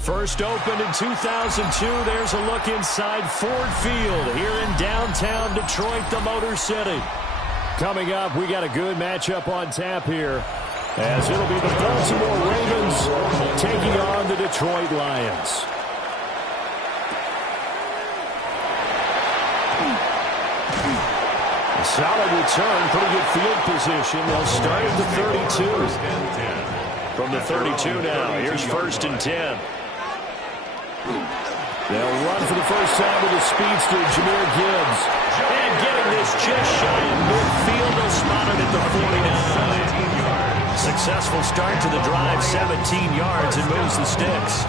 First opened in 2002. There's a look inside Ford Field here in downtown Detroit, the Motor City. Coming up, we got a good matchup on tap here, as it'll be the Baltimore Ravens taking on the Detroit Lions. A solid return, pretty good field position. They'll start at the 32. From the 32 now, here's 1st and 10. They'll run for the first time with the speedster, Jahmyr Gibbs. And getting this just shy of midfield, they'll spot it at the 49. Successful start to the drive, 17 yards, and moves the sticks.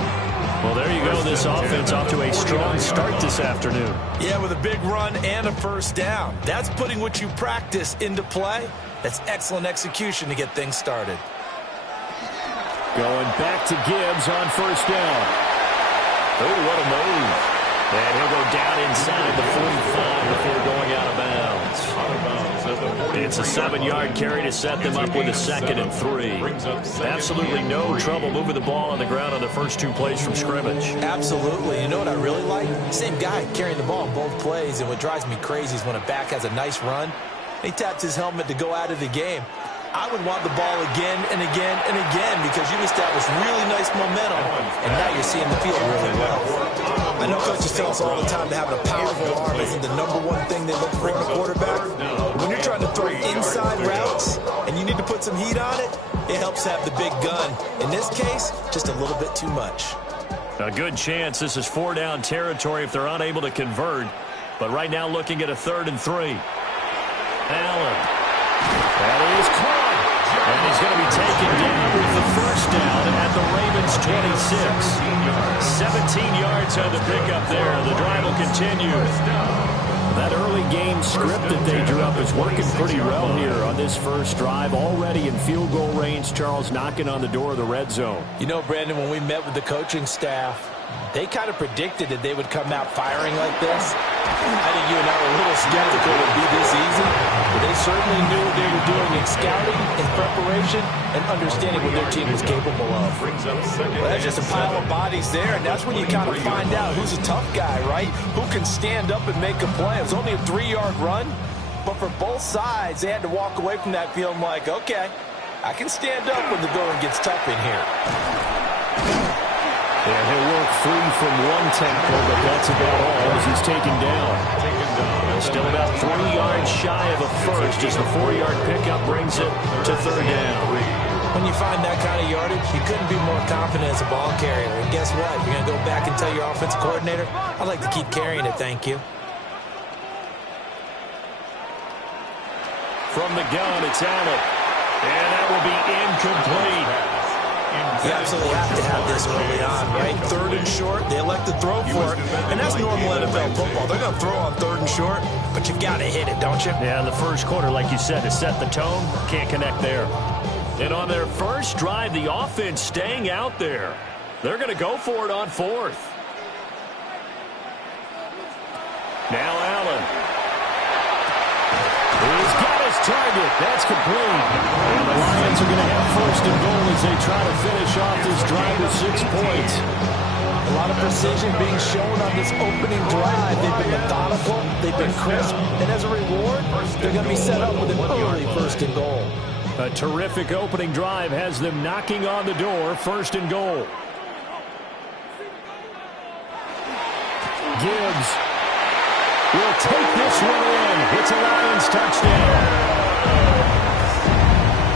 Well, there you go. This offense off to a strong start this afternoon. Yeah, with a big run and a first down. That's putting what you practice into play. That's excellent execution to get things started. Going back to Gibbs on first down. Oh, what a move. And he'll go down inside the 45 before going out of bounds. It's a 7-yard carry to set them up with a 2nd and 3. Absolutely no trouble moving the ball on the ground on the first 2 plays from scrimmage. Absolutely. You know what I really like? Same guy carrying the ball on both plays, and what drives me crazy is when a back has a nice run, he taps his helmet to go out of the game. I would want the ball again and again and again because you've established really nice momentum, and now you're seeing the field really well. I know coaches tell us all the time that having a powerful arm isn't the #1 thing they look for in a quarterback. When you're trying to throw inside routes and you need to put some heat on it, it helps have the big gun. In this case, just a little bit too much. A good chance this is 4-down territory if they're unable to convert. But right now looking at a 3rd and 3. Allen. That is caught. And he's going to be taken down with the first down at the Ravens 26. 17 yards on the pickup there. The drive will continue. That early game script that they drew up is working pretty well here on this first drive. Already in field goal range, Charles, knocking on the door of the red zone. You know, Brandon, when we met with the coaching staff, they kind of predicted that they would come out firing like this. I think you and I were a little skeptical it would be this easy, but they certainly knew what they were doing in scouting, in preparation, and understanding what their team was capable of. Well, that's just a pile of bodies there, and that's when you kind of find out who's a tough guy, right? Who can stand up and make a play. It was only a 3-yard run, but for both sides, they had to walk away from that feeling like, okay, I can stand up when the going gets tough in here. And he'll work free from one tackle, but that's about all as he's taken down. Still about 3 yards shy of a first as the 4-yard pickup brings it to 3rd down. When you find that kind of yardage, you couldn't be more confident as a ball carrier. And guess what? You're going to go back and tell your offensive coordinator, I'd like to keep carrying it, thank you. From the gun, it's Allen. And that will be incomplete. You absolutely have to have this early on, right? 3rd and short, they elect to throw for it, and that's normal NFL football. They're going to throw on 3rd and short, but you've got to hit it, don't you? Yeah, in the first quarter, like you said, to set the tone, can't connect there. And on their first drive, the offense staying out there. They're going to go for it on 4th. Now Allen. He's got his target. That's complete. And the Lions are going to have 1st and goal as they try to finish off this drive with 6 points. A lot of precision being shown on this opening drive. They've been methodical. They've been crisp. And as a reward, they're going to be set up with an early 1st and goal. A terrific opening drive has them knocking on the door. 1st and goal. Gibbs will take this one in. It's a Lions touchdown.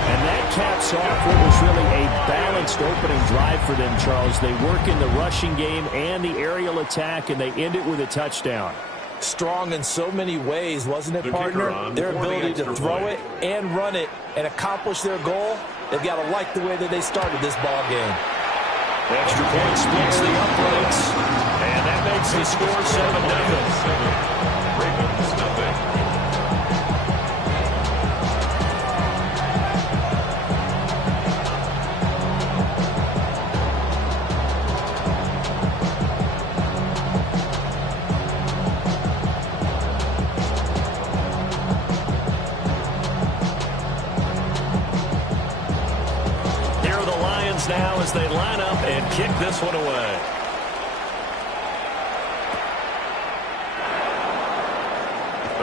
And that caps off what was really a balanced opening drive for them, Charles. They work in the rushing game and the aerial attack, and they end it with a touchdown. strong in so many ways, wasn't it, partner? Their ability to throw it and run it and accomplish their goal, they've got to like the way that they started this ball game. Extra point splits the uprights, and that makes the score 7-0. Ravens nothing. Now as they line up and kick this one away.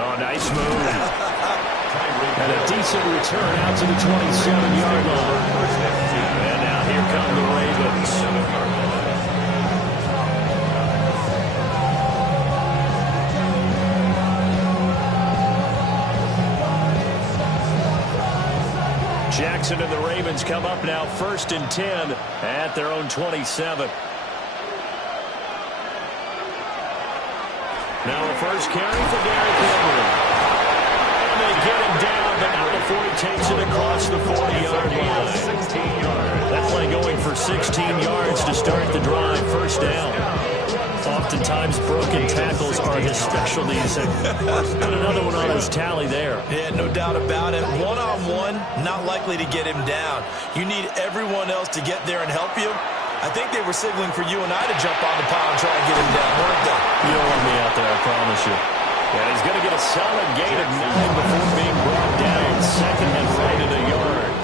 Oh, nice move. And a decent return out to the 27-yard line. And now here come the Ravens. Jackson and the Ravens come up now 1st and 10 at their own 27. Now a first carry for Derrick Henry. And they get him down, but not before he takes it across the 40-yard line. 16 yards. That play going for 16 yards to start the drive. First down. Oftentimes broken tackles are his specialties. And another one on his tally there. Yeah, no doubt about it. One-on-one, not likely to get him down. You need everyone else to get there and help you. I think they were signaling for you and I to jump on the pile and try and get him down, weren't they? You don't want me out there, I promise you. And he's going to get a solid gain of 9 before being brought down. Second and right at a yard.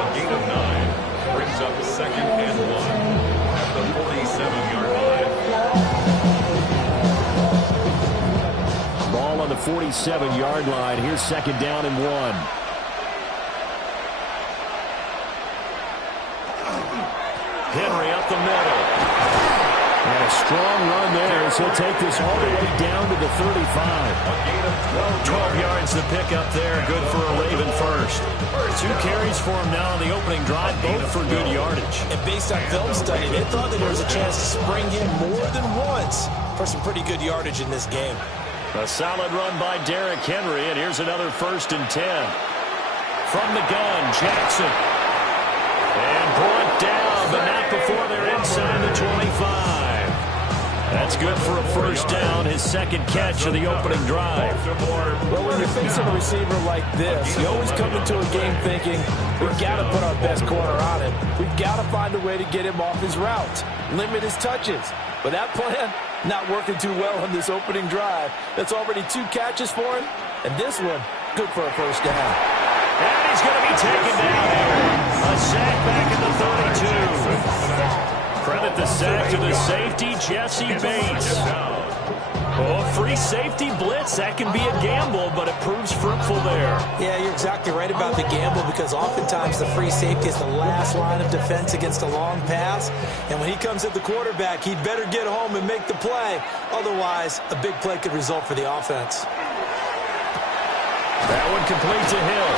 A gain of 9 brings up 2nd and 1 at the 47-yard line. Ball on the 47-yard line. Here's 2nd down and 1. Henry up the middle. And a strong run there as he'll take this all the way down to the 35. 12 yards to pick up there. Good for a Raven first. 2 carries for him now on the opening drive, both for good yardage. And based on film study, they thought that there was a chance to spring him more than once for some pretty good yardage in this game. A solid run by Derrick Henry, and here's another 1st and 10. From the gun, Jackson. And brought down, but not before they're inside the 25. That's good for a first down, his 2nd catch of the opening drive. Well, when you're facing a receiver like this, you always come into a game thinking, we've got to put our best corner on him. We've got to find a way to get him off his route, limit his touches. But that plan, not working too well on this opening drive. That's already 2 catches for him, and this one, good for a first down. And he's going to be taken down here. A sack back at the 32. Credit the sack to the safety, Jesse Bates. Oh, free safety blitz. That can be a gamble, but it proves fruitful there. Yeah, you're exactly right about the gamble because oftentimes the free safety is the last line of defense against a long pass. And when he comes at the quarterback, he'd better get home and make the play. Otherwise, a big play could result for the offense. That one complete to Hill.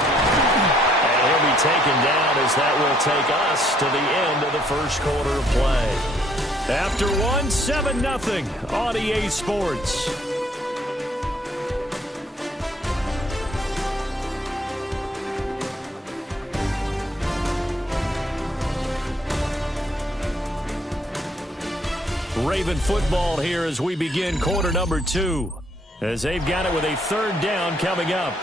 And he'll be taken down as that will take us to the end of the first quarter of play. After 7-0 on EA Sports. Raven football here as we begin quarter number 2. As they've got it with a 3rd down coming up.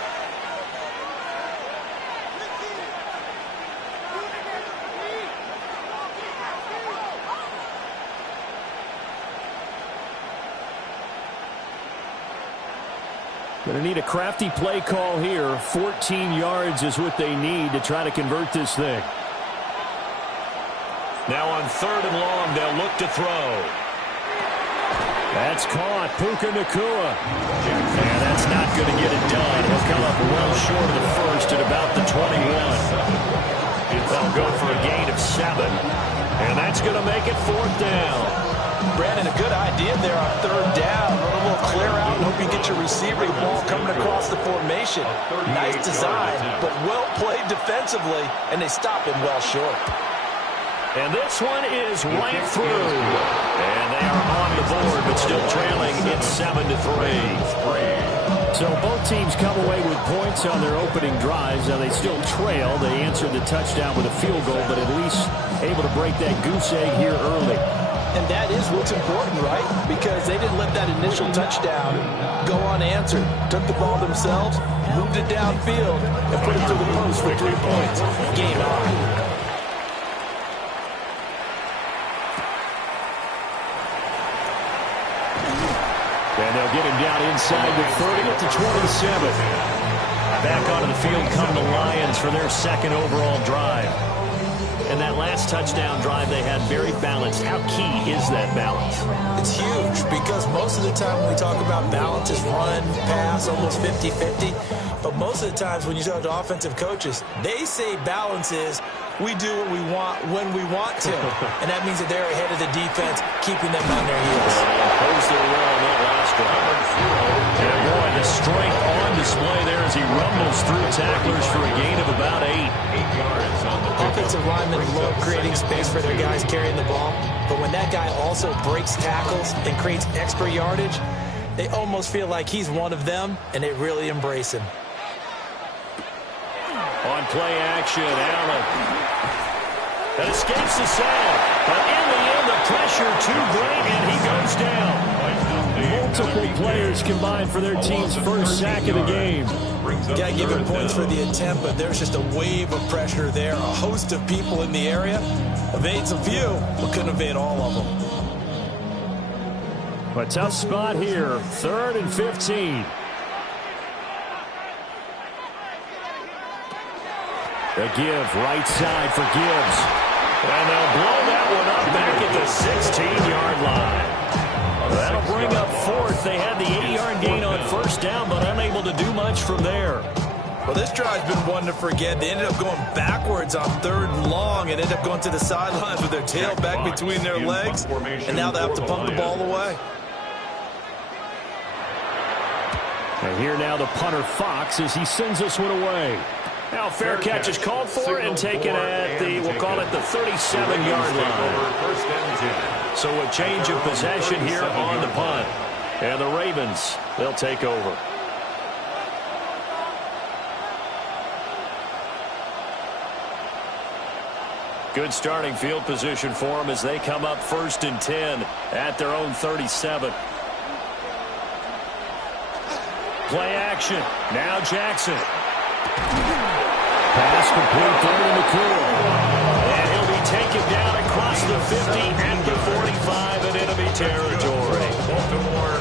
Going to need a crafty play call here. 14 yards is what they need to try to convert this thing. Now on 3rd and long, they'll look to throw. That's caught. Puka Nacua. And that's not going to get it done. He'll come up well short of the first at about the 21. They'll go for a gain of 7. And that's going to make it 4th down. Brandon, a good idea there on 3rd down. Run a little clear out and hope you get your receiver the ball coming across the formation. Nice design, but well played defensively, and they stop him well short. And this one is right through. And they are on the board, but still trailing. It's 7-3. So both teams come away with points on their opening drives. Now they still trail. They answered the touchdown with a field goal, but at least able to break that goose egg here early. And that is what's important, right? Because they didn't let that initial touchdown go unanswered. Took the ball themselves, moved it downfield, and put it through the post for 3 points. Game on. And they'll get him down inside the 30 at the 27. Back onto the field come the Lions for their second overall drive. And that last touchdown drive they had very balanced. How key is that balance? It's huge because most of the time when we talk about balance is run, pass, almost 50-50. But most of the times when you talk to offensive coaches, they say balance is we do what we want when we want to. And that means that they're ahead of the defense, keeping them on their heels. Imposed their will on that last drive. And boy, the strength on display there as he rumbles through tacklers for a gain of about 8 yards on the offensive linemen love creating space for their guys carrying the ball. But when that guy also breaks tackles and creates extra yardage, they almost feel like he's one of them, and they really embrace him. On play action, Allen. That escapes the sack. But in the end, the pressure too great, and he goes down. Multiple players combined for their team's first sack of the game. You got to give him points for the attempt, but there's just a wave of pressure there. A host of people in the area. Evades a few, but couldn't evade all of them. A tough spot here. 3rd and 15. The give, right side for Gibbs. And they'll blow that one up back at the 16-yard line. That'll bring up 4th. They had the 80-yard gain on first down, but unable to do much from there. Well, this drive's been one to forget. They ended up going backwards on 3rd and long and ended up going to the sidelines with their tail back between their legs. And now they have to pump the ball away. And here now the punter Fox as he sends this one away. Now fair catch is called for and taken at the, we'll call it the 37-yard line. So a change of possession here on the punt. And the Ravens, they'll take over. Good starting field position for them as they come up 1st and 10 at their own 37. Play action. Now Jackson. Pass complete, 3rd and McCool. And he'll be taken down across the 50 and the 45 in enemy territory.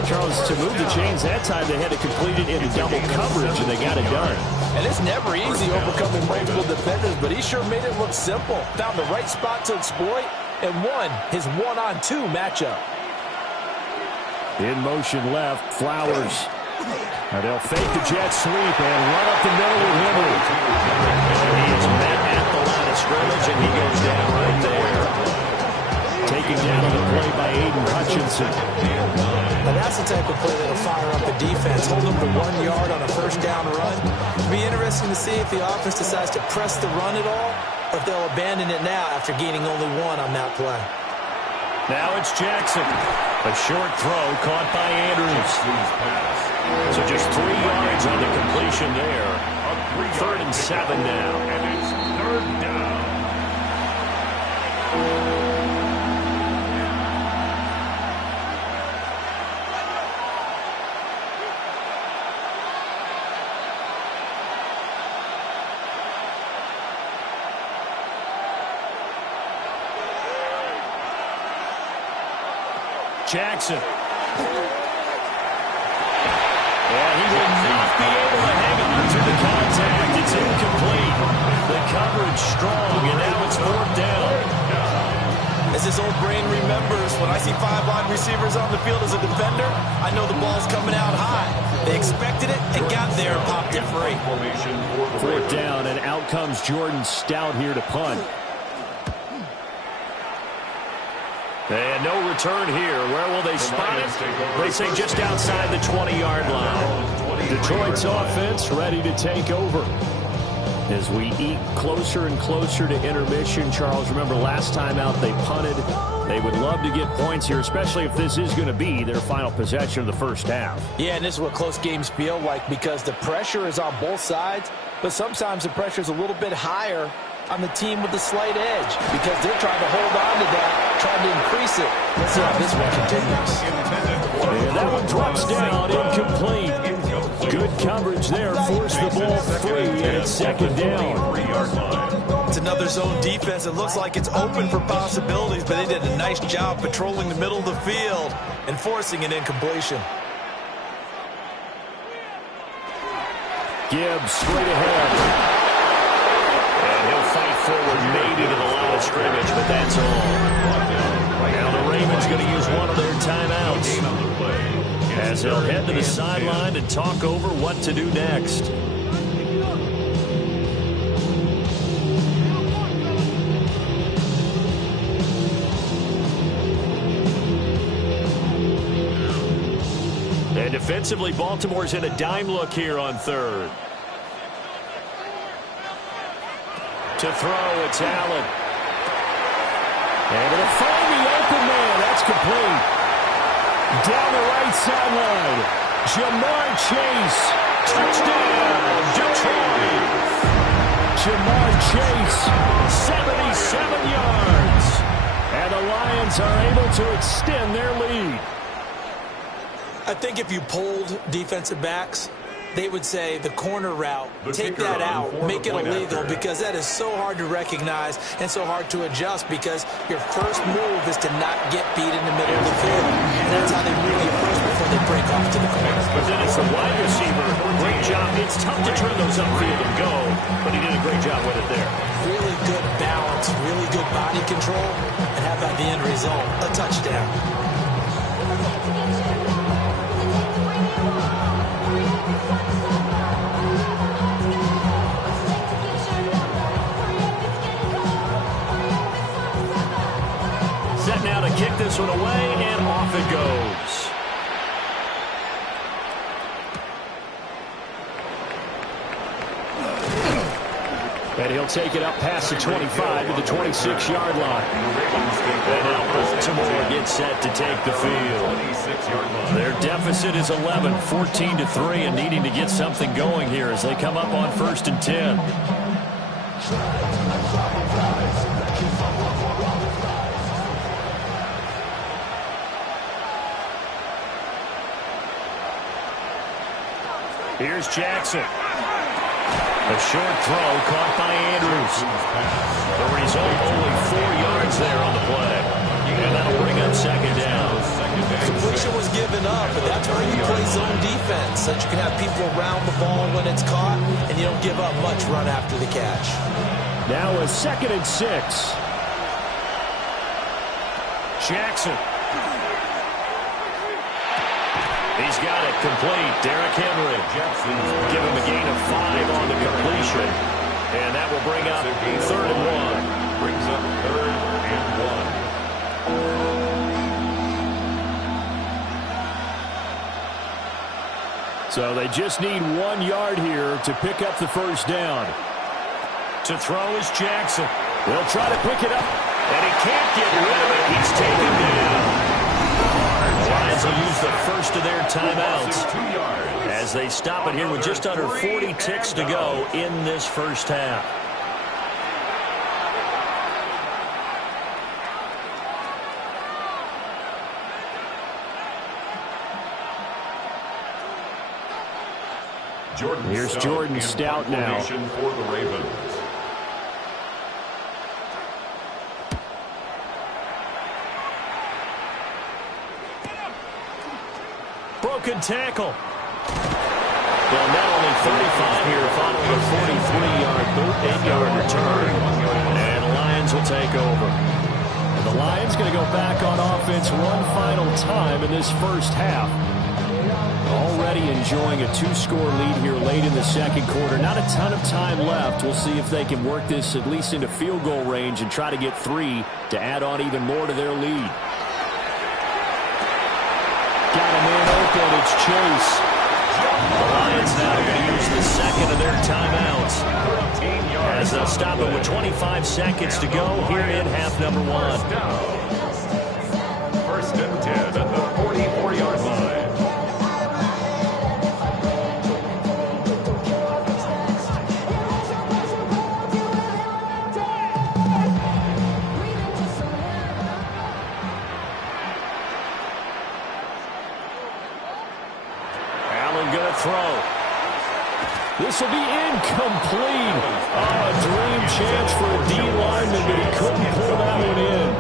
Charles, to move the chains that time, they had to complete it in double coverage, and they got it done. And it's never easy overcoming multiple defenders, but he sure made it look simple. Found the right spot to exploit and won his 1-on-2 matchup. In motion left, Flowers. Now they'll fake the jet sweep and run up the middle with Henry. And he is met at the line of scrimmage, and he goes down right there. Taken down on the play by Aiden Hutchinson. Now that's the type of play that'll fire up the defense. Hold them to 1 yard on a first down run. It'll be interesting to see if the offense decides to press the run at all, or if they'll abandon it now after gaining only 1 on that play. Now it's Jackson. A short throw caught by Andrews. So just 3 yards on the completion there. 3rd and 7 now. And it's 3rd down. Jackson. And he will not be able to hang on to the contact. It's incomplete. The coverage strong, and now it's 4th down. As his old brain remembers, when I see 5 wide receivers on the field as a defender, I know the ball's coming out high. They expected it and got there and popped it free. 4th down, and out comes Jordan Stout here to punt. And no return here. Where will they spot it? They say just outside the 20-yard line. Detroit's offense ready to take over. As we eat closer and closer to intermission, Charles, remember last time out they punted. They would love to get points here, especially if this is going to be their final possession of the first half. Yeah, and this is what close games feel like because the pressure is on both sides, but sometimes the pressure is a little bit higher on the team with the slight edge because they're trying to hold on to that, trying to increase it. Let's see how this one continues. And that one drops down, incomplete. Good coverage there, forced the ball free, and it's second down. It's another zone defense. It looks like it's open for possibilities, but they did a nice job patrolling the middle of the field and forcing an incompletion. Gibbs straight ahead. And he'll fight forward maybe to the line of scrimmage, but that's all. Now the Ravens going to use one of their timeouts as he'll head to the sideline and talk over what to do next. And defensively, Baltimore's in a dime look here on third. To throw, it's Allen. And it'll find the open man. That's complete. Down the right sideline. Jamar Chase. Touchdown, Detroit. Jamar Chase, 77 yards. And the Lions are able to extend their lead. I think if you polled defensive backs, they would say the corner route, take that out, make it illegal, because that is so hard to recognize and so hard to adjust because your first move is to not get beat in the middle of the field. And that's how they move you first before they break off to the corner. But then it's the wide receiver. Great job. It's tough to turn those upfield and go, but he did a great job with it there. Really good balance, really good body control, and how about the end result? A touchdown. Set now to kick this one away, and off it goes. And he'll take it up past the 25 to the 26-yard line. And now Baltimore gets set to take the field. Their deficit is 11, 14-3, and needing to get something going here as they come up on 1st and 10. Here's Jackson. A short throw caught by Andrews. The result, only 4 yards there on the play. And that'll bring up second down. Completion was given up, but that's where you play zone defense, so that you can have people around the ball when it's caught, and you don't give up much run after the catch. Now a 2nd and 6. Jackson. He's got it complete. Derrick Henry. Give him a gain of 5 on the completion. And that will bring up 3rd and 1. Brings up 3rd and 1. So they just need 1 yard here to pick up the first down. To throw is Jackson. They'll try to pick it up. And he can't get rid of it. He's taken down. The Lions will use the first of their timeouts as they stop it here with just under 40 ticks to go in this first half. Here's Jordan Stout now. For the Ravens. Broken tackle. Well, now only 35 here following a 43-yard boot, 8-yard return. And the Lions will take over. And the Lions going to go back on offense one final time in this first half. Already enjoying a 2-score lead here late in the second quarter. Not a ton of time left. We'll see if they can work this at least into field goal range and try to get 3 to add on even more to their lead. Got a man open. It's Chase. The Lions now are going to use the second of their timeouts. as they'll stop it with 25 seconds to go here in half number one. First and 10 at the 44-yard line. Allen going to throw. This will be incomplete. Oh, a dream chance for a D lineman, but he couldn't pull that one in.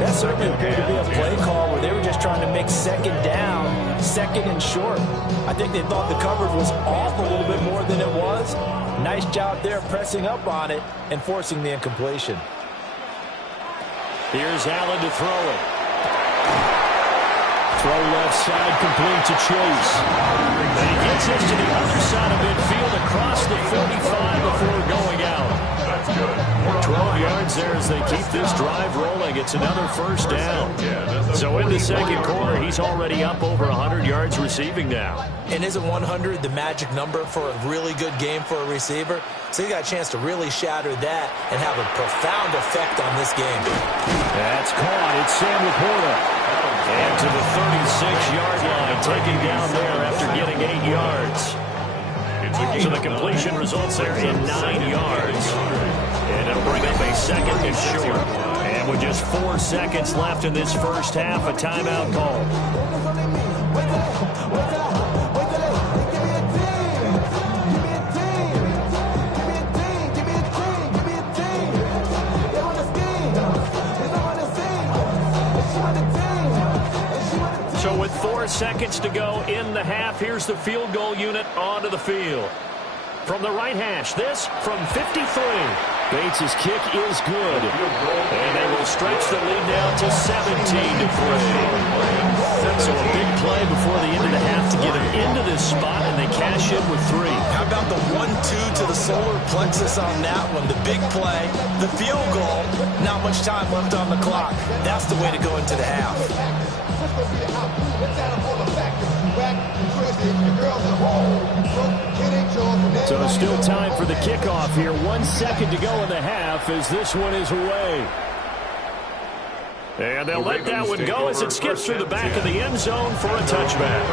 That certainly appeared to be a play call where they were just trying to make second down, second and short. I think they thought the coverage was off a little bit more than it was. Nice job there pressing up on it and forcing the incompletion. Here's Allen to throw it. Throw left side, complete to Chase. And he gets this to the other side of midfield across the 45 before going out. 12 yards there as they keep this drive rolling. It's another first down. So in the second quarter, he's already up over 100 yards receiving now. And isn't 100 the magic number for a really good game for a receiver? So he got a chance to really shatter that and have a profound effect on this game. That's caught. It's Sam Laporta. And to the 36-yard line, taken down there after getting 8 yards. So the completion results there in 9 yards. And it'll bring up a second and short. And with just 4 seconds left in this first half, a timeout call. So with 4 seconds to go in the half, here's the field goal unit onto the field. From the right hash, this from 53. Bates' kick is good. And they will stretch the lead now to 17-3. So a big play before the end of the half to get them into this spot, and they cash in with 3. How about the 1-2 to the solar plexus on that one? The big play, the field goal, not much time left on the clock. That's the way to go into the half. So there's still time for the kickoff here. 1 second to go in the half as this one is away. And they'll let that one go as it skips through the back of the end zone for a touchback.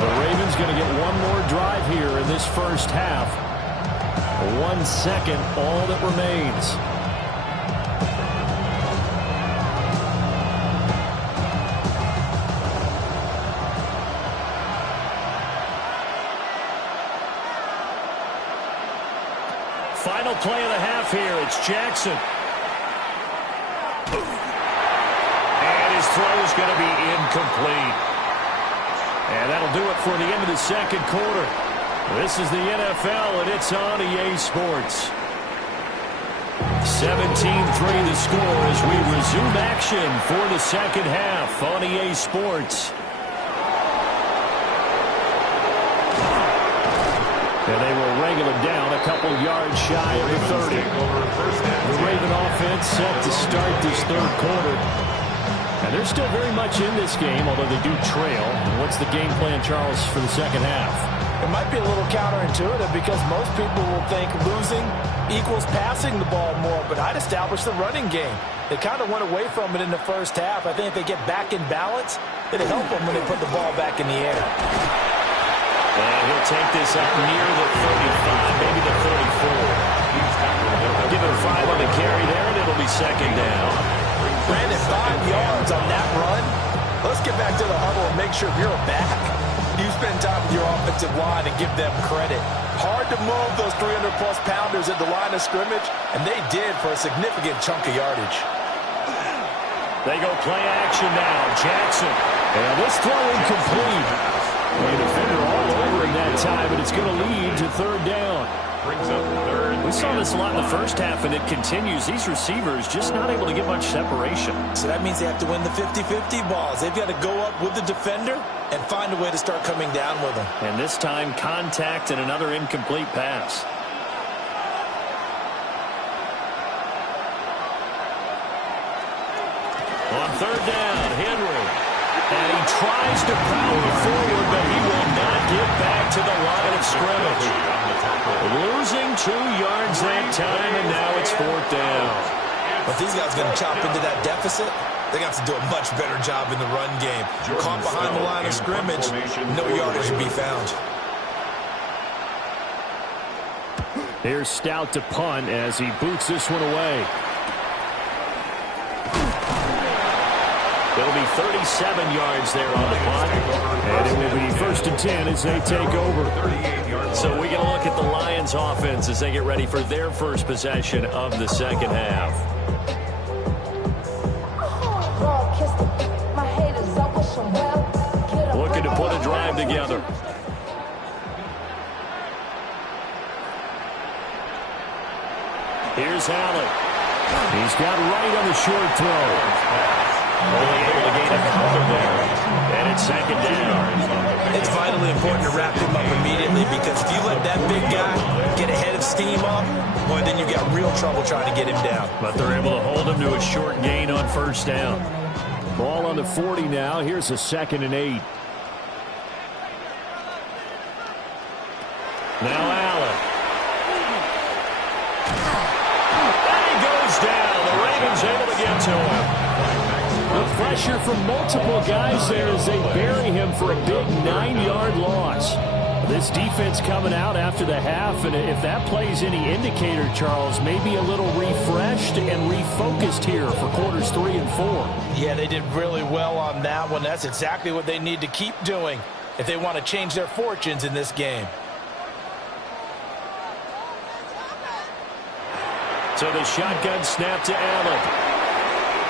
The Ravens going to get one more drive here in this first half. 1 second, all that remains. Final play of the half here. It's Jackson. And his throw is going to be incomplete. And that'll do it for the end of the second quarter. This is the NFL, and it's on EA Sports. 17-3 the score as we resume action for the second half on EA Sports. And they will wrangle him down a couple yards shy of the 30. The Raven offense set to start this third quarter. And they're still very much in this game, although they do trail. What's the game plan, Charles, for the second half? It might be a little counterintuitive because most people will think losing equals passing the ball more, but I'd establish the running game. They kind of went away from it in the first half. I think if they get back in balance, it'll help them when they put the ball back in the air. And he'll take this up near the 35, maybe the 34. Give it 5 on the carry there, and it'll be second down. Brandon, 5 yards on that run. Let's get back to the huddle and make sure you're back. You spend time with your offensive line and give them credit. Hard to move those 300-plus pounders at the line of scrimmage, and they did for a significant chunk of yardage. They go play action now. Jackson. And this throw incomplete. The defender all over him that time, but it's going to lead to third down. Brings up third. We saw this a lot in the first half, and it continues. These receivers just not able to get much separation. So that means they have to win the 50-50 balls. They've got to go up with the defender and find a way to start coming down with them. And this time, contact and another incomplete pass. On third down, Henry. And he tries to power forward, but he will not get back to the line of scrimmage. Losing 2 yards that time, and now it's 4th down. But these guys are going to chop into that deficit. They got to do a much better job in the run game. Caught behind the line of scrimmage, no yardage to be found. Here's Stout to punt as he boots this one away. It'll be 37 yards there on the punt. And it will be 1st and 10 as they take over. So we're going to look at the Lions offense as they get ready for their first possession of the second half. Looking to put a drive together. Here's Allen. He's got right on the short throw. Only able to gain a couple there. And it's 2nd down. It's vitally important to wrap him up immediately, because if you let that big guy get ahead of steam up, boy, then you've got real trouble trying to get him down. But they're able to hold him to a short gain on 1st down. Ball on the 40 now. Here's a 2nd and 8. Now Allen. And he goes down. The Ravens able to get to him. The pressure from multiple guys there as they bury him for a big 9-yard loss. This defense coming out after the half, and if that plays any indicator, Charles, maybe a little refreshed and refocused here for quarters 3 and 4. Yeah, they did really well on that one. That's exactly what they need to keep doing if they want to change their fortunes in this game. So the shotgun snap to Allen.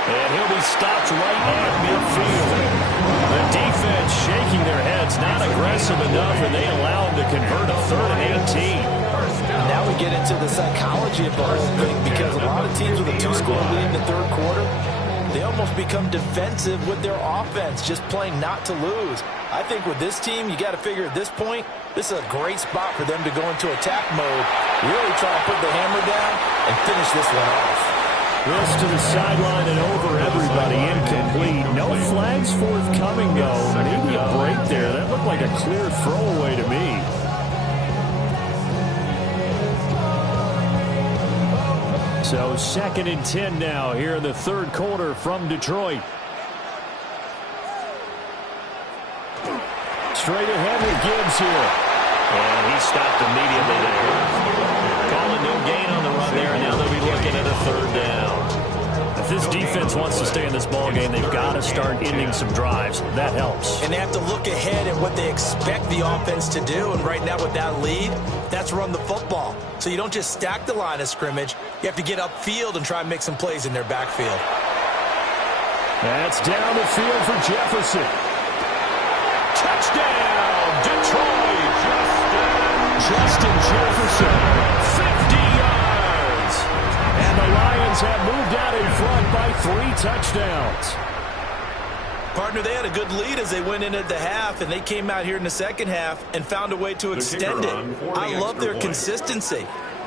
And he'll be stopped right at midfield. The defense shaking their heads, not aggressive enough, and they allow him to convert a 3rd and 18. Now we get into the psychology of the whole thing, because a lot of teams with a 2-score lead in the 3rd quarter, they almost become defensive with their offense, just playing not to lose. I think with this team, you got to figure at this point, this is a great spot for them to go into attack mode, really try to put the hammer down and finish this one off. This to the sideline and over everybody, incomplete. No flags forthcoming, though. Maybe a break there. That looked like a clear throwaway to me. So 2nd and 10 now here in the 3rd quarter from Detroit. Straight ahead with Gibbs here. And he stopped immediately there. Calling no gain on the run there, and now they'll be looking at a 3rd down. If this defense wants to stay in this ballgame, they've got to start ending some drives. That helps. And they have to look ahead at what they expect the offense to do. And right now with that lead, that's run the football. So you don't just stack the line of scrimmage. You have to get upfield and try and make some plays in their backfield. That's down the field for Jefferson. Touchdown, Detroit. Justin Jefferson, 50 yards. And the Lions have moved out in front by 3 touchdowns. Partner, they had a good lead as they went in at the half, and they came out here in the 2nd half and found a way to extend it. I love their consistency.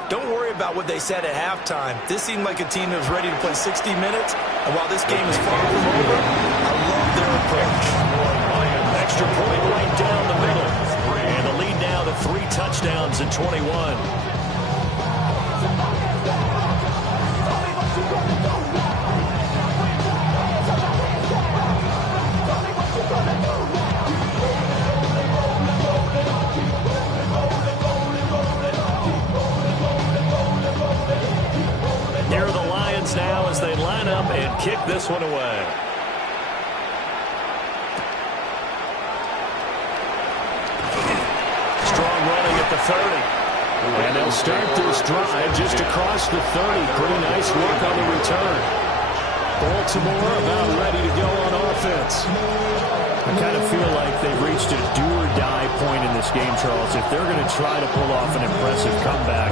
Don't worry about what they said at halftime. This seemed like a team that was ready to play 60 minutes, and while this game is far from over, I love their approach. Extra point right down the middle. And the lead now to 3 touchdowns at 21. Here are the Lions now as they line up and kick this one away. Strong running at the 30. And they'll start this drive just across the 30. Pretty nice work on the return. Baltimore about ready to go on offense. I kind of feel like they've reached a do-or-die point in this game, Charles. If they're going to try to pull off an impressive comeback,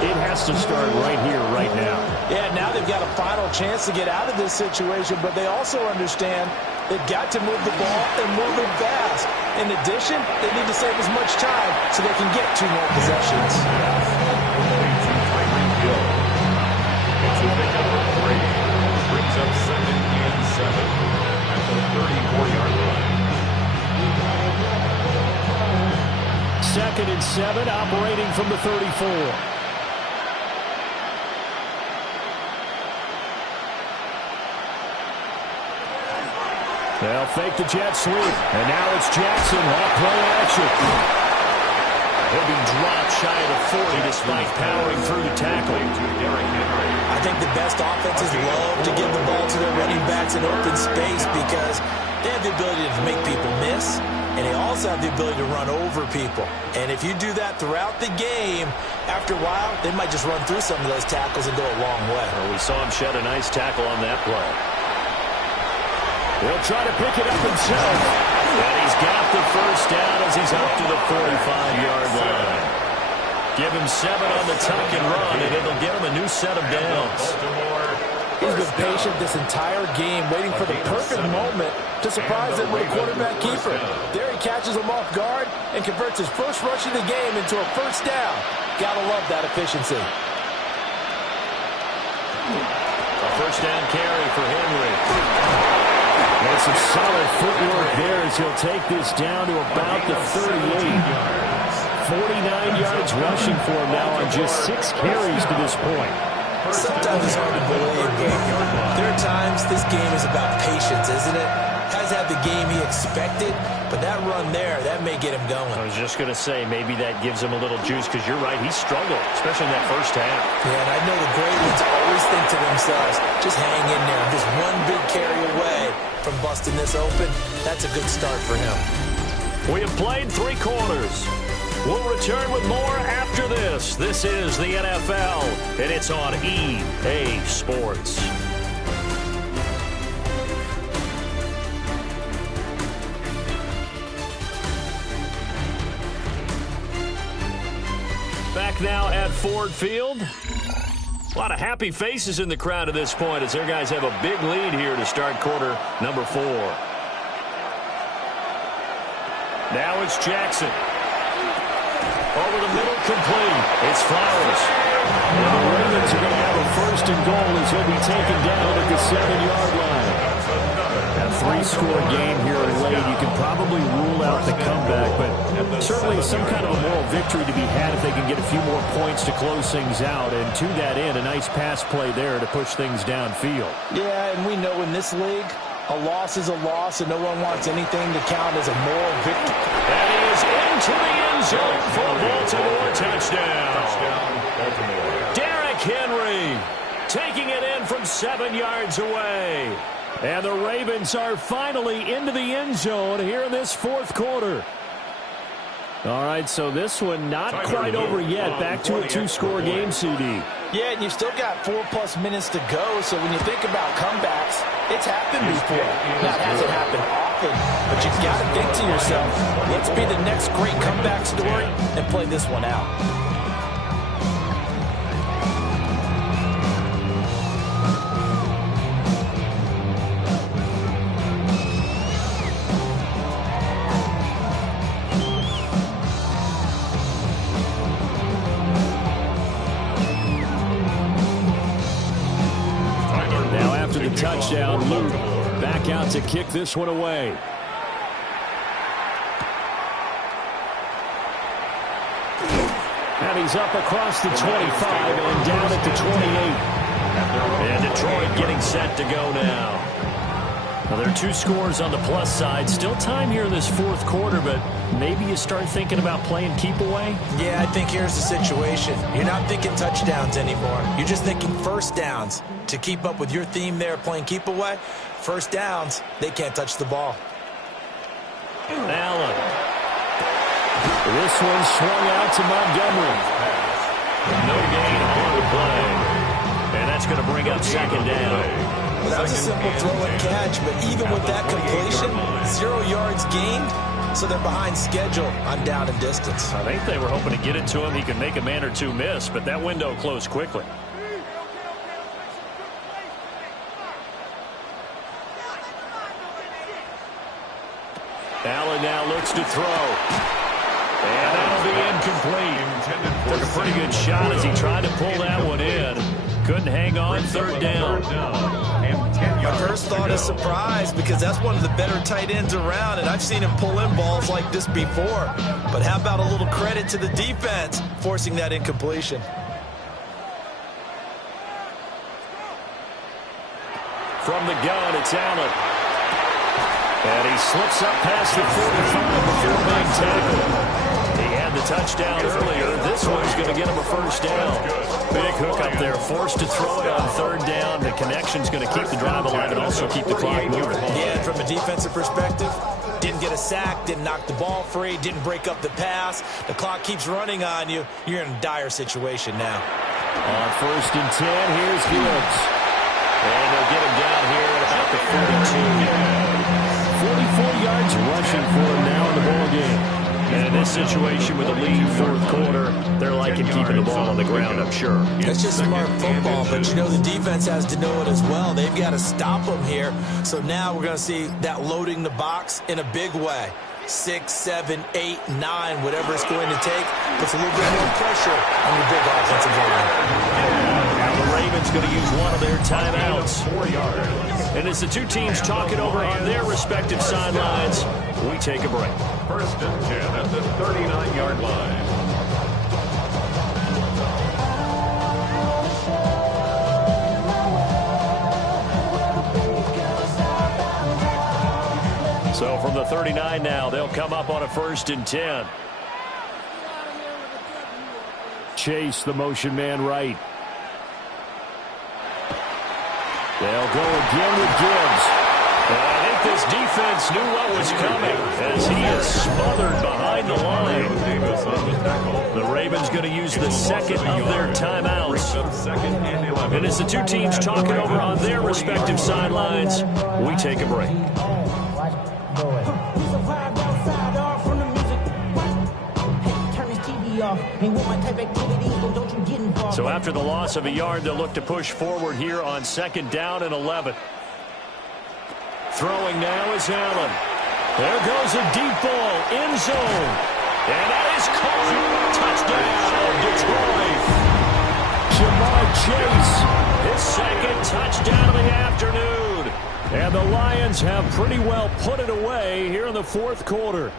it has to start right here, right now. Yeah, now they've got a final chance to get out of this situation, but they also understand they've got to move the ball and move it fast. In addition, they need to save as much time so they can get 2 more possessions. Brings up 2nd and 7 at the 34-yard line. 7, operating from the 34. They'll fake the jet sweep. And now it's Jackson off play action. He'll be dropped shy of the 40 despite powering through the tackle. I think the best offenses love to give the ball to their running backs in open space because they have the ability to make people miss, and they also have the ability to run over people. And if you do that throughout the game, after a while, they might just run through some of those tackles and go a long way. Well, we saw him shed a nice tackle on that play. He'll try to pick it up himself. And he's got the first down as he's up to the 45-yard line. Give him 7 on the tuck and run, and it'll get him a new set of downs. He's been patient this entire game, waiting for the perfect moment to surprise him with a quarterback keeper. There he catches him off guard and converts his first rush of the game into a first down. Gotta love that efficiency. A first down carry for Henry. And some solid footwork there as he'll take this down to about the 38. 49 yards rushing for him now on just 6 carries to this point. Sometimes it's hard to believe, but there are times this game is about patience, isn't it? Has had the game he expected, but that run there, that may get him going. I was just going to say, maybe that gives him a little juice, because you're right, he struggled, especially in that first half. Yeah, and I know the great ones always think to themselves, just hang in there. Just one big carry away from busting this open. That's a good start for him. We have played 3 quarters. We'll return with more after this. This is the NFL, and it's on EA Sports. Back now at Ford Field. A lot of happy faces in the crowd at this point as their guys have a big lead here to start quarter number 4. Now it's Jackson. Over the middle, complete. It's Flowers. And the Ravens are going to have a first and goal as he'll be taken down at the 7-yard line. A 3-score game here late. You can probably rule out the comeback, but certainly some kind of a moral victory to be had if they can get a few more points to close things out. And to that end, a nice pass play there to push things downfield. Yeah, and we know in this league, a loss is a loss, and no one wants anything to count as a moral victory. That is into the end zone for Baltimore. Touchdown. Baltimore. Derrick Henry taking it in from 7 yards away. And the Ravens are finally into the end zone here in this 4th quarter. All right, so this one not quite over yet. Back to a 2-score game, CD. Yeah, and you've still got 4+ minutes to go, so when you think about comebacks, it's happened before. Now, it hasn't happened often, but you've got to think to yourself, let's be the next great comeback story and play this one out. Touchdown, Luke back out to kick this one away. And he's up across the 25 and down at the 28. And Detroit getting set to go now. Well, there are 2 scores on the plus side. Still time here in this 4th quarter, but maybe you start thinking about playing keep away? Yeah, I think here's the situation. You're not thinking touchdowns anymore. You're just thinking first downs. To keep up with your theme there, playing keep away, first downs, they can't touch the ball. Allen. This one swung out to Montgomery. No gain on the play. And that's going to bring up 2nd down. Well, that was a simple throw and catch, but even with that completion, 0 yards gained, so they're behind schedule on down and distance. I think they were hoping to get it to him. He could make a man or 2 miss, but that window closed quickly. Allen now looks to throw. And that'll be incomplete. Took a pretty good shot as he tried to pull that one in. Couldn't hang on. 3rd down. My first thought is surprise because that's one of the better tight ends around, and I've seen him pull in balls like this before. But how about a little credit to the defense forcing that incompletion? From the gun, it's Allen. And he slips up past the 45 before being tackled. He had the touchdown earlier. This one's going to get him a first down. Big hook up there, forced to throw it on third down. The connection's going to keep the drive alive and also keep the clock moving. Yeah, from a defensive perspective, didn't get a sack, didn't knock the ball free, didn't break up the pass. The clock keeps running on you. You're in a dire situation now. On first and 10, here's Gibbs. And they'll get him down here at about the 42. 44 yards rushing for him now in the ballgame. And in this situation with a lead fourth quarter, they're liking keeping the ball on the ground, I'm sure. That's just smart football, but you know the defense has to know it as well. They've got to stop them here. So now we're going to see that loading the box in a big way. 6, 7, 8, 9, whatever it's going to take, puts a little bit more pressure on your big offensive line. Now the Ravens going to use one of their timeouts. And as the two teams talk it over on their respective sidelines, we take a break. First and 10 at the 39-yard line. So from the 39 now, they'll come up on a first and 10. Chase, the motion man right. They'll go again with Gibbs. And I think this defense knew what was coming as he is smothered behind the line. The Ravens going to use the second of their timeouts. And as the two teams talk it over on their respective sidelines, we take a break. So after the loss of a yard, they'll look to push forward here on second down and 11. Throwing now is Allen. There goes a deep ball, end zone. And that is caught. Touchdown, Detroit. Jamar Chase, his second touchdown of the afternoon. And the Lions have pretty well put it away here in the fourth quarter.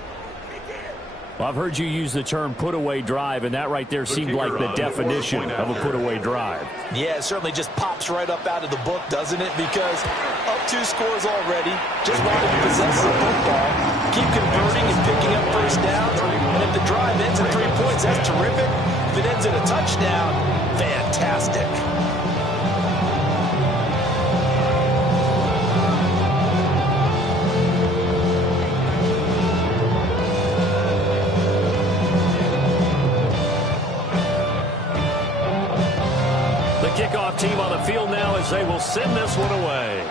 Well, I've heard you use the term put-away drive, and that right there seemed like the definition of a put-away drive. Yeah, it certainly just pops right up out of the book, doesn't it? Because up 2 scores already, just wanted to possess the football, keep converting and picking up first downs. And if the drive ends in 3 points, that's terrific. If it ends in a touchdown, fantastic. Kickoff team on the field now as they will send this one away.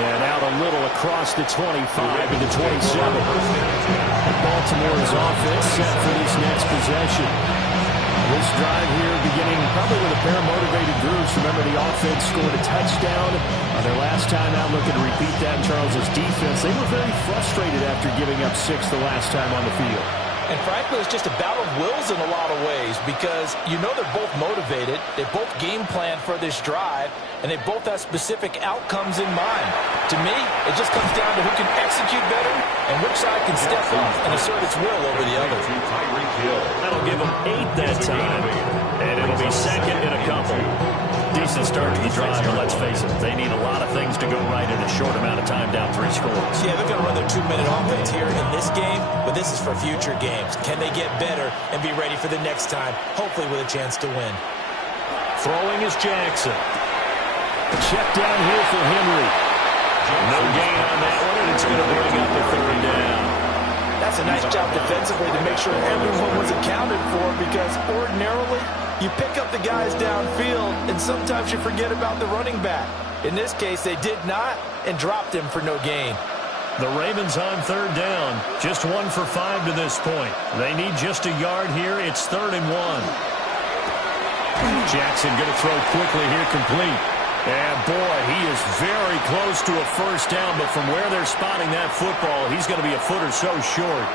And out a little across the 25 into 27. Baltimore's offense set for this next possession. This drive here beginning probably with a pair of motivated groups. Remember, the offense scored a touchdown on their last time out. Looking to repeat that in Charles' defense. They were very frustrated after giving up 6 the last time on the field. And frankly, it's just a battle of wills in a lot of ways because you know they're both motivated. They both game plan for this drive, and they both have specific outcomes in mind. To me, it just comes down to who can execute better and which side can step up and assert its will over the other. That'll give them 8 that time, and it'll be second in a couple. Decent start to the drive, but let's face it, they need a lot of things to go right in a short amount of time down 3 scores. Yeah, they're going to run their 2-minute offense here in this game, but this is for future games. Can they get better and be ready for the next time, hopefully with a chance to win? Throwing is Jackson. Check down here for Henry. No gain on that one, and it's going to bring up the 3rd down. That's a nice job defensively to make sure everyone was accounted for because ordinarily you pick up the guys downfield and sometimes you forget about the running back. In this case, they did not and dropped him for no gain. The Ravens on 3rd down. Just 1 for 5 to this point. They need just a yard here. It's 3rd and 1. Jackson going to throw quickly here, complete. And boy, he is very close to a first down, but from where they're spotting that football, he's going to be a foot or so short.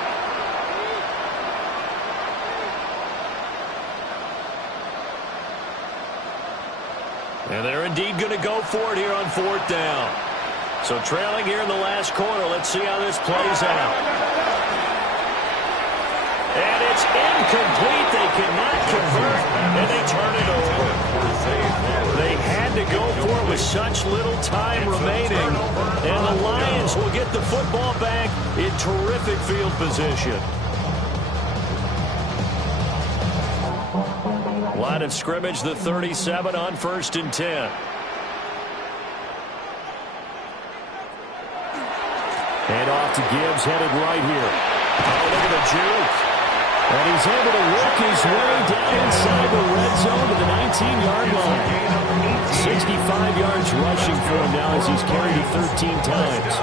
And they're indeed going to go for it here on 4th down. So trailing here in the last quarter. Let's see how this plays out. And it's incomplete. They cannot convert, and they turn it over. They had to go for it with such little time remaining. And the Lions will get the football back in terrific field position. Line of scrimmage, the 37 on 1st and 10. Hand off to Gibbs, headed right here. Oh, look at the juke. And he's able to work his way down inside the red zone to the 19-yard line. 65 yards rushing for him now as he's carried it 13 times.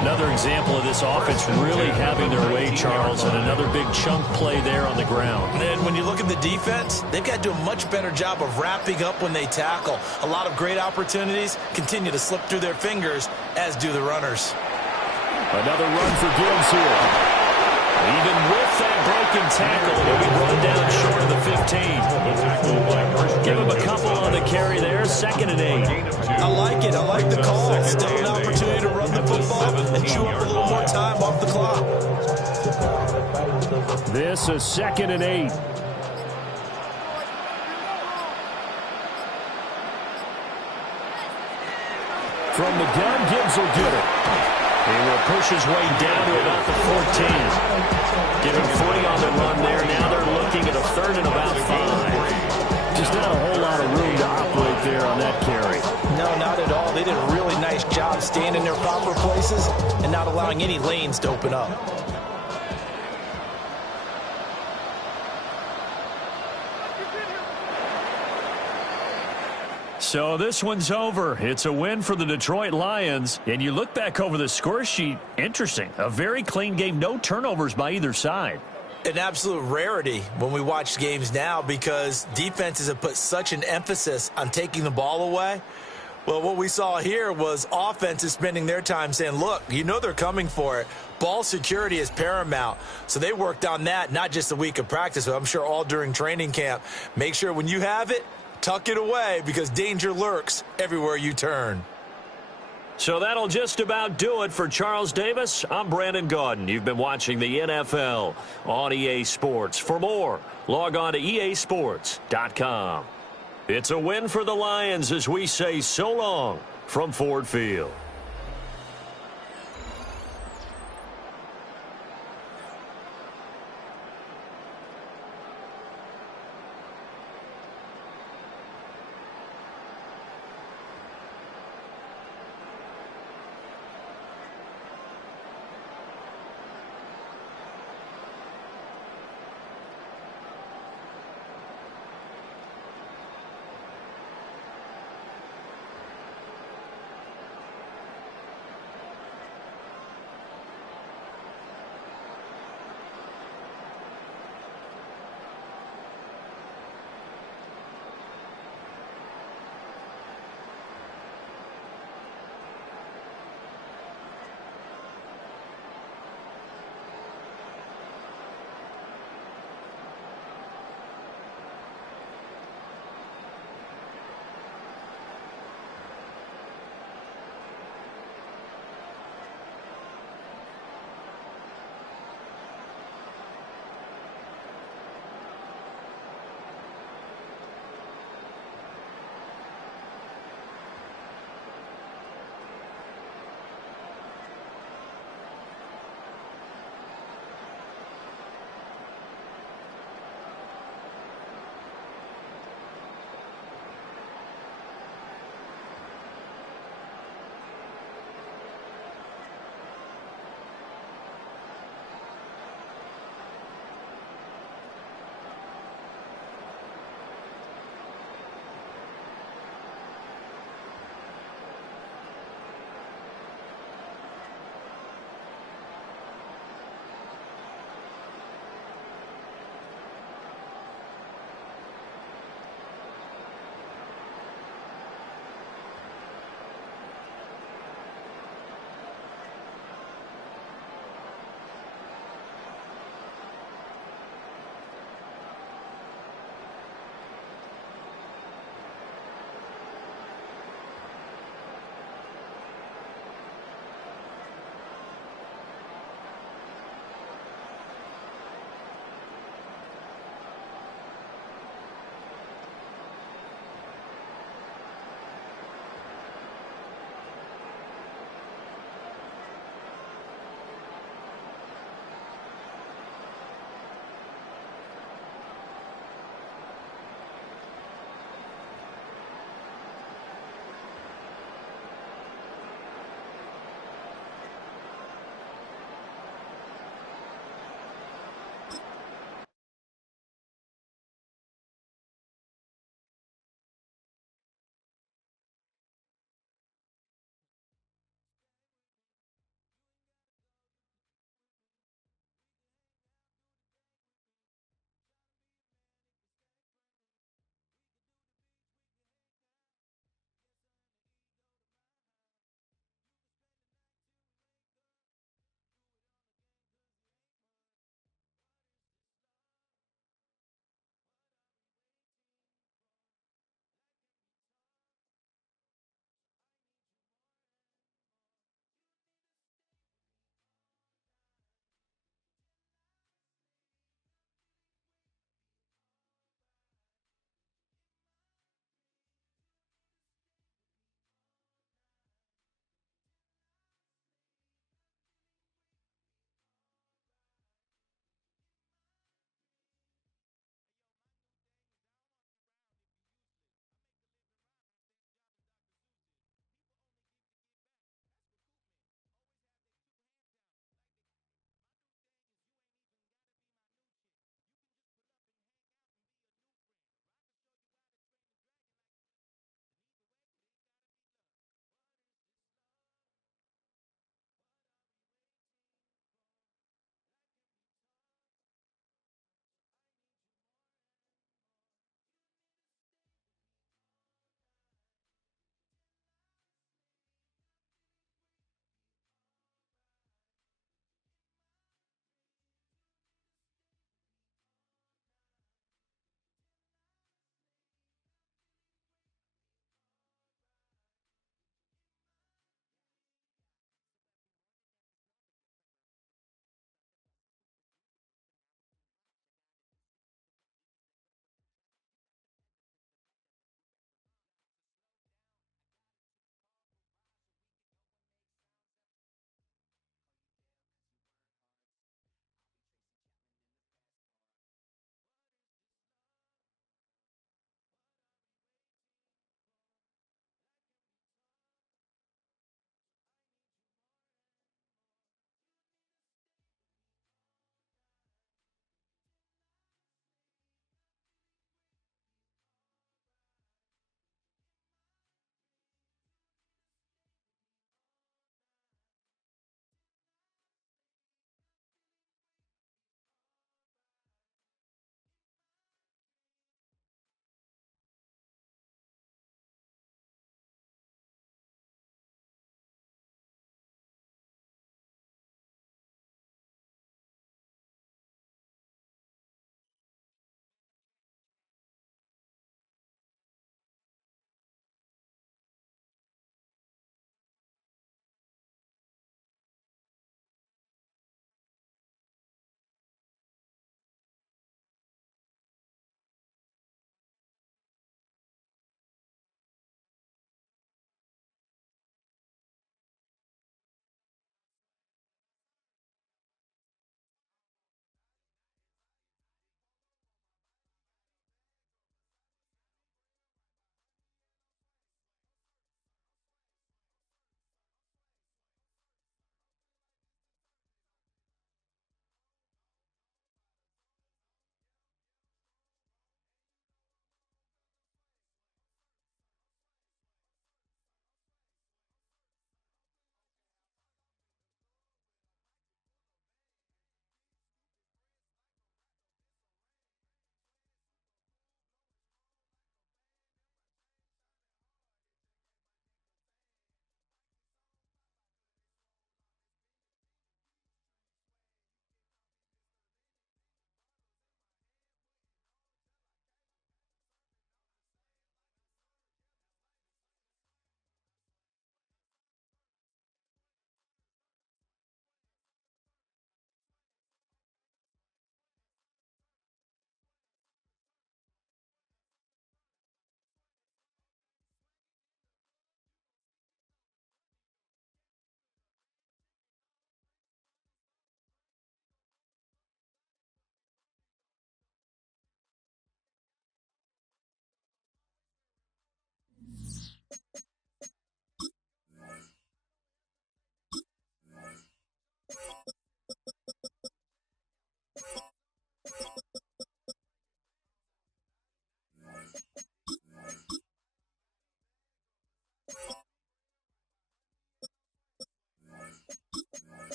Another example of this offense really having their way, Charles, and another big chunk play there on the ground. And when you look at the defense, they've got to do a much better job of wrapping up when they tackle. A lot of great opportunities continue to slip through their fingers, as do the runners. Another run for Gibbs here. Even with that broken tackle, he'll be run down short of the 15. Give him a couple on the carry there, 2nd and 8. I like it. I like the call. Still an opportunity to run the football and chew up a little more time off the clock. This is 2nd and 8. From the gun, Gibbs will get it. He will push his way down to about the 14. Getting free on the run there. Now they're looking at a 3rd and about 5. Just not a whole lot of room to operate there on that carry. No, not at all. They did a really nice job staying in their proper places and not allowing any lanes to open up. So this one's over. It's a win for the Detroit Lions. And you look back over the score sheet, interesting. A very clean game, no turnovers by either side. An absolute rarity when we watch games now because defenses have put such an emphasis on taking the ball away. Well, what we saw here was offenses spending their time saying, look, you know they're coming for it. Ball security is paramount. So they worked on that, not just a week of practice, but I'm sure all during training camp. Make sure when you have it, tuck it away because danger lurks everywhere you turn. So that'll just about do it for Charles Davis. I'm Brandon Gaudin. You've been watching the NFL on EA Sports. For more, log on to easports.com. It's a win for the Lions as we say so long from Ford Field.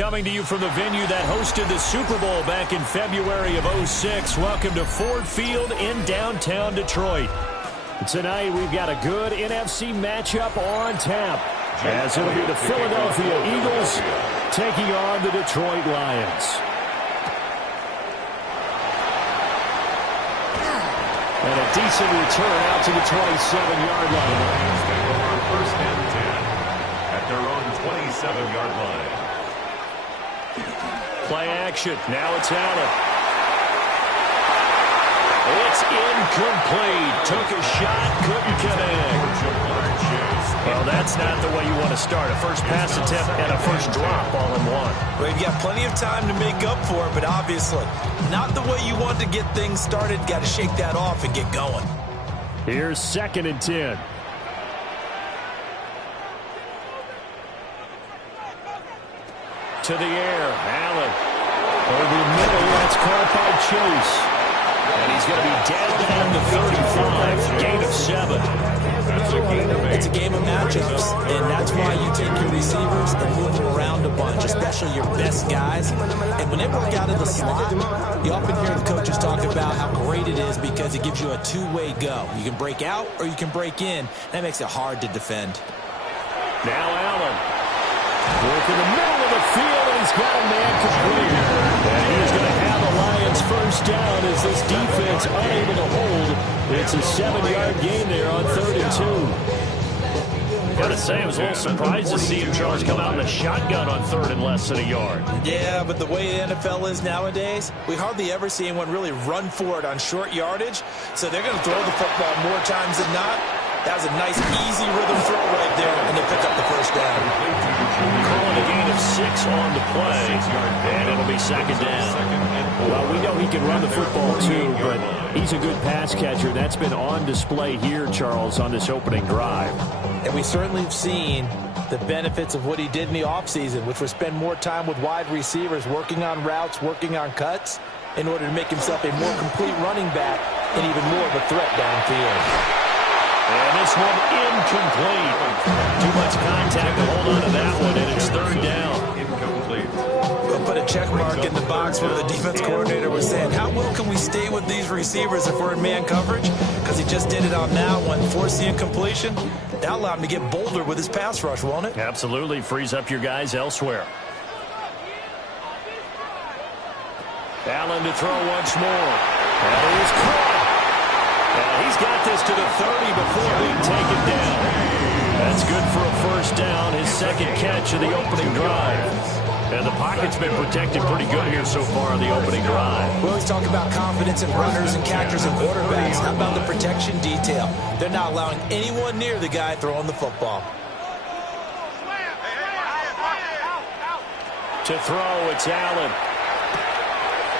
Coming to you from the venue that hosted the Super Bowl back in February of '06. Welcome to Ford Field in downtown Detroit. Tonight we've got a good NFC matchup on tap, as it'll be the Philadelphia Eagles taking on the Detroit Lions. And a decent return out to the 27-yard line. Lions take over first and 10 at their own 27-yard line. Play action. Now it's Allen. It's incomplete. Took a shot, couldn't connect. Well, that's not the way you want to start. A first pass attempt and a first drop all in one. Well, you've got plenty of time to make up for it, but obviously not the way you want to get things started. Got to shake that off and get going. Here's 2nd and 10. To the air, Allen. Over the middle, that's caught by Chase. And he's going to be down at the 35. Gain of 7. That's a gain of 8. It's a game of matchups, and that's why you take your receivers and move them around a bunch, especially your best guys. And when they work out of the slot, you often hear the coaches talk about how great it is because it gives you a two-way go. You can break out or you can break in. That makes it hard to defend. Now Allen. Working the middle of the field, and he's got a man complete. And he's going to have the Lions first down as this defense unable to hold. It's a 7-yard gain there on 3rd and 2. Got to say, I was a little surprised to see him, Charles, come out in a shotgun on 3rd and less than a yard. Yeah, but the way the NFL is nowadays, we hardly ever see anyone really run for it on short yardage. So they're going to throw the football more times than not. That was a nice, easy rhythm throw right there, and they pick up the first down. Calling a gain of 6 on the play, and it'll be 2nd down. Well, we know he can run the football too, but he's a good pass catcher. That's been on display here, Charles, on this opening drive. And we certainly have seen the benefits of what he did in the offseason, which was spend more time with wide receivers, working on routes, working on cuts, in order to make himself a more complete running back and even more of a threat downfield. And this one incomplete. Too much contact to hold on to that one, and it's 3rd down. Incomplete. We'll put a check mark in the box where the defense coordinator was saying, how well can we stay with these receivers if we're in man coverage? Because he just did it on that one, forced the incompletion. That allowed him to get bolder with his pass rush, won't it? Absolutely. Frees up your guys elsewhere. Allen to throw once more. That is caught. And he's got this to the 30 before being taken down. That's good for a first down, his 2nd catch of the opening drive. And the pocket's been protected pretty good here so far on the opening drive. We always talk about confidence in runners and catchers and quarterbacks. How about the protection detail? They're not allowing anyone near the guy throwing the football. To throw, it's Allen.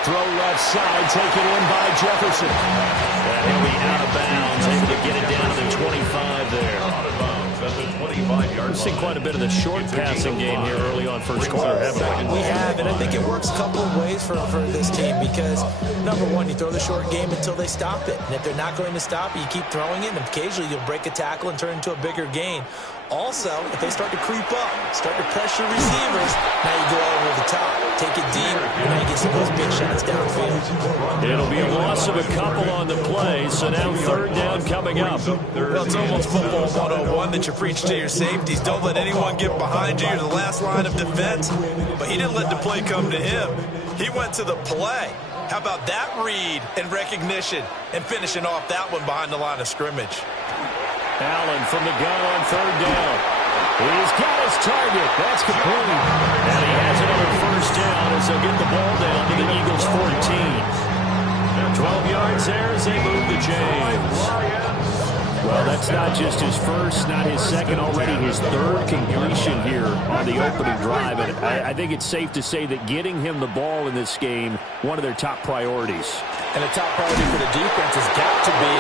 Throw left side, taken in by Jefferson. And he'll be out of bounds, able to get it down to the 25 there. Out of bounds at the 25-yard line. We've seen quite a bit of the short passing game here early on first quarter, haven't we? We have, and I think it works a couple of ways for this team because, number one, you throw the short game until they stop it. And if they're not going to stop it, you keep throwing it, and occasionally you'll break a tackle and turn into a bigger gain. Also, if they start to creep up, start to pressure receivers, now you go over the top, take it deep, and now you get some of those big shots downfield. It'll be a loss of a couple on the play, so now 3rd down coming up. Well, it's almost football 101 that you preach to your safeties. Don't let anyone get behind you. You're the last line of defense. But he didn't let the play come to him. He went to the play. How about that read and recognition and finishing off that one behind the line of scrimmage? Allen from the gun on 3rd down. He's got his target. That's complete. And he has another first down as they'll get the ball down to the Eagles' 14. 12 yards there as they move the chains. Well, that's not just his first, not his second, already his 3rd completion here on the opening drive. And I think it's safe to say that getting him the ball in this game, one of their top priorities. And the top priority for the defense has got to be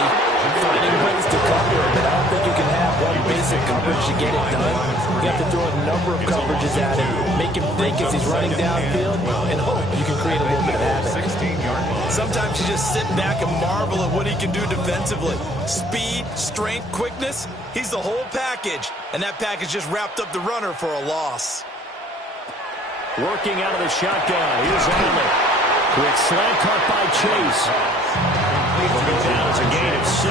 finding ways to cover him. And I don't think you can have one basic coverage to get it done. You have to throw a number of coverages at him, make him think as he's running downfield, and hope you can create a little bit of havoc. Sometimes you just sit back and marvel at what he can do defensively. Speed, strength, quickness, he's the whole package. And that package just wrapped up the runner for a loss. Working out of the shotgun. Here's Allen. Quick slant caught by Chase. It'll be down as a gain of 6.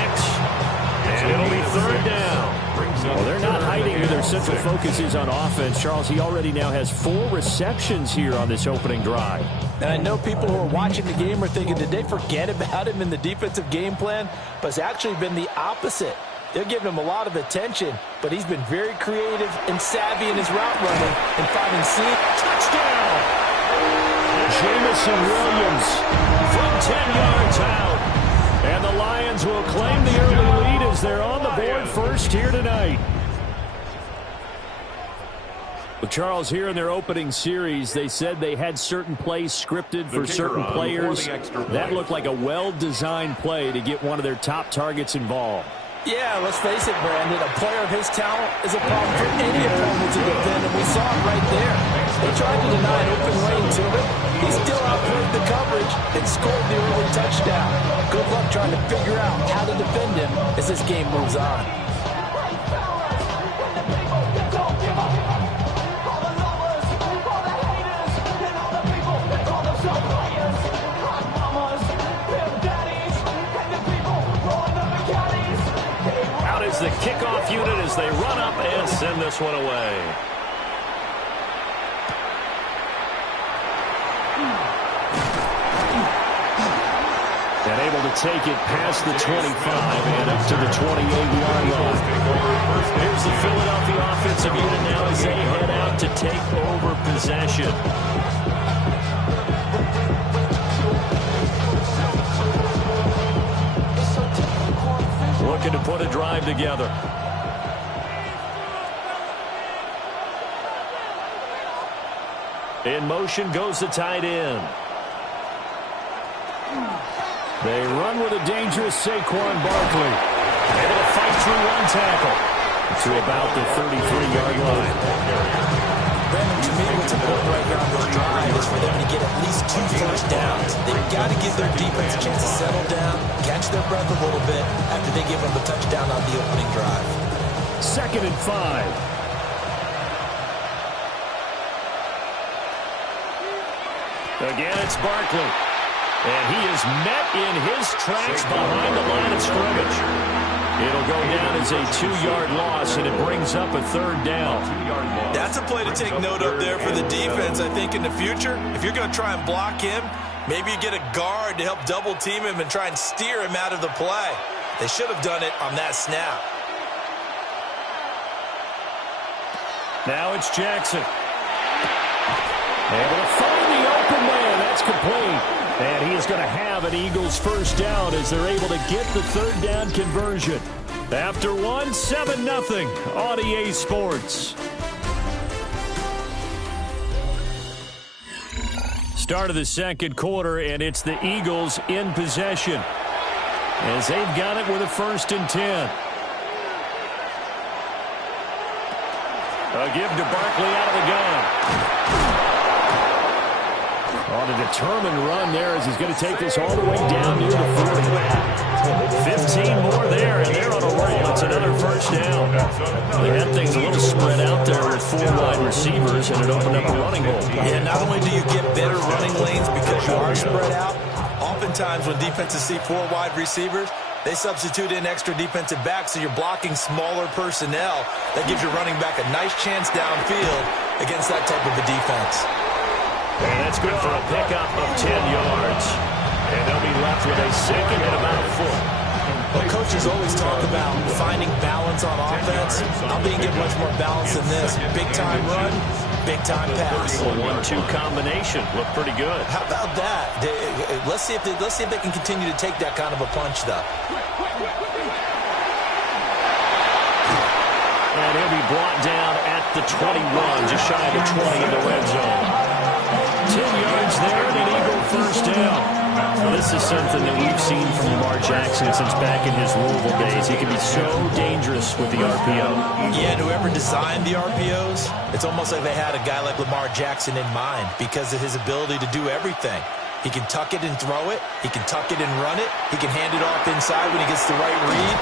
And it'll be 3rd down. Well, they're not hiding who their central focus is on offense. Charles, he already now has 4 receptions here on this opening drive. And I know people who are watching the game are thinking, did they forget about him in the defensive game plan? But it's actually been the opposite. They're giving him a lot of attention, but he's been very creative and savvy in his route running and finding seam. Touchdown! Jamison Williams from 10 yards out. And the Lions will claim the early lead as they're on the board first here tonight. Well, Charles, here in their opening series, they said they had certain plays scripted for certain players. That looked like a well-designed play to get one of their top targets involved. Yeah, let's face it, Brandon. A player of his talent is a problem for any opponent to defend, and we saw it right there. They tried to deny an open lane to him. He still outplayed the coverage and scored the early touchdown. Good luck trying to figure out how to defend him as this game moves on. The kickoff unit as they run up and send this one away. And able to take it past the 25 and up to the 28-yard line. Here's the Philadelphia offensive unit now as they head out to take over possession. Looking to put a drive together. In motion goes the tight end. They run with a dangerous Saquon Barkley. Able to fight through one tackle to about the 33-yard line. Brandon, to me, what's important right now on this drive is for them to get at least 2 first downs. They've got to give their defense a chance to settle down, catch their breath a little bit after they give them the touchdown on the opening drive. 2nd and 5. Again, it's Barkley. And he is met in his tracks behind the line of scrimmage. It'll go down as a 2-yard loss, and it brings up a 3rd down. That's a play to take note of there for the defense, I think, in the future. If you're going to try and block him, maybe you get a guard to help double-team him and try and steer him out of the play. They should have done it on that snap. Now it's Jackson. Able to find the open man. That's complete. And he is going to have an Eagles first down as they're able to get the 3rd down conversion. After 7-0 on EA Sports. Start of the 2nd quarter, and it's the Eagles in possession as they've got it with a 1st and 10. A give to Barkley out of the gun. On a determined run there as he's going to take this all the way down near the 40. 15 more there, and they're on a roll. It's another first down. They had things a little spread out there with 4 wide receivers, and it opened up a running hole. Yeah, not only do you get better running lanes because you are spread out, oftentimes when defenses see 4 wide receivers, they substitute in extra defensive backs, so you're blocking smaller personnel. That gives your running back a nice chance downfield against that type of a defense. And that's good for a pickup of 10 yards. And they'll be left with a 2nd and about a foot. Well, coaches always talk about finding balance on offense. I don't think you get much more balance than this. Big-time run, big-time pass. A 1-2 combination. Looked pretty good. How about that? Let's see if they can continue to take that kind of a punch, though. And he'll be brought down at the 21, just shy of the 20 in the red zone. 10 yards there and an Eagle first down. Well, this is something that we've seen from Lamar Jackson since back in his Louisville days. He can be so dangerous with the RPO. Yeah, and whoever designed the RPOs, it's almost like they had a guy like Lamar Jackson in mind because of his ability to do everything. He can tuck it and throw it. He can tuck it and run it. He can hand it off inside when he gets the right read.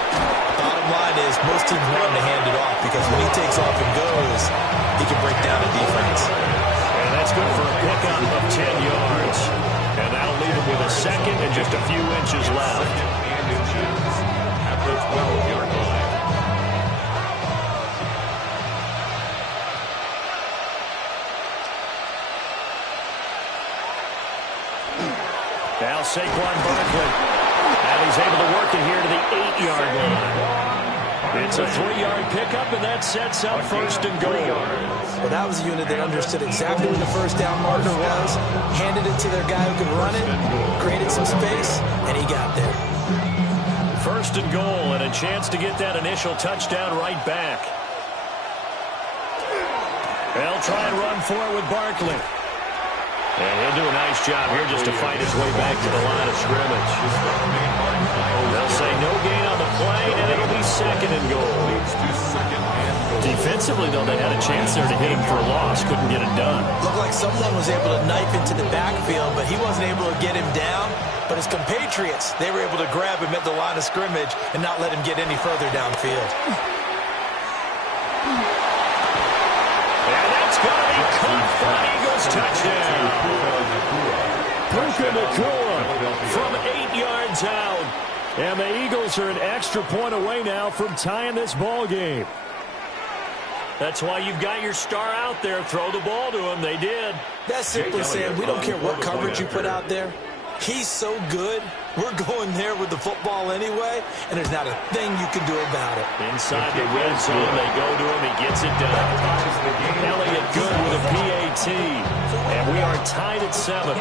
Bottom line is most teams want him to hand it off because when he takes off and goes, he can break down a defense. And that's good for a pickup of 10 yards. And that'll leave him with a 2nd and just a few inches left. At the 12-yard line. Now Saquon Barkley. And he's able to work it here to the 8-yard line. It's a 3-yard pickup, and that sets up first and goal. Well, that was a unit that understood exactly where the first down marker was, handed it to their guy who could run it, created some space, and he got there. First and goal, and a chance to get that initial touchdown right back. They'll try and run for it with Barkley. And he'll do a nice job here just to fight his way back to the line of scrimmage. They'll say no gain on the play, and it'll be second and goal. Defensively, though, they had a chance there to hit him for a loss. Couldn't get it done. Looked like someone was able to knife into the backfield, but he wasn't able to get him down. But his compatriots, they were able to grab him at the line of scrimmage and not let him get any further downfield. And that's going to be caught for an Eagles touchdown. Puka Nacua from 8 yards out. And the Eagles are an extra point away now from tying this ball game. That's why you've got your star out there. Throw the ball to him. They did. That's simply saying we don't care what coverage you put out there. He's so good. We're going there with the football anyway, and there's not a thing you can do about it. Inside the red zone, they go to him. He gets it done. Elliott good with a PAT. And we are tied at 7.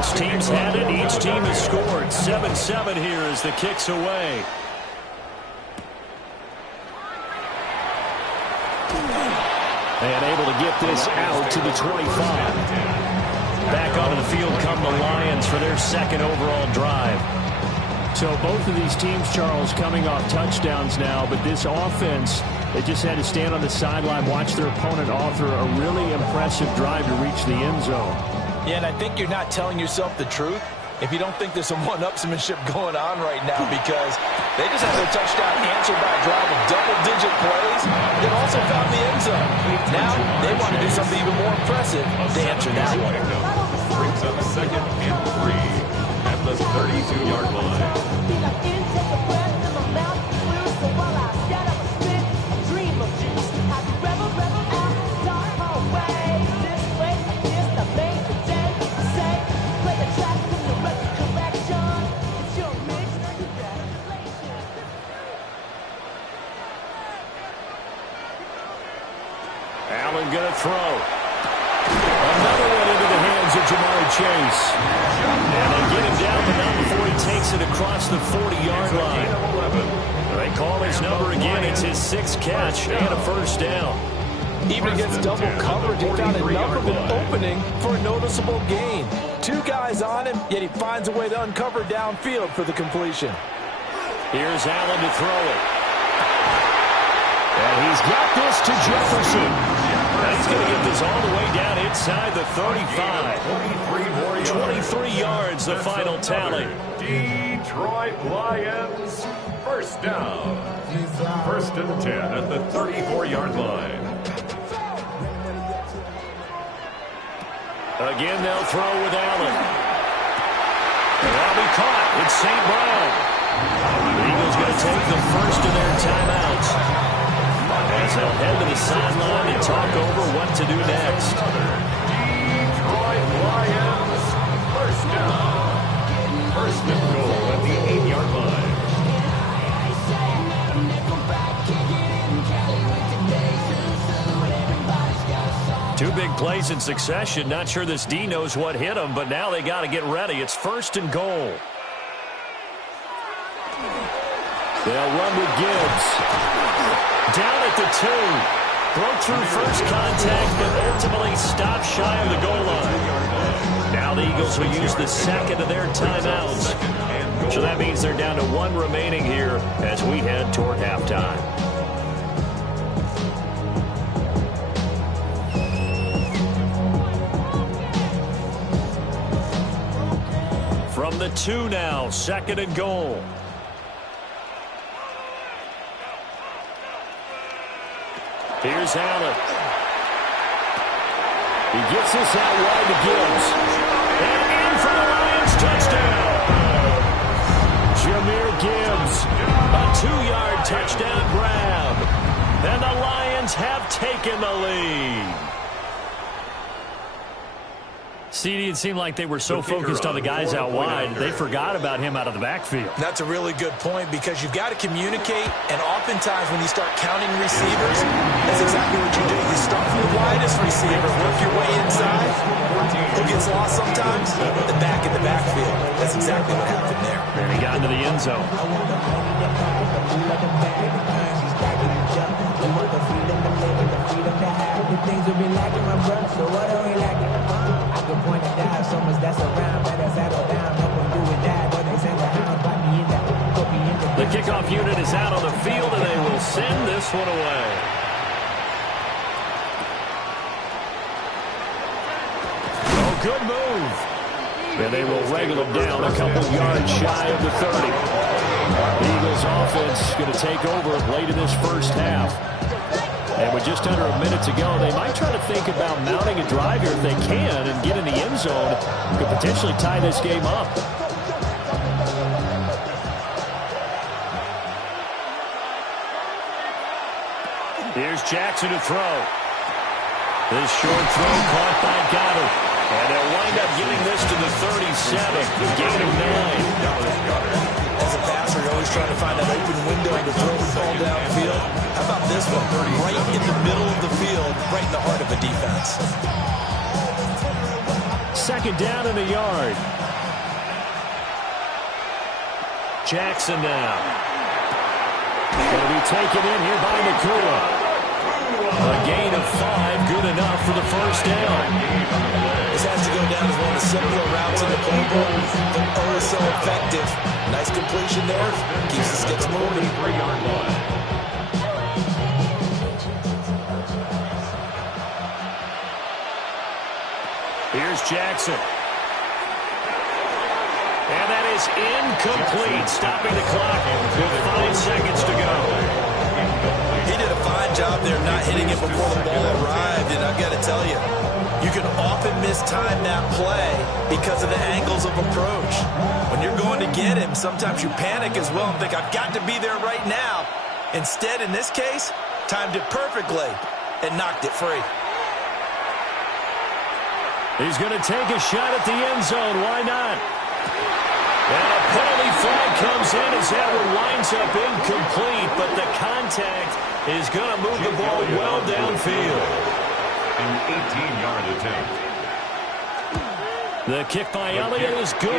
Each team's had it. Each team has scored. 7-7 here as the kick's away. And able to get this out to the 25. Back onto the field come the Lions for their second overall drive. So both of these teams, Charles, coming off touchdowns now, but this offense, they just had to stand on the sideline, watch their opponent author a really impressive drive to reach the end zone. Yeah, and I think you're not telling yourself the truth if you don't think there's some one-upsmanship going on right now, because they just had their touchdown answered by a drive of double-digit plays that also found the end zone. Now they want to do something even more impressive to answer that one. Brings up second and 3 at the 32-yard line. Allen going to throw. Another one into the hands of Jamar Chase. And they get him down, but not before he takes it across the 40-yard line. They call his number again. It's his 6th catch and a first down. Even against double coverage, he found enough of an opening for a noticeable gain. 2 guys on him, yet he finds a way to uncover downfield for the completion. Here's Allen to throw it. And he's got this to Jefferson. And he's going to get this all the way down inside the 35. 23 yards, the final tally. Detroit Lions, first down. First and 10 at the 34-yard line. Again, they'll throw with Allen. And that'll be caught. It's St. Brown. The Eagles going to take the first of their timeouts, as they'll head to the sideline and talk over what to do next. Detroit Lions, first down. First and goal at the 8-yard line. Two big plays in succession. Not sure this D knows what hit him, but now they got to get ready. It's first and goal. They'll run with Gibbs. Down at the 2. Broke through first contact, but ultimately stopped shy of the goal line. Now the Eagles will use the second of their timeouts. So that means they're down to 1 remaining here as we head toward halftime. From the 2 now, second and goal. Here's Allen. He gets this out wide to Gibbs. And in for the Lions, touchdown. Jahmyr Gibbs, a 2-yard touchdown grab. And the Lions have taken the lead. CD, it seemed like they were so focused on the guys out wide, they forgot about him out of the backfield. That's a really good point because you've got to communicate, and oftentimes when you start counting receivers, that's exactly what you do. You start from the widest receiver, work your way inside. Who gets lost sometimes? The back in the backfield. That's exactly what happened there. And he got into the end zone. The kickoff unit is out on the field, and they will send this one away. Oh, good move. And they will wrangle him down a couple yards shy of the 30. Eagles offense going to take over late in this first half. And with just under a minute to go, they might try to think about mounting a drive here if they can and get in the end zone. Could potentially tie this game up. Here's Jackson to throw. This short throw caught by Goddard. And they'll wind up getting this to the 37. Gain of 9. As a passer, you're always trying to find that open window to throw the ball downfield. How about this one? Right in the middle of the field, right in the heart of a defense. Second down and a yard. Jackson now. Going to be taken in here by Nakua. A gain of 5, good enough for the first down. This has to go down as one of the simpler routes in the playbook, but oh, so effective. Nice completion there. Keeps the sticks moving. 3-yard line. Here's Jackson. And that is incomplete, stopping the clock with 5 seconds to go. He did a fine job there not hitting it before the ball arrived, and I've got to tell you, you can often mistime that play because of the angles of approach. When you're going to get him, sometimes you panic as well and think, I've got to be there right now. Instead, in this case, timed it perfectly and knocked it free. He's going to take a shot at the end zone. Why not? And a penalty flag comes in as that one winds up incomplete, but the contact is going to move the ball well downfield. An 18-yard attempt. The kick by Elliott is good.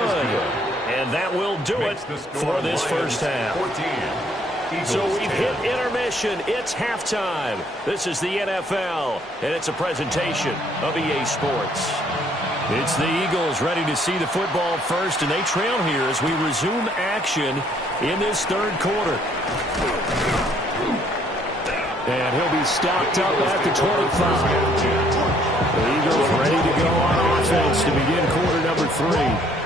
And that will do it for this first half. 14. So we've hit intermission. It's halftime. This is the NFL, and it's a presentation of EA Sports. It's the Eagles ready to see the football first, and they trail here as we resume action in this third quarter. And he'll be stopped up at the 25. The Eagles ready to go on offense to begin quarter number 3.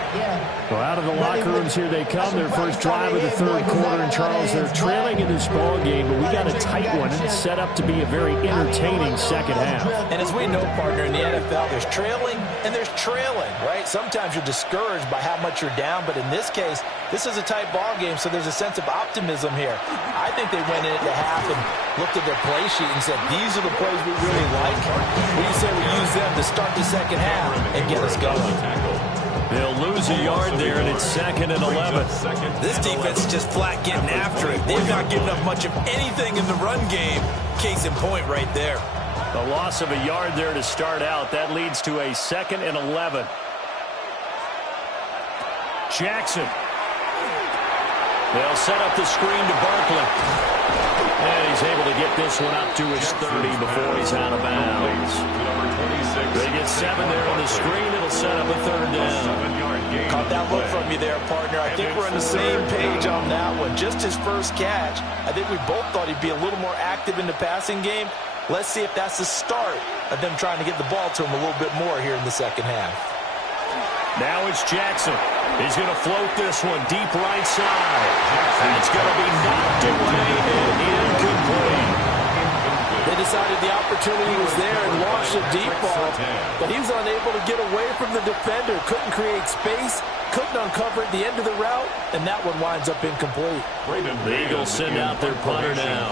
Well, out of the locker rooms here they come. Their first drive of the third quarter. And, Charles, they're trailing in this ball game, but we got a tight one set up to be a very entertaining second half. And as we know, partner, in the NFL, there's trailing and there's trailing, right? Sometimes you're discouraged by how much you're down, but in this case, this is a tight ball game, so there's a sense of optimism here. I think they went into half and looked at their play sheet and said, these are the plays we really like. What do you say we use them to start the second half and get us going? They'll lose a yard there, and it's second and 11. This defense is just flat getting after it. They've not given up much of anything in the run game. Case in point right there. The loss of a yard there to start out. That leads to a second and 11. Jackson. They'll set up the screen to Barkley. And he's able to get this one up to his 30 before he's out of bounds. They get 7 there on the screen. It'll set up a third down. Caught that look from you there, partner. I think we're on the same page on that one. Just his first catch. I think we both thought he'd be a little more active in the passing game. Let's see if that's the start of them trying to get the ball to him a little bit more here in the second half. Now it's Jackson. He's going to float this one deep right side. And it's going to be knocked away and incomplete. They They decided the opportunity was there and launched a deep ball, but he was unable to get away from the defender. Couldn't create space, couldn't uncover at the end of the route, and that one winds up incomplete. The Eagles send out their punter now.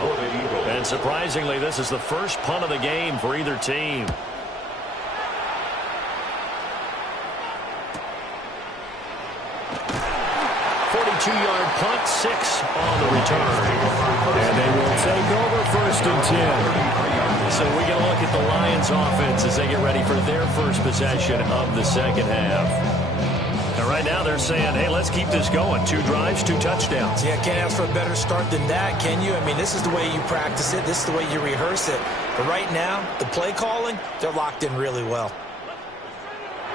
And surprisingly, this is the first punt of the game for either team. 42-yard punt, 6 on the return. And they will take over 1st and 10. So we get a look at the Lions offense as they get ready for their first possession of the second half. And right now they're saying, hey, let's keep this going. 2 drives, 2 touchdowns. Yeah, can't ask for a better start than that, can you? I mean, this is the way you practice it. This is the way you rehearse it. But right now, the play calling, they're locked in really well.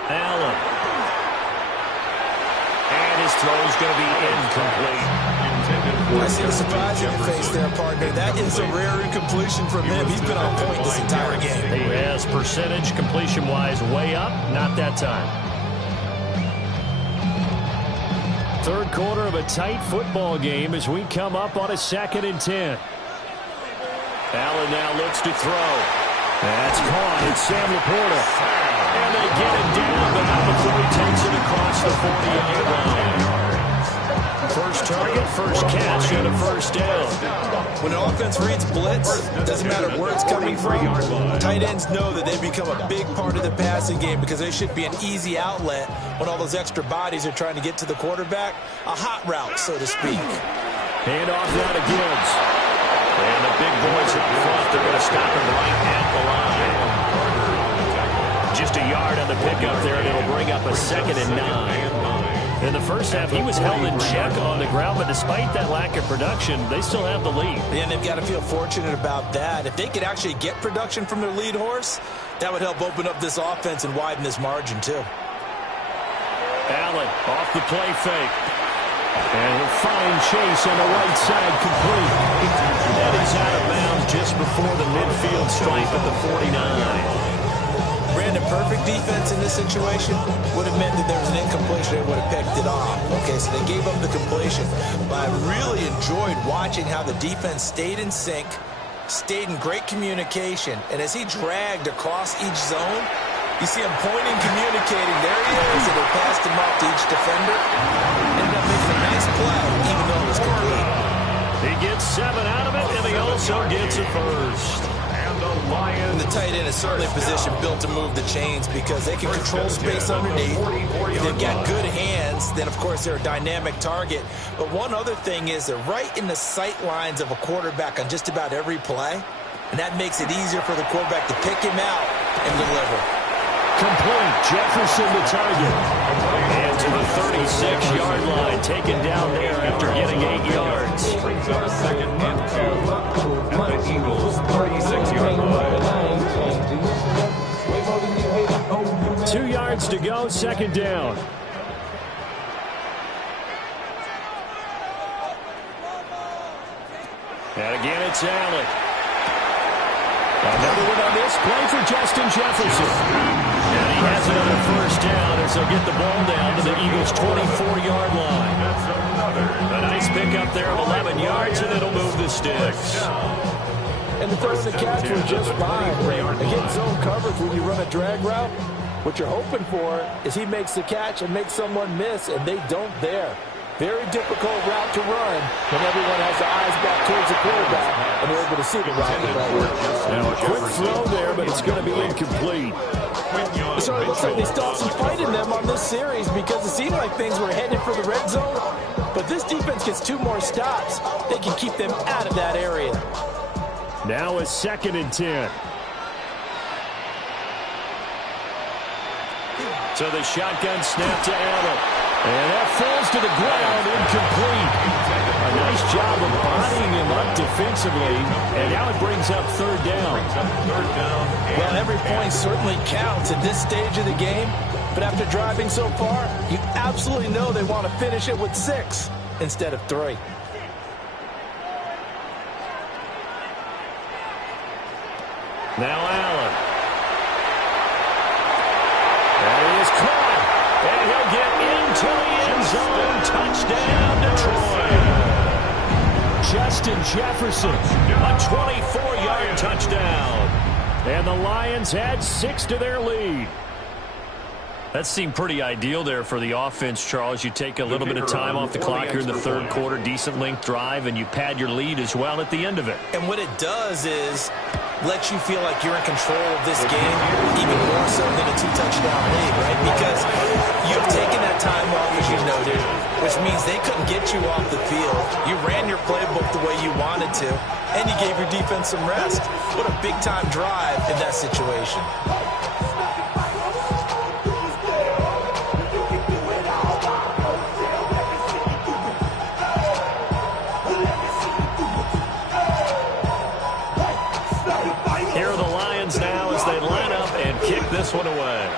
Allen. And his throw is going to be incomplete. I see a surprise in your face there, partner. That is a rare incompletion from him. He's been on point this entire game. He has percentage completion-wise way up. Not that time. Third quarter of a tight football game as we come up on a 2nd and 10. Allen now looks to throw. That's caught. It's Sam Laporta. And they get it down, but not before he takes it across the 40-yard line. First target, first catch, and a first down. When an offense reads blitz, doesn't matter where it's coming from, tight ends know that they become a big part of the passing game because they should be an easy outlet when all those extra bodies are trying to get to the quarterback. A hot route, so to speak. Hand off now to Gibbs. And the big boys up front, they're going to stop him right at the line. Just a yard on the pickup there, and it'll bring up a 2nd and 9. In the first half, he was held in check on the ground, but despite that lack of production, they still have the lead. And they've got to feel fortunate about that. If they could actually get production from their lead horse, that would help open up this offense and widen this margin, too. Allen off the play fake. And a fine chase on the right side, complete. That is out of bounds just before the midfield stripe at the 49. Brandon, perfect defense in this situation would have meant that there was an incompletion. They would have picked it off. Okay, so they gave up the completion. But I really enjoyed watching how the defense stayed in sync, stayed in great communication. And as he dragged across each zone, you see him pointing, communicating. There he is, and they passed him off to each defender. Ended up making a nice play, even though it was complete. He gets 7 out of it, and he also gets a first. And the tight end is certainly a position built to move the chains because they can control space underneath. If they've got good hands, then, of course, they're a dynamic target. But one other thing is they're right in the sight lines of a quarterback on just about every play, and that makes it easier for the quarterback to pick him out and deliver. Complete. Jefferson the target. And to the 36-yard line, taken down there after getting 8 yards. Brings up 2nd and 2 at the Eagles' 36-yard line. 2 yards to go, 2nd down. And again, it's Allen. Another one on this play for Justin Jefferson. And he has another first down as they'll get the ball down to the Eagles' 24-yard line. A nice pickup there of 11 yards, and it'll move the sticks. And the throw and the catch was just fine. Again, zone coverage when you run a drag route, what you're hoping for is he makes the catch and makes someone miss, and they don't there. Very difficult route to run when everyone has their eyes back towards the quarterback and they're able to see the route. Now a quick throw there, but it's going to be incomplete. So it looks like they still have some fight in them on this series because it seemed like things were headed for the red zone. But this defense gets 2 more stops. They can keep them out of that area. Now a 2nd and 10. So the shotgun snap to Allen. And that falls to the ground, incomplete. A nice job of bodying him up defensively, and now it brings up 3rd down. Well, every point certainly counts at this stage of the game, but after driving so far, you absolutely know they want to finish it with 6 instead of 3. Now Allen. And he is caught. And he'll get into the end zone. Touchdown, Detroit. Justin Justin Jefferson. A 24-yard touchdown. And the Lions add 6 to their lead. That seemed pretty ideal there for the offense, Charles. You take a little bit of time off the clock here in the third quarter, decent length drive, and you pad your lead as well at the end of it. And what it does is let you feel like you're in control of this game, even more so than a 2-touchdown lead, right? Because you've taken that time off, as you noted, which means they couldn't get you off the field. You ran your playbook the way you wanted to, and you gave your defense some rest. What a big-time drive in that situation. Here are the Lions now as they line up and kick this one away.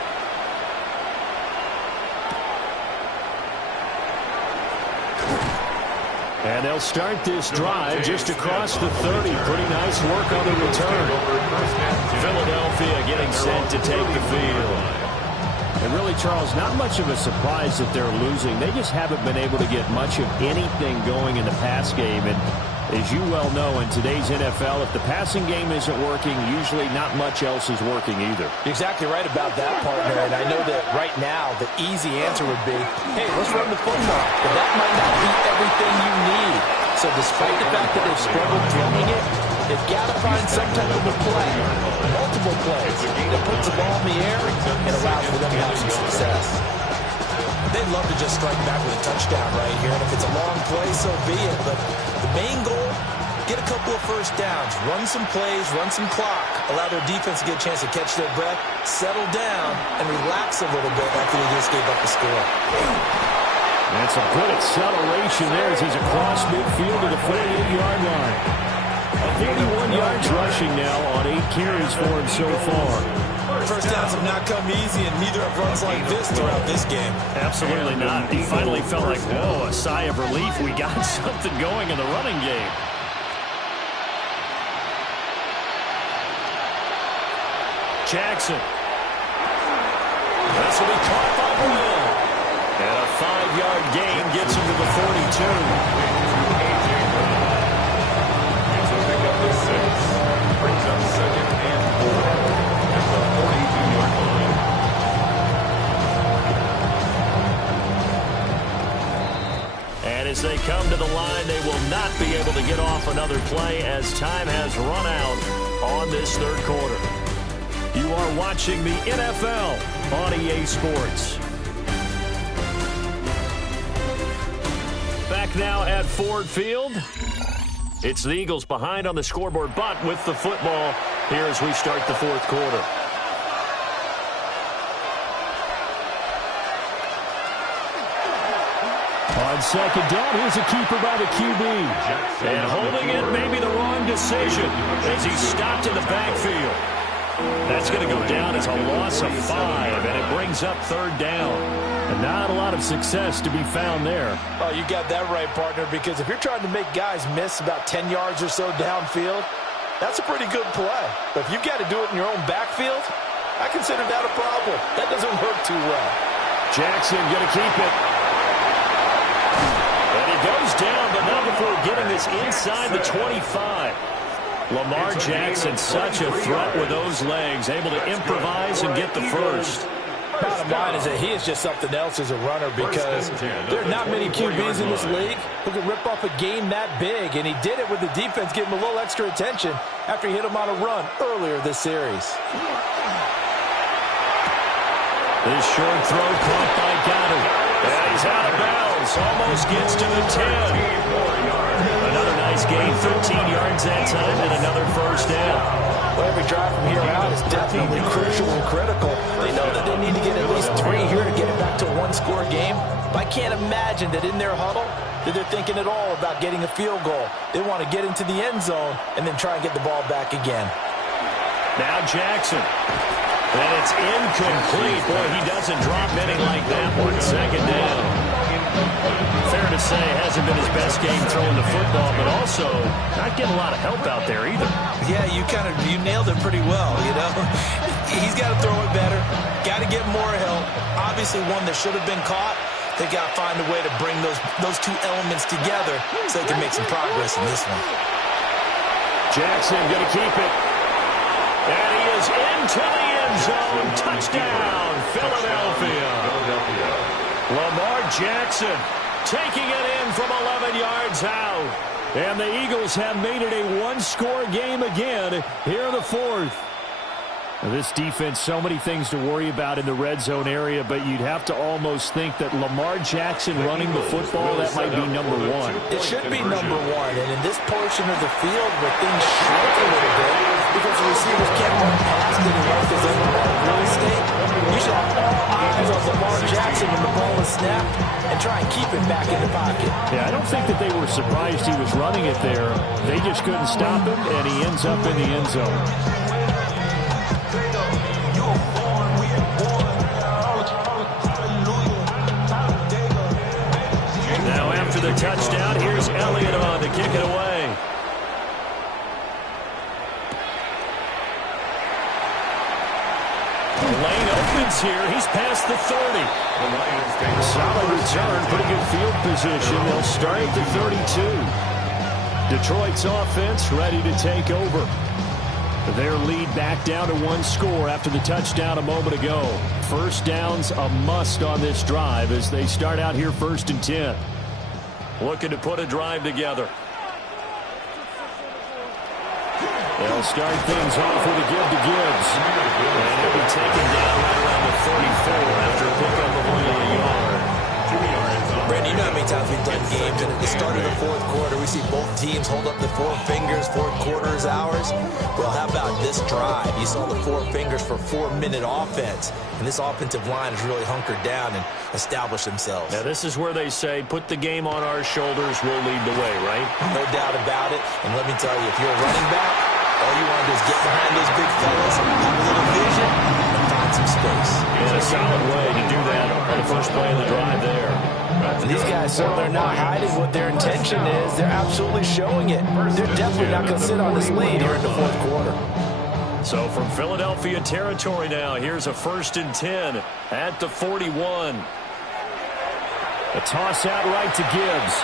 And they'll start this drive just across the 30. Pretty nice work on the return. Philadelphia getting set to take the field. And really, Charles, not much of a surprise that they're losing. They just haven't been able to get much of anything going in the pass game. And as you well know, in today's NFL, if the passing game isn't working, usually not much else is working either. You're exactly right about that, partner. And I know that right now the easy answer would be, hey, let's run the football. But that might not be everything you need. So despite the fact that they've struggled throwing it, they've got to find some type of a play, multiple plays, that puts the ball in the air and allows for them to have some success. They'd love to just strike back with a touchdown right here. And if it's a long play, so be it. But the main goal, get a couple of first downs, run some plays, run some clock, allow their defense to get a chance to catch their breath, settle down, and relax a little bit after they just gave up the score. That's a good acceleration there as he's across midfield to the 48-yard line. 41 yards rushing now on 8 carries for him so far. First downs have not come easy, and neither have runs like this throughout this game. Absolutely not. He finally felt like, whoa, a sigh of relief. We got something going in the running game. Jackson. This will be caught by Will. And a 5-yard gain gets him to the 42. Brings up second and 4 at the 42-yard line. And as they come to the line, they will not be able to get off another play as time has run out on this third quarter. You are watching the NFL on EA Sports. Back now at Ford Field. It's the Eagles behind on the scoreboard, but with the football here as we start the fourth quarter. On second down, here's a keeper by the QB. And holding it may be the wrong decision as he's stopped in the backfield. That's going to go down as a loss of 5, and it brings up third down. And not a lot of success to be found there. Oh, you got that right, partner, because if you're trying to make guys miss about 10 yards or so downfield, that's a pretty good play. But if you've got to do it in your own backfield, I consider that a problem. That doesn't work too well. Jackson going to keep it. And he goes down, but not before getting this inside the 25. Lamar Jackson, such a threat with those legs, able to improvise and get the first. Bottom line is that he is just something else as a runner because there are not many QBs in this league who can rip off a game that big, and he did it with the defense giving him a little extra attention after he hit him on a run earlier this series. This short throw caught by Goddard. And he's out of bounds. Almost gets to the 10. Another nice gain, 13 yards that time, and another first down. Well, every drive from here out is definitely crucial and critical. They know that they need to get at least 3 here to get it back to a one-score game. But I can't imagine that in their huddle that they're thinking at all about getting a field goal. They want to get into the end zone and then try and get the ball back again. Now Jackson. And it's incomplete. Boy, he doesn't drop many like that one. Second down. Fair to say, hasn't been his best game throwing the football, but also not getting a lot of help out there either. Yeah, you nailed it pretty well, you know. He's got to throw it better. Got to get more help. Obviously one that should have been caught. They've got to find a way to bring those two elements together so they can make some progress in this one. Jackson going to keep it. And he is into the end zone. Touchdown, Philadelphia. Lamar Jackson taking it in from 11 yards out. And the Eagles have made it a one-score game again here in the fourth. This defense, so many things to worry about in the red zone area, but you'd have to almost think that Lamar Jackson running the football, that might be number one. It should be number one, and in this portion of the field where things shrink a little bit because the receivers can't run past it and work as real estate, you should have all eyes on Lamar Jackson when the ball is snapped and try and keep it back in the pocket. Yeah, I don't think that they were surprised he was running it there. They just couldn't stop him, and he ends up in the end zone. Now after the touchdown, here's Elliott on to kick it away. Lane opens here. He's past the 30. Solid return, pretty good field position. They'll start at the 32. Detroit's offense ready to take over. Their lead back down to one score after the touchdown a moment ago. First down's a must on this drive as they start out here 1st and 10. Looking to put a drive together. They'll start things off with a give to Gibbs. And he'll be taken down right around the 34 after a pickup of only a yard. Brandon, you know how many times we've done games, and at the start of the fourth quarter, we see both teams hold up the four fingers, fourth quarter is ours. Well, how about this drive? You saw the four fingers for 4-minute offense, and this offensive line has really hunkered down and established themselves. Now, this is where they say, put the game on our shoulders, we'll lead the way, right? No doubt about it, and let me tell you, if you're a running back, all you want to do is get behind those big fellas, have a little vision, and find some space. And a solid way to do that on the first play of the drive there. And these guys certainly are not hiding what their intention is. They're absolutely showing it. They're definitely not going to sit on this lead here in the fourth quarter. So from Philadelphia territory now, here's a 1st and 10 at the 41. A toss out right to Gibbs.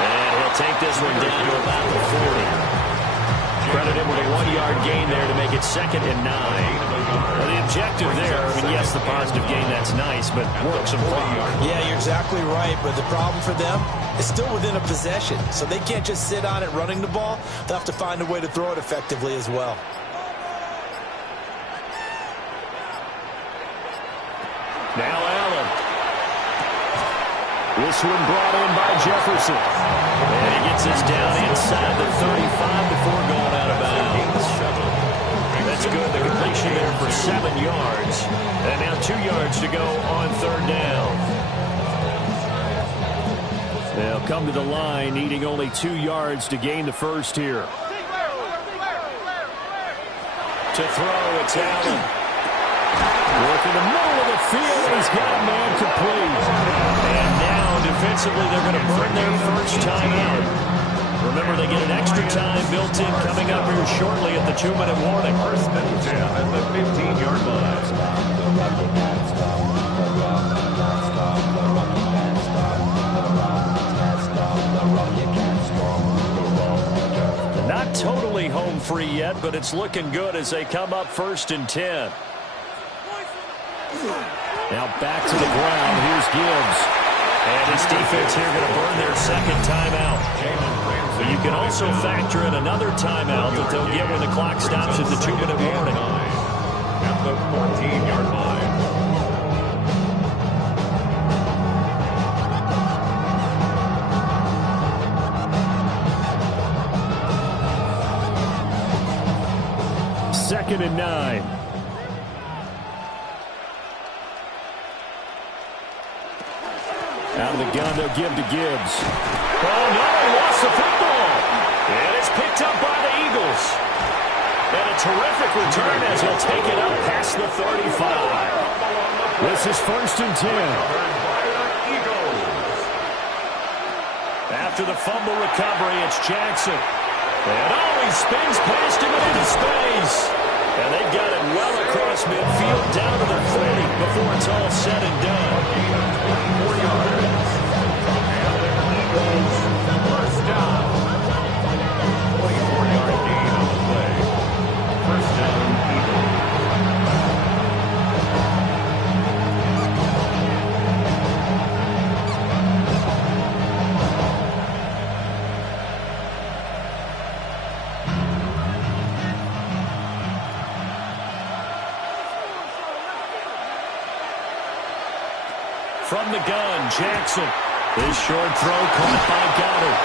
And he'll take this one down to about the 40. Credit him with a 1-yard gain there to make it 2nd and 9. Well, the objective there, I mean, yes, the positive gain, that's nice, but work some clock. Yeah, you're exactly right, but the problem for them is still within a possession, so they can't just sit on it running the ball. They'll have to find a way to throw it effectively as well. Now Allen. This one brought in by Jefferson. And he gets this down inside the 35 before going out of bounds. That's good. The completion there for 7 yards. And now 2 yards to go on 3rd down. They'll come to the line, needing only 2 yards to gain the first here. To throw, it's Allen. Work in the middle of the field, and he's got a man complete. And now, defensively, they're going to burn their first time out. Remember, they get an extra time built in coming up here shortly at the 2-minute warning. 1st and 10 at the 15-yard line. Not totally home free yet, but it's looking good as they come up 1st and 10. Now back to the ground. Here's Gibbs. And this defense here going to burn their 2nd timeout. But you can also factor in another timeout that they'll get when the clock stops at the 2-minute warning. At the 14-yard line. Second and 9. Out of the gun, they'll give to Gibbs. Oh, no, he lost the football. And it's picked up by the Eagles. And a terrific return as he'll take it up past the 35. This is 1st and 10. After the fumble recovery, it's Jackson. And oh, he spins past him and into space. And they've got it well across midfield, down to the 40 before it's all said and done. 4 yards. First down. 24-yard gain on the play. First down, Eagles. From the gun, Jackson. His short throw caught by Goddard.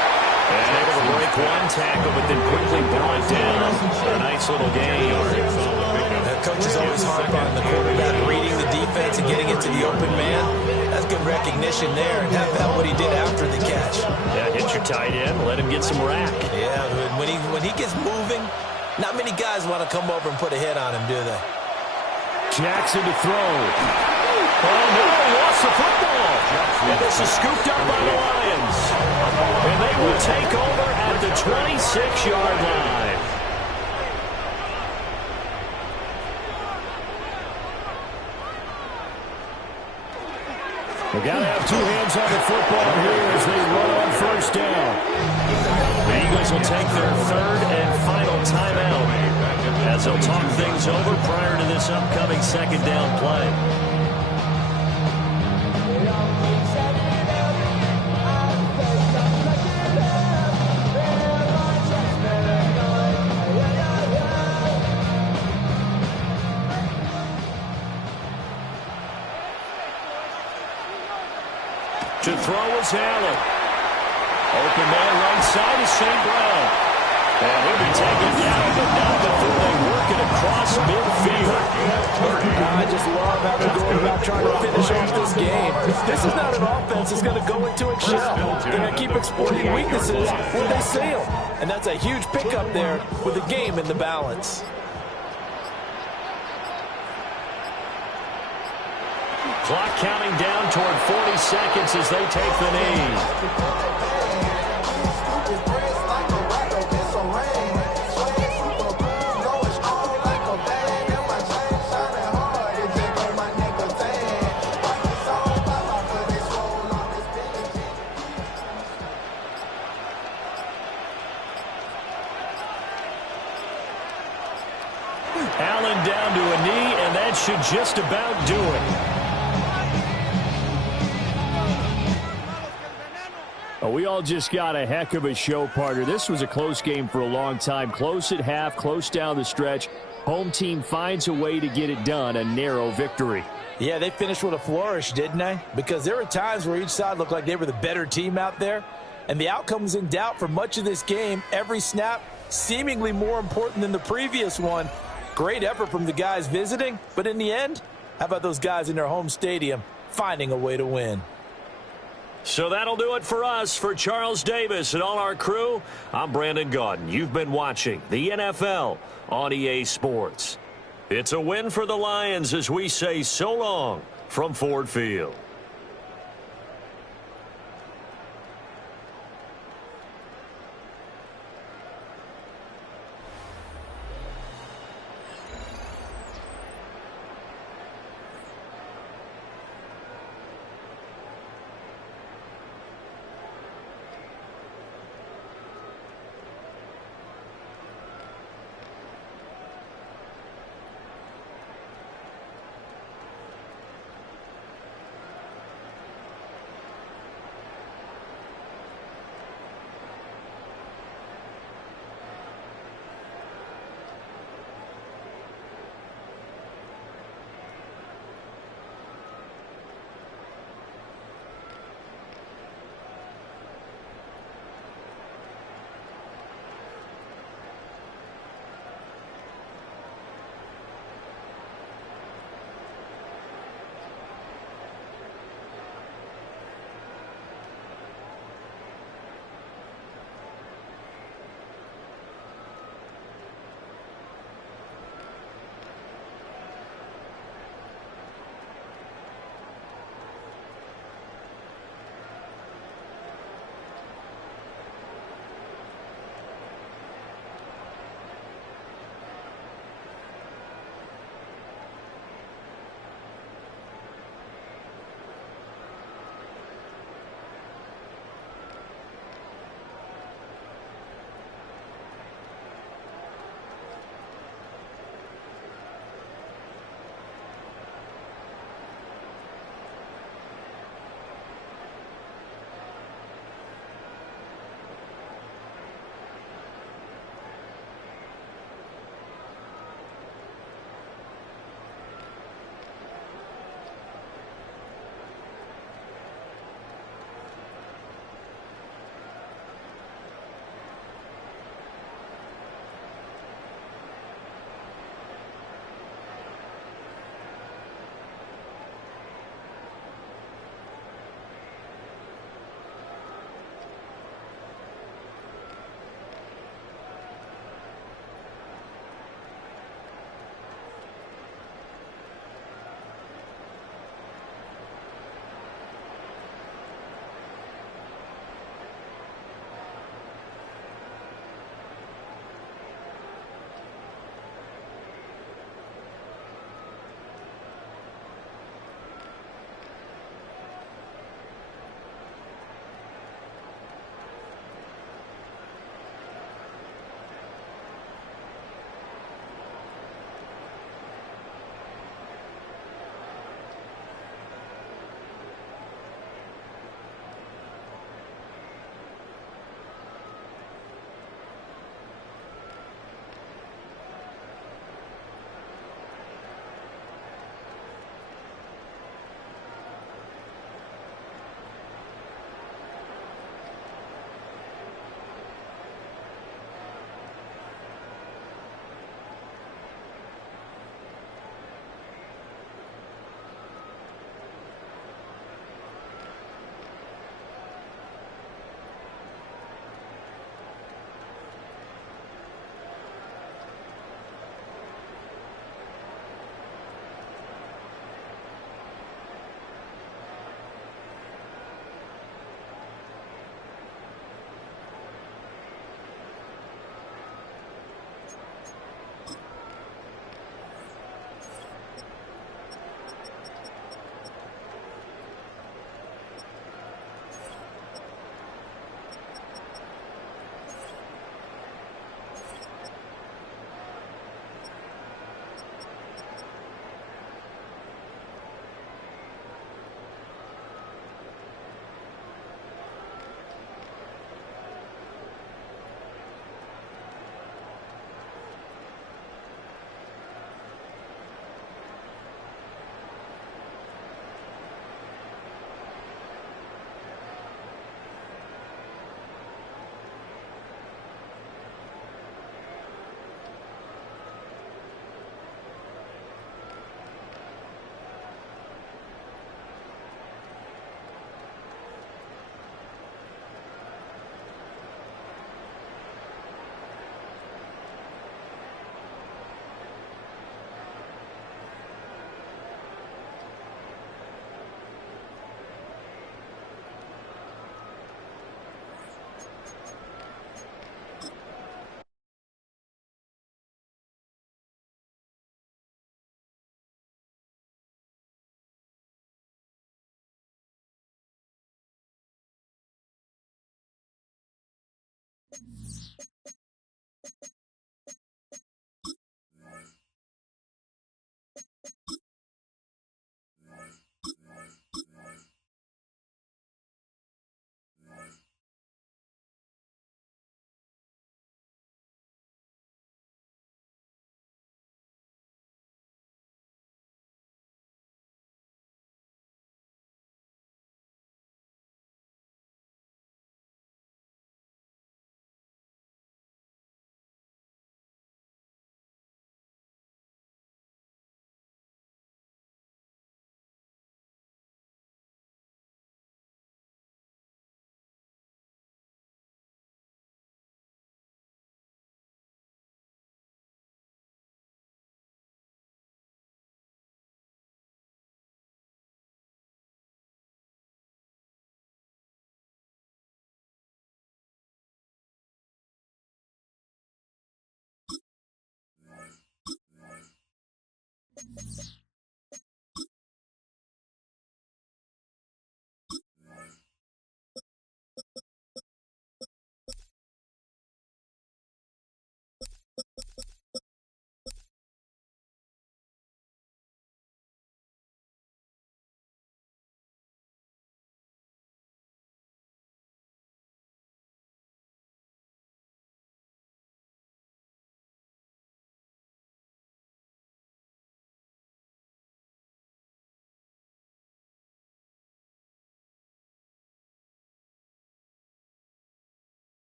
And able to break one tackle, but then quickly brought down. A nice little gain. The coach is always harp on the quarterback reading the defense and getting it to the open man. That's good recognition there. And how about what he did after the catch? Yeah, hit your tight end, let him get some rack. Yeah, when he gets moving, not many guys want to come over and put a hit on him, do they? Jackson to throw. Oh, no, lost the football. And this is scooped up by the Lions. And they will take over at the 26-yard line. They got to have two hands on the football here as they run on first down. The Eagles will take their third and final timeout as they'll talk things over prior to this upcoming second down play. To throw is Allen. Open man right side is St. Brown. And he'll be taken down, but not before they work it across midfield. I just love how they're going about trying to finish off this game. This is not an offense that's going to go into its shell. They're going to keep exploiting weaknesses where they see them. And that's a huge pickup there with the game in the balance. Clock counting down toward 40 seconds as they take the knee. Allen down to a knee, and that should just about do it. Oh, we all just got a heck of a show, partner. This was a close game for a long time. Close at half, close down the stretch. Home team finds a way to get it done, a narrow victory. Yeah, they finished with a flourish, didn't they? Because there were times where each side looked like they were the better team out there. And the outcome was in doubt for much of this game. Every snap seemingly more important than the previous one. Great effort from the guys visiting. But in the end, how about those guys in their home stadium finding a way to win? So that'll do it for us. For Charles Davis and all our crew, I'm Brandon Gaudin. You've been watching the NFL on EA Sports. It's a win for the Lions as we say so long from Ford Field.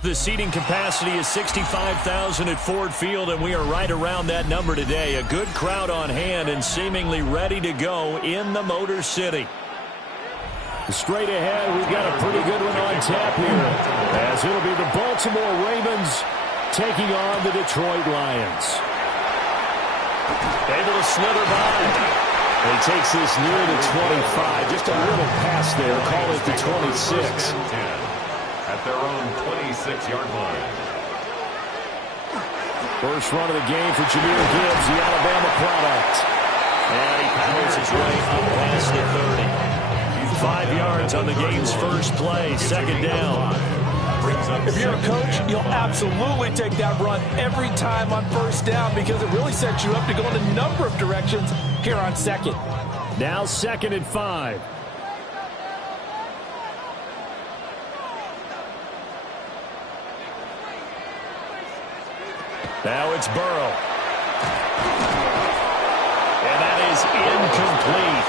The seating capacity is 65,000 at Ford Field, and we are right around that number today. A good crowd on hand and seemingly ready to go in the Motor City. Straight ahead, we've got a pretty good one on tap here, as it'll be the Baltimore Ravens taking on the Detroit Lions. Able to slither by. He takes this near the 25. Just a little pass there. Call it the 26. At their own 26-yard line. First run of the game for Jahmyr Gibbs, the Alabama product. And he powers his way up past the 30. 5 yards on the game's first play. Second down. If you're a coach, you'll absolutely take that run every time on first down because it really sets you up to go in a number of directions here on second. Now 2nd and 5. Now it's Burrow. And that is incomplete.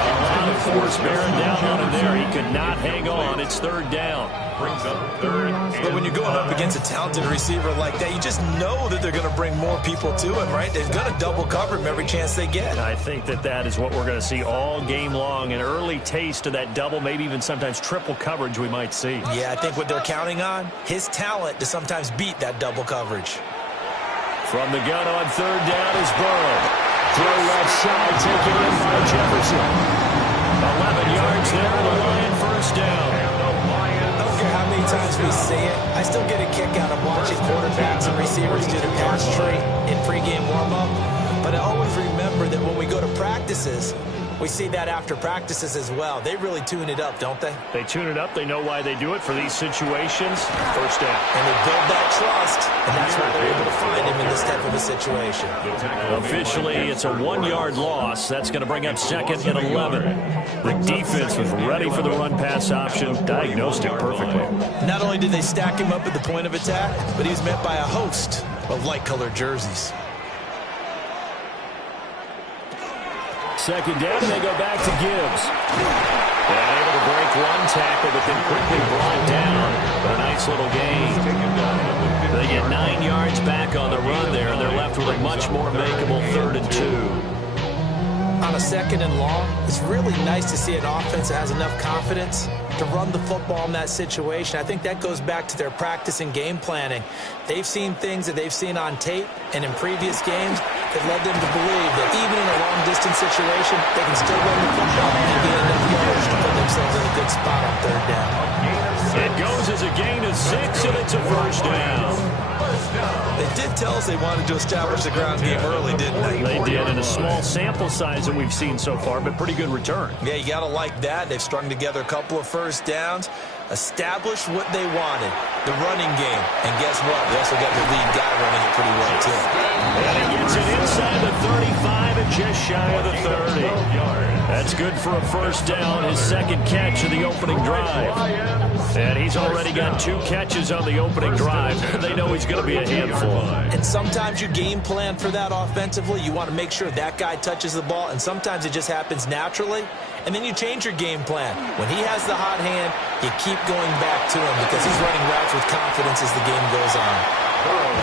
A lot of force bearing down on him there. He could not hang on. It's 3rd down. Brings up 3rd. But when you're going up against a talented receiver like that, you just know that they're going to bring more people to him, right? They're going to double cover him every chance they get. I think that is what we're going to see all game long. An early taste of that double, maybe even sometimes triple coverage we might see. Yeah, I think what they're counting on, his talent to sometimes beat that double coverage. From the gun on 3rd down is Burrow. Throw left side, taken in by Jefferson. 11 yards there, the Lion first down. I don't care how many times we see it. I still get a kick out of watching quarterbacks and receivers do the pass tree in pregame warm-up. But I always remember that when we go to practices, we see that after practices as well. They really tune it up, don't they? They tune it up. They know why they do it for these situations. First down. And they build that trust, and that's why they're able to find him in this type of a situation. Officially, it's a 1-yard loss. That's going to bring up 2nd and 11. The defense was ready for the run-pass option, diagnosed it perfectly. Not only did they stack him up at the point of attack, but he was met by a host of light-colored jerseys. 2nd down, and they go back to Gibbs. And able to break one tackle, but then quickly brought down. But a nice little gain. They get 9 yards back on the run there, and they're left with a much more makeable 3rd and 2. On a 2nd and long, it's really nice to see an offense that has enough confidence to run the football in that situation. I think that goes back to their practice and game planning. They've seen things that they've seen on tape and in previous games that led them to believe that even in a long-distance situation, they can still run the football and get enough yards to put themselves in a good spot on 3rd down. It goes as a gain of 6, and it's a first down. They did tell us they wanted to establish the ground game early, didn't they? They did, in a small sample size that we've seen so far, but pretty good return. Yeah, you got to like that. They've strung together a couple of first downs, established what they wanted, the running game. And guess what? They also got the lead guy running it pretty well, too. And he gets it inside the 35 and just shy of the 30. That's good for a first down, his 2nd catch of the opening drive. And he's already got 2 catches on the opening drive. They know he's going to be a handful. And sometimes you game plan for that offensively. You want to make sure that guy touches the ball, and sometimes it just happens naturally. And then you change your game plan. When he has the hot hand, you keep going back to him because he's running routes with confidence as the game goes on.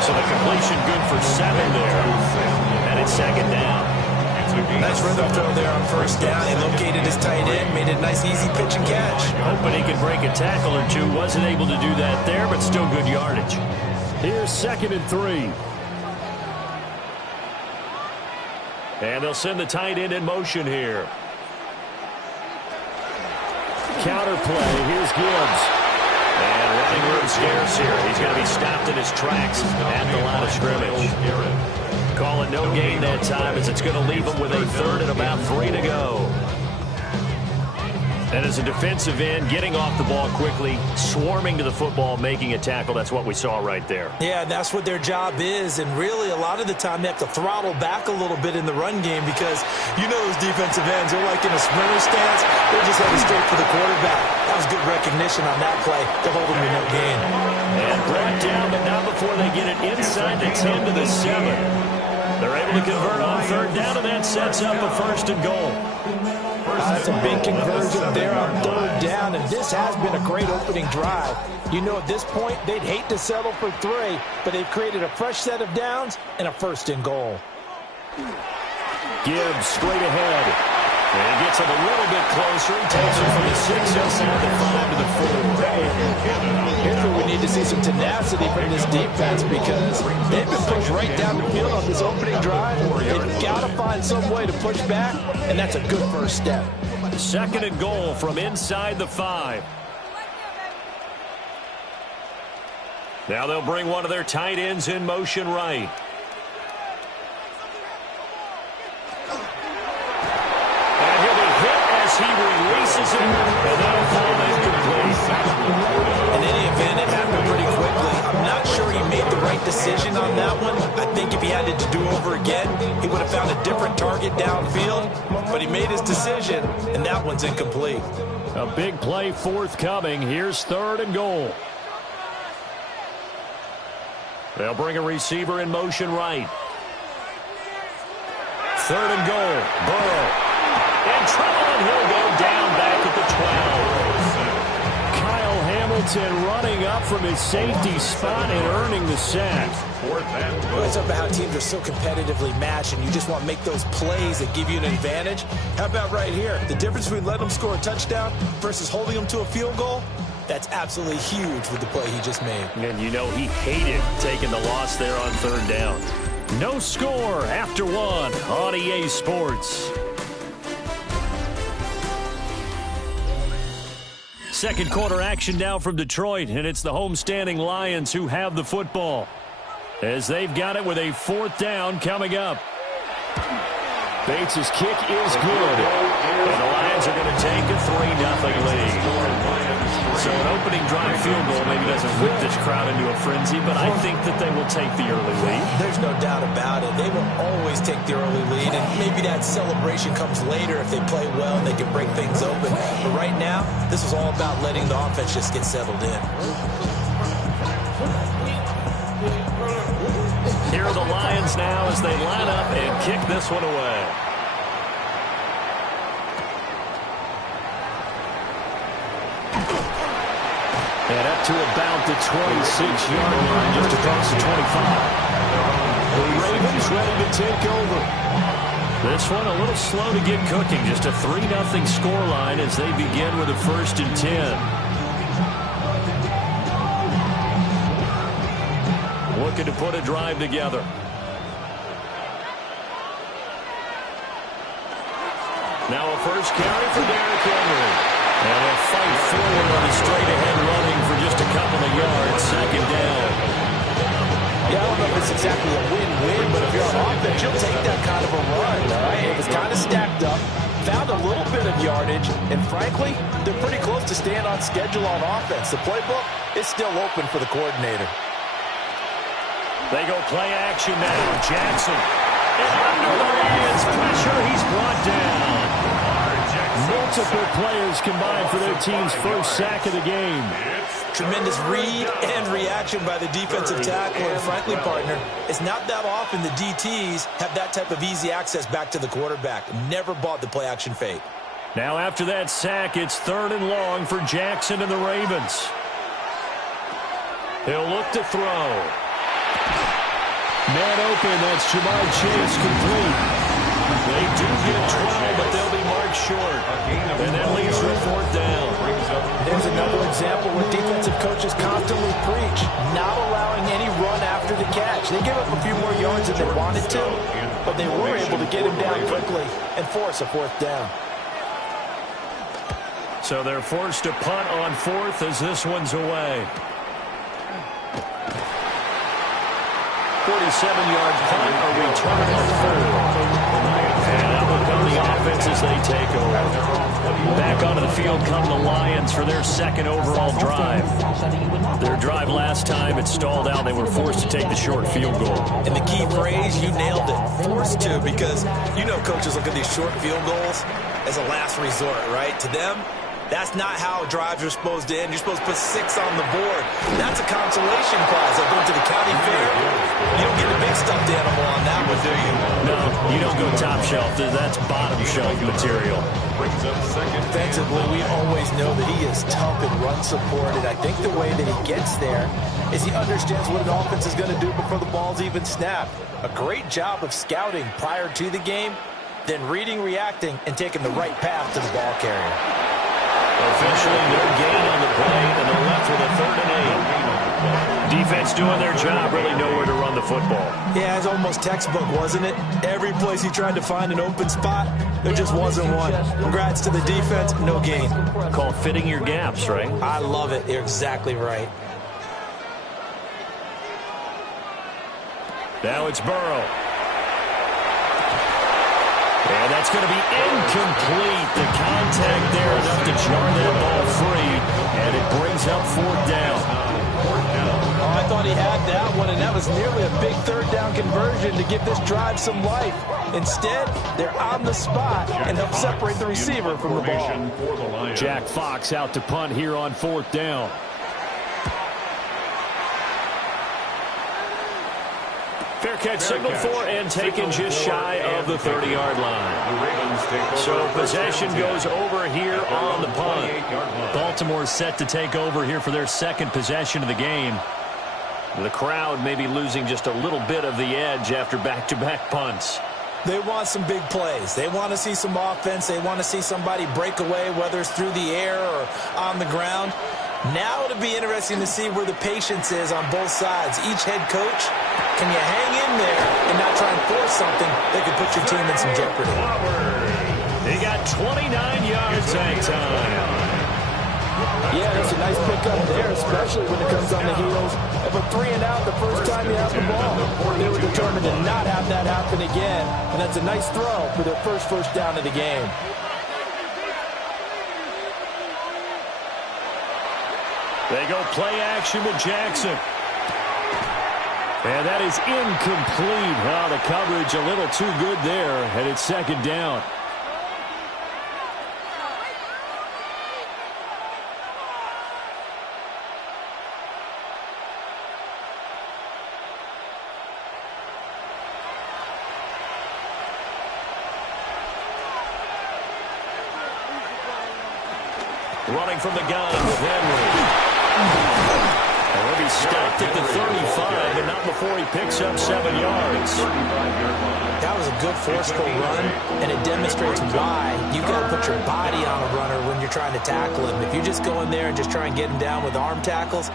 So the completion good for 7 there. And it's 2nd down. Nice rhythm throw there on first down. He located his tight end, made it a nice easy pitch and catch. Hoping he could break a tackle or two. Wasn't able to do that there, but still good yardage. Here's 2nd and 3. And they'll send the tight end in motion here. Counter play. Here's Gibbs. And running room scarce here. He's going to be stopped in his tracks at the line of scrimmage. Call it no gain that time as it's going to leave him with a third and about 3 to go. And as a defensive end, getting off the ball quickly, swarming to the football, making a tackle, that's what we saw right there. Yeah, that's what their job is. And really, a lot of the time, they have to throttle back a little bit in the run game because you know those defensive ends, they're like in a sprinter stance. They're just heading straight for the quarterback. That was good recognition on that play to hold them to no gain. And brought down, but not before they get it inside the 10 to the 7. They're able to convert on third down, and that sets up a 1st and goal. That's a big conversion there on third down, and this has been a great opening drive. You know, at this point, they'd hate to settle for 3, but they've created a fresh set of downs and a 1st and goal. Gibbs straight ahead. And he gets him a little bit closer. He takes him from the 6 inside the 5 to the 4. Here's where we need to see some tenacity from this defense because they've been pushed right down the field on this opening drive. They've got to find some way to push back, and that's a good first step. 2nd and goal from inside the 5. Now they'll bring one of their tight ends in motion right. And he'll be hit as he releases it, and that'll fall incomplete. In any event, it happened pretty quickly. I'm not sure he made the right decision on that one. I think if he had it to do over again, he would have found a different target downfield. But he made his decision, and that one's incomplete. A big play forthcoming. Here's 3rd and goal. They'll bring a receiver in motion right. 3rd and goal. Burrow. In trouble, and he'll go down back at the 12. Kyle Hamilton running up from his safety spot and earning the sack. It's about how teams are so competitively matched, and you just want to make those plays that give you an advantage. How about right here? The difference between letting them score a touchdown versus holding them to a field goal? That's absolutely huge with the play he just made. And you know he hated taking the loss there on 3rd down. No score after 1 on EA Sports. Second quarter action now from Detroit, and it's the homestanding Lions who have the football as they've got it with a 4th down coming up. Bates' kick is good. And the Lions are going to take a 3-0 lead. So an opening drive field goal maybe doesn't whip this crowd into a frenzy, but I think that they will take the early lead. There's no doubt about it. They will always take the early lead, and maybe that celebration comes later if they play well and they can break things open. But right now, this is all about letting the offense just get settled in. Here are the Lions now as they line up and kick this one away. And up to about the 26-yard line, just across the 25. The Ravens ready to take over. This one a little slow to get cooking. Just a 3-0 scoreline as they begin with a 1st and 10. Looking to put a drive together. Now a first carry for Derrick Henry. And they'll fight forward on a straight-ahead running for just a couple of yards. 2nd down. Yeah, I don't know if it's exactly a win-win, but if you're on offense, you'll take that kind of a run, all right? It was kind of stacked up, found a little bit of yardage, and frankly, they're pretty close to staying on schedule on offense. The playbook is still open for the coordinator. They go play action now. Jackson. And under the Lions pressure, he's brought down. Multiple players combined for their team's first sack of the game. Tremendous read and reaction by the defensive tackle, and frankly, partner, it's not that often the DTs have that type of easy access back to the quarterback. Never bought the play action fake. Now after that sack, it's 3rd and long for Jackson and the Ravens. He'll look to throw. Man open, that's Ja'Marr Chase complete. They do get 12, but they'll be marked short. And that leads to a 4th down. There's another example where defensive coaches constantly preach, not allowing any run after the catch. They give up a few more yards than they wanted to, but they were able to get him down quickly and force a fourth down. So they're forced to punt on fourth as this one's away. 47-yard punt, a return of fourth. And out will come the offense as they take over. Back onto the field come the Lions for their second overall drive. Their drive last time, it stalled out. They were forced to take the short field goal. And the key phrase, you nailed it, forced to, because you know coaches look at these short field goals as a last resort, right? To them, that's not how drives are supposed to end. You're supposed to put 6 on the board. That's a consolation prize. Like going to the county fair. You don't get the big stuffed animal on that one, do you? No, you don't go top shelf. That's bottom shelf material. Defensively, we always know that he is tough and run supported. I think the way that he gets there is he understands what an offense is going to do before the ball's even snapped. A great job of scouting prior to the game, then reading, reacting, and taking the right path to the ball carrier. Officially, no gain on the play, and they're left with a 3rd and 8. Defense doing their job, really nowhere to run the football. Yeah, it's almost textbook, wasn't it? Every place he tried to find an open spot, there just wasn't one. Congrats to the defense, no gain. Called fitting your gaps, right? I love it. You're exactly right. Now it's Burrow. And that's going to be incomplete. The contact there enough to jar that ball free, and it brings up 4th down. Oh, I thought he had that one, and that was nearly a big 3rd down conversion to give this drive some life. Instead, they're on the spot and help separate the receiver from the ball. Jack Fox out to punt here on 4th down. Fair catch signal for and taken just shy of the 30-yard line. So possession goes over here on the punt. Baltimore's set to take over here for their second possession of the game. The crowd may be losing just a little bit of the edge after back-to-back punts. They want some big plays. They want to see some offense. They want to see somebody break away, whether it's through the air or on the ground. Now it'll be interesting to see where the patience is on both sides. Each head coach, can you hang in there and not try and force something that could put your team in some jeopardy? They got 29 yards that time. Yeah, that's a nice pickup there, especially when it comes on the heels of a 3-and-out the first time you have the ball. They were determined to not have that happen again, and that's a nice throw for their first down of the game. They go play action with Jackson. And that is incomplete. Well, the coverage a little too good there, and it's 2nd down. Running from the gun with Henry. And he'll be stopped at the 35, but not before he picks up 7 yards. That was a good forceful run, and it demonstrates why you've got to put your body on a runner when you're trying to tackle him. If you just go in there and just try and get him down with arm tackles,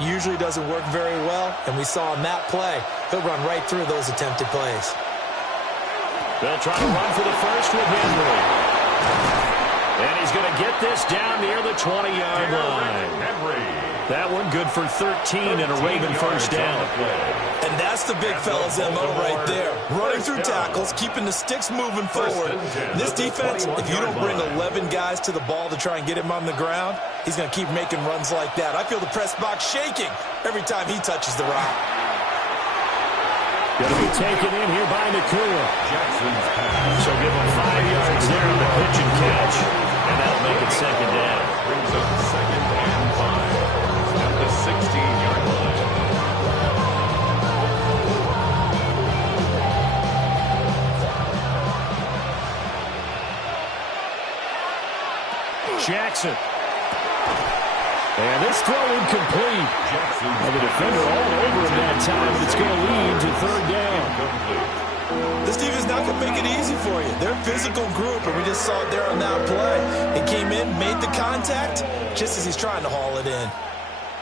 usually doesn't work very well, and we saw in that play, he'll run right through those attempted plays. They'll try to run for the first with Henry. And he's going to get this down near the 20-yard line. That one good for 13 and a Raven first down. And that's the big fella's MO right there. Running through tackles, keeping the sticks moving forward. This defense, if you don't bring 11 guys to the ball to try and get him on the ground, he's going to keep making runs like that. I feel the press box shaking every time he touches the rock. Going to be taken in here by Nakua. So give him 5 yards there on the pitch and catch. And that'll make it 2nd down. Brings up 2nd and 5 at the 16-yard line. Jackson. And this throw incomplete. And the defender all over him that time, but it's going to lead to 3rd down. This defense not going to make it easy for you. They're a physical group, and we just saw it there on that play. He came in, made the contact, just as he's trying to haul it in.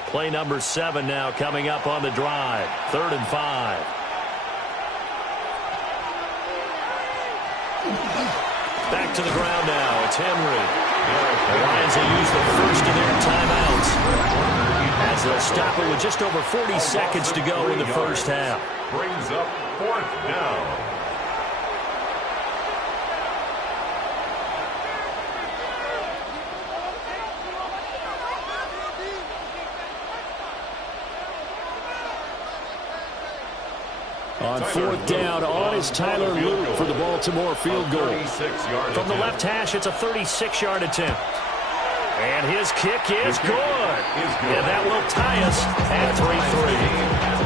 Play number 7 now coming up on the drive. 3rd and 5. Back to the ground now. It's Henry. The Lions will use the first of their timeouts as they'll stop it with just over 40 seconds to go in the first half. Brings up 4th down. On 4th down, on is Tyler Luke for the Baltimore field goal. From the left hash, it's a 36-yard attempt. And his kick is good. And that will tie us at 3-3.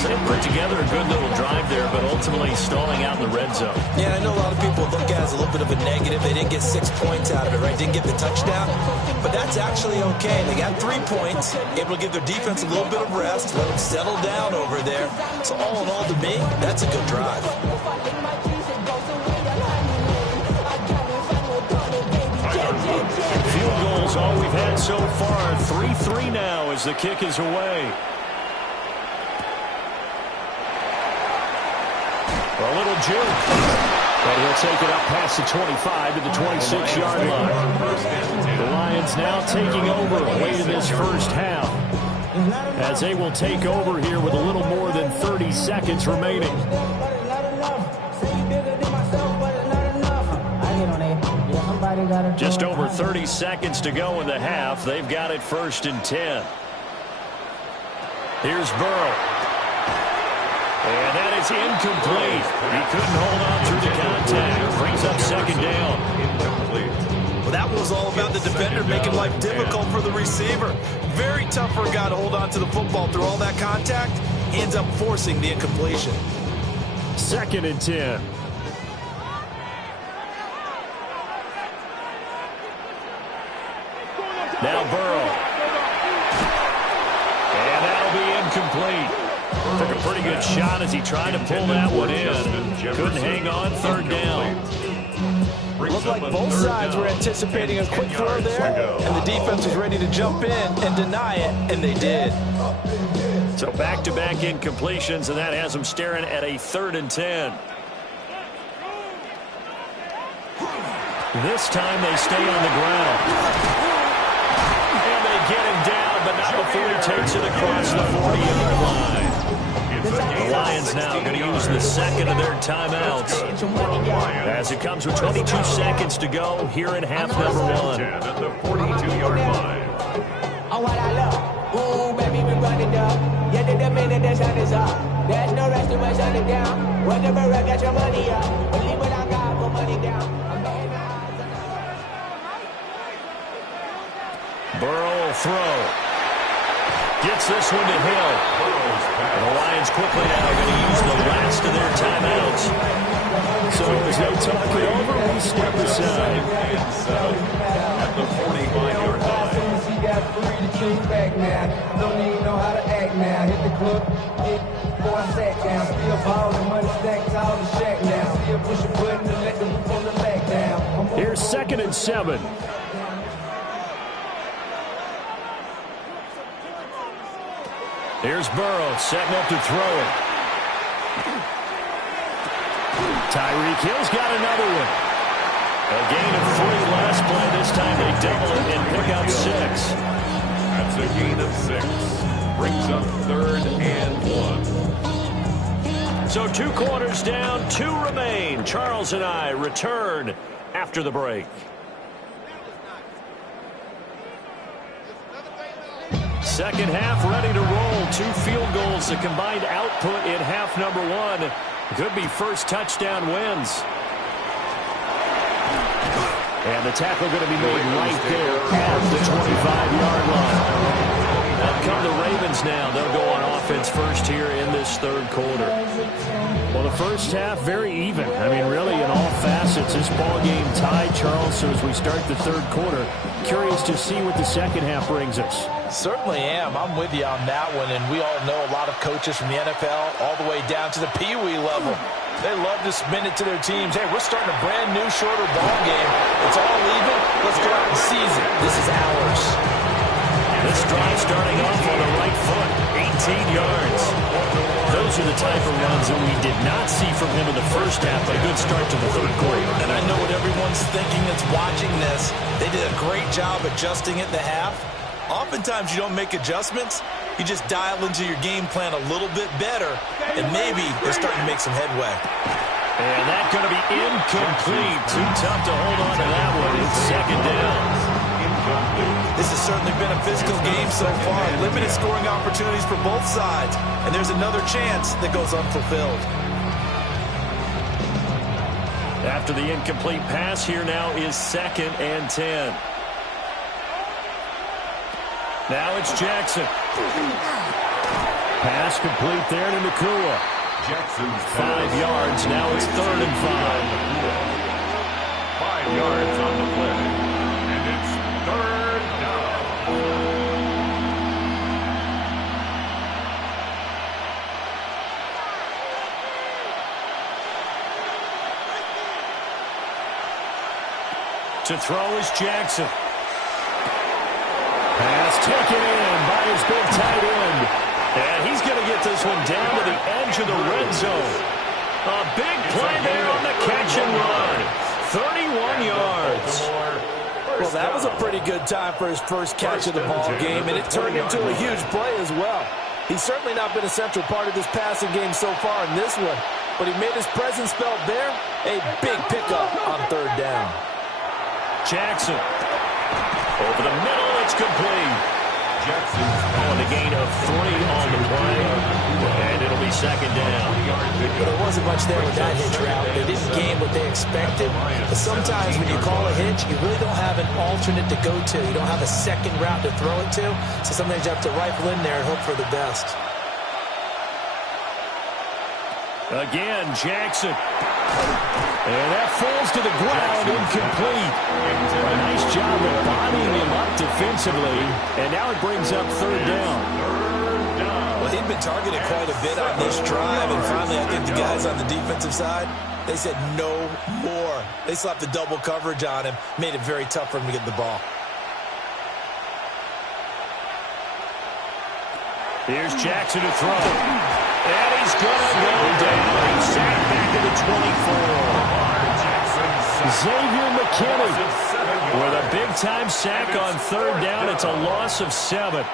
So they put together a good little drive there, but ultimately stalling out in the red zone. Yeah, I know a lot of people look at it as a little bit of a negative. They didn't get 6 points out of it, right? Didn't get the touchdown. But that's actually okay. They got 3 points, able to give their defense a little bit of rest, let them settle down over there. So all in all, to me, that's a good drive. Field goals all we've had so far. 3-3 now as the kick is away. A little juke. But he'll take it up past the 25 to the 26-yard line. The Lions now taking over late in this first half, as they will take over here with a little more than 30 seconds remaining. Just over 30 seconds to go in the half. They've got it 1st and 10. Here's Burrow. And that is incomplete. He couldn't hold on through the contact. Brings up 2nd down. Well, that was all about the defender making life difficult for the receiver. Very tough for a guy to hold on to the football through all that contact. He ends up forcing the incompletion. 2nd and 10. Now Burrow. And that'll be incomplete. Took a pretty good shot as he tried to pull that one in. Couldn't hang on. 3rd down. Looked like both sides were anticipating a quick throw there, and the defense was ready to jump in and deny it, and they did. So back-to-back incompletions, and that has them staring at a 3rd and 10. This time they stay on the ground. And they get him down, but not before he takes it across the 40-yard line. The Lions now going to use the 2nd of their timeouts, as it comes with 22 seconds to go here in half number 1. At the 42-yard line. Oh, what I love. Ooh, baby, we run it up. Yeah, the minute the sun is up. There's no rest to my shut it down. Whatever, I got your money up. Believe what I got, put money down. Burrow will throw. Gets this one to Hill. And the Lions quickly now going to use the last of their timeouts. So as they talk it over, we step aside. At the 45-yard line. She got free to choose back now. Don't even know how to act now. Hit the club, before I sat down. Still balling, money stacked tall to shack now. Still push a button to let the roof on the back down. Here's 2nd and 7. Here's Burrow setting up to throw it. Tyreek Hill's got another one. A gain of 3 last play. This time they double it and pick up 6. That's a gain of 6. Brings up 3rd and 1. So 2 quarters down, 2 remain. Charles and I return after the break. Second half ready to roll. 2 field goals. The combined output in half number 1. Could be first touchdown wins. And the tackle going to be made right there at the 25-yard line. Out come the Ravens now. They'll go on offense first here in this 3rd quarter. Well, the first half, very even. I mean, really, in all facets, this ball game tied, Charles. So as we start the 3rd quarter, curious to see what the second half brings us. Certainly am. I'm with you on that one, and we all know a lot of coaches from the NFL all the way down to the Pee Wee level. They love to spin it to their teams. Hey, we're starting a brand new, shorter ball game. It's all even. Let's go out and seize it. This is ours. This drive starting off on the right foot. 18 yards. Those are the type of runs that we did not see from him in the first half, but a good start to the third quarter. And I know what everyone's thinking that's watching this. They did a great job adjusting at the half. Oftentimes you don't make adjustments. You just dial into your game plan a little bit better, and maybe they're starting to make some headway. And that's going to be incomplete. Too tough to hold on to that one. It's second down. This has certainly been a physical game so far. Limited scoring opportunities for both sides. And there's another chance that goes unfulfilled. After the incomplete pass, here now is 2nd and 10. Now it's Jackson. Pass complete there to Nacua. 5 yards. Now it's 3rd and 5. 5 yards on the play. And it's 3rd down. To throw is Jackson. Pass taken in by his big tight end. And he's going to get this one down to the edge of the red zone. A big play there on the catch and run. 31 yards. Well, that was a pretty good time for his first catch of the ball game, and it turned into a huge play as well. He's certainly not been a central part of this passing game so far in this one, but he made his presence felt there. A big pickup on 3rd down. Jackson. Over the middle, it's complete. On the gain of 3 on the play, and it'll be 2nd down. But there wasn't much there with that hitch route. They didn't gain what they expected. But sometimes when you call a hitch, you really don't have an alternate to go to. You don't have a second route to throw it to. So sometimes you have to rifle in there and hope for the best. Again, Jackson. And that falls to the ground, incomplete. A nice job of bodying him up defensively. And now it brings up 3rd down. Well, he'd been targeted quite a bit on this drive, and finally I think the guys on the defensive side, they said no more. They slapped the double coverage on him, made it very tough for him to get the ball. Here's Jackson to throw. And he's going to go down. He's sacked back to the 24. Xavier McKinney with a big-time sack on 3rd down. It's a loss of 7.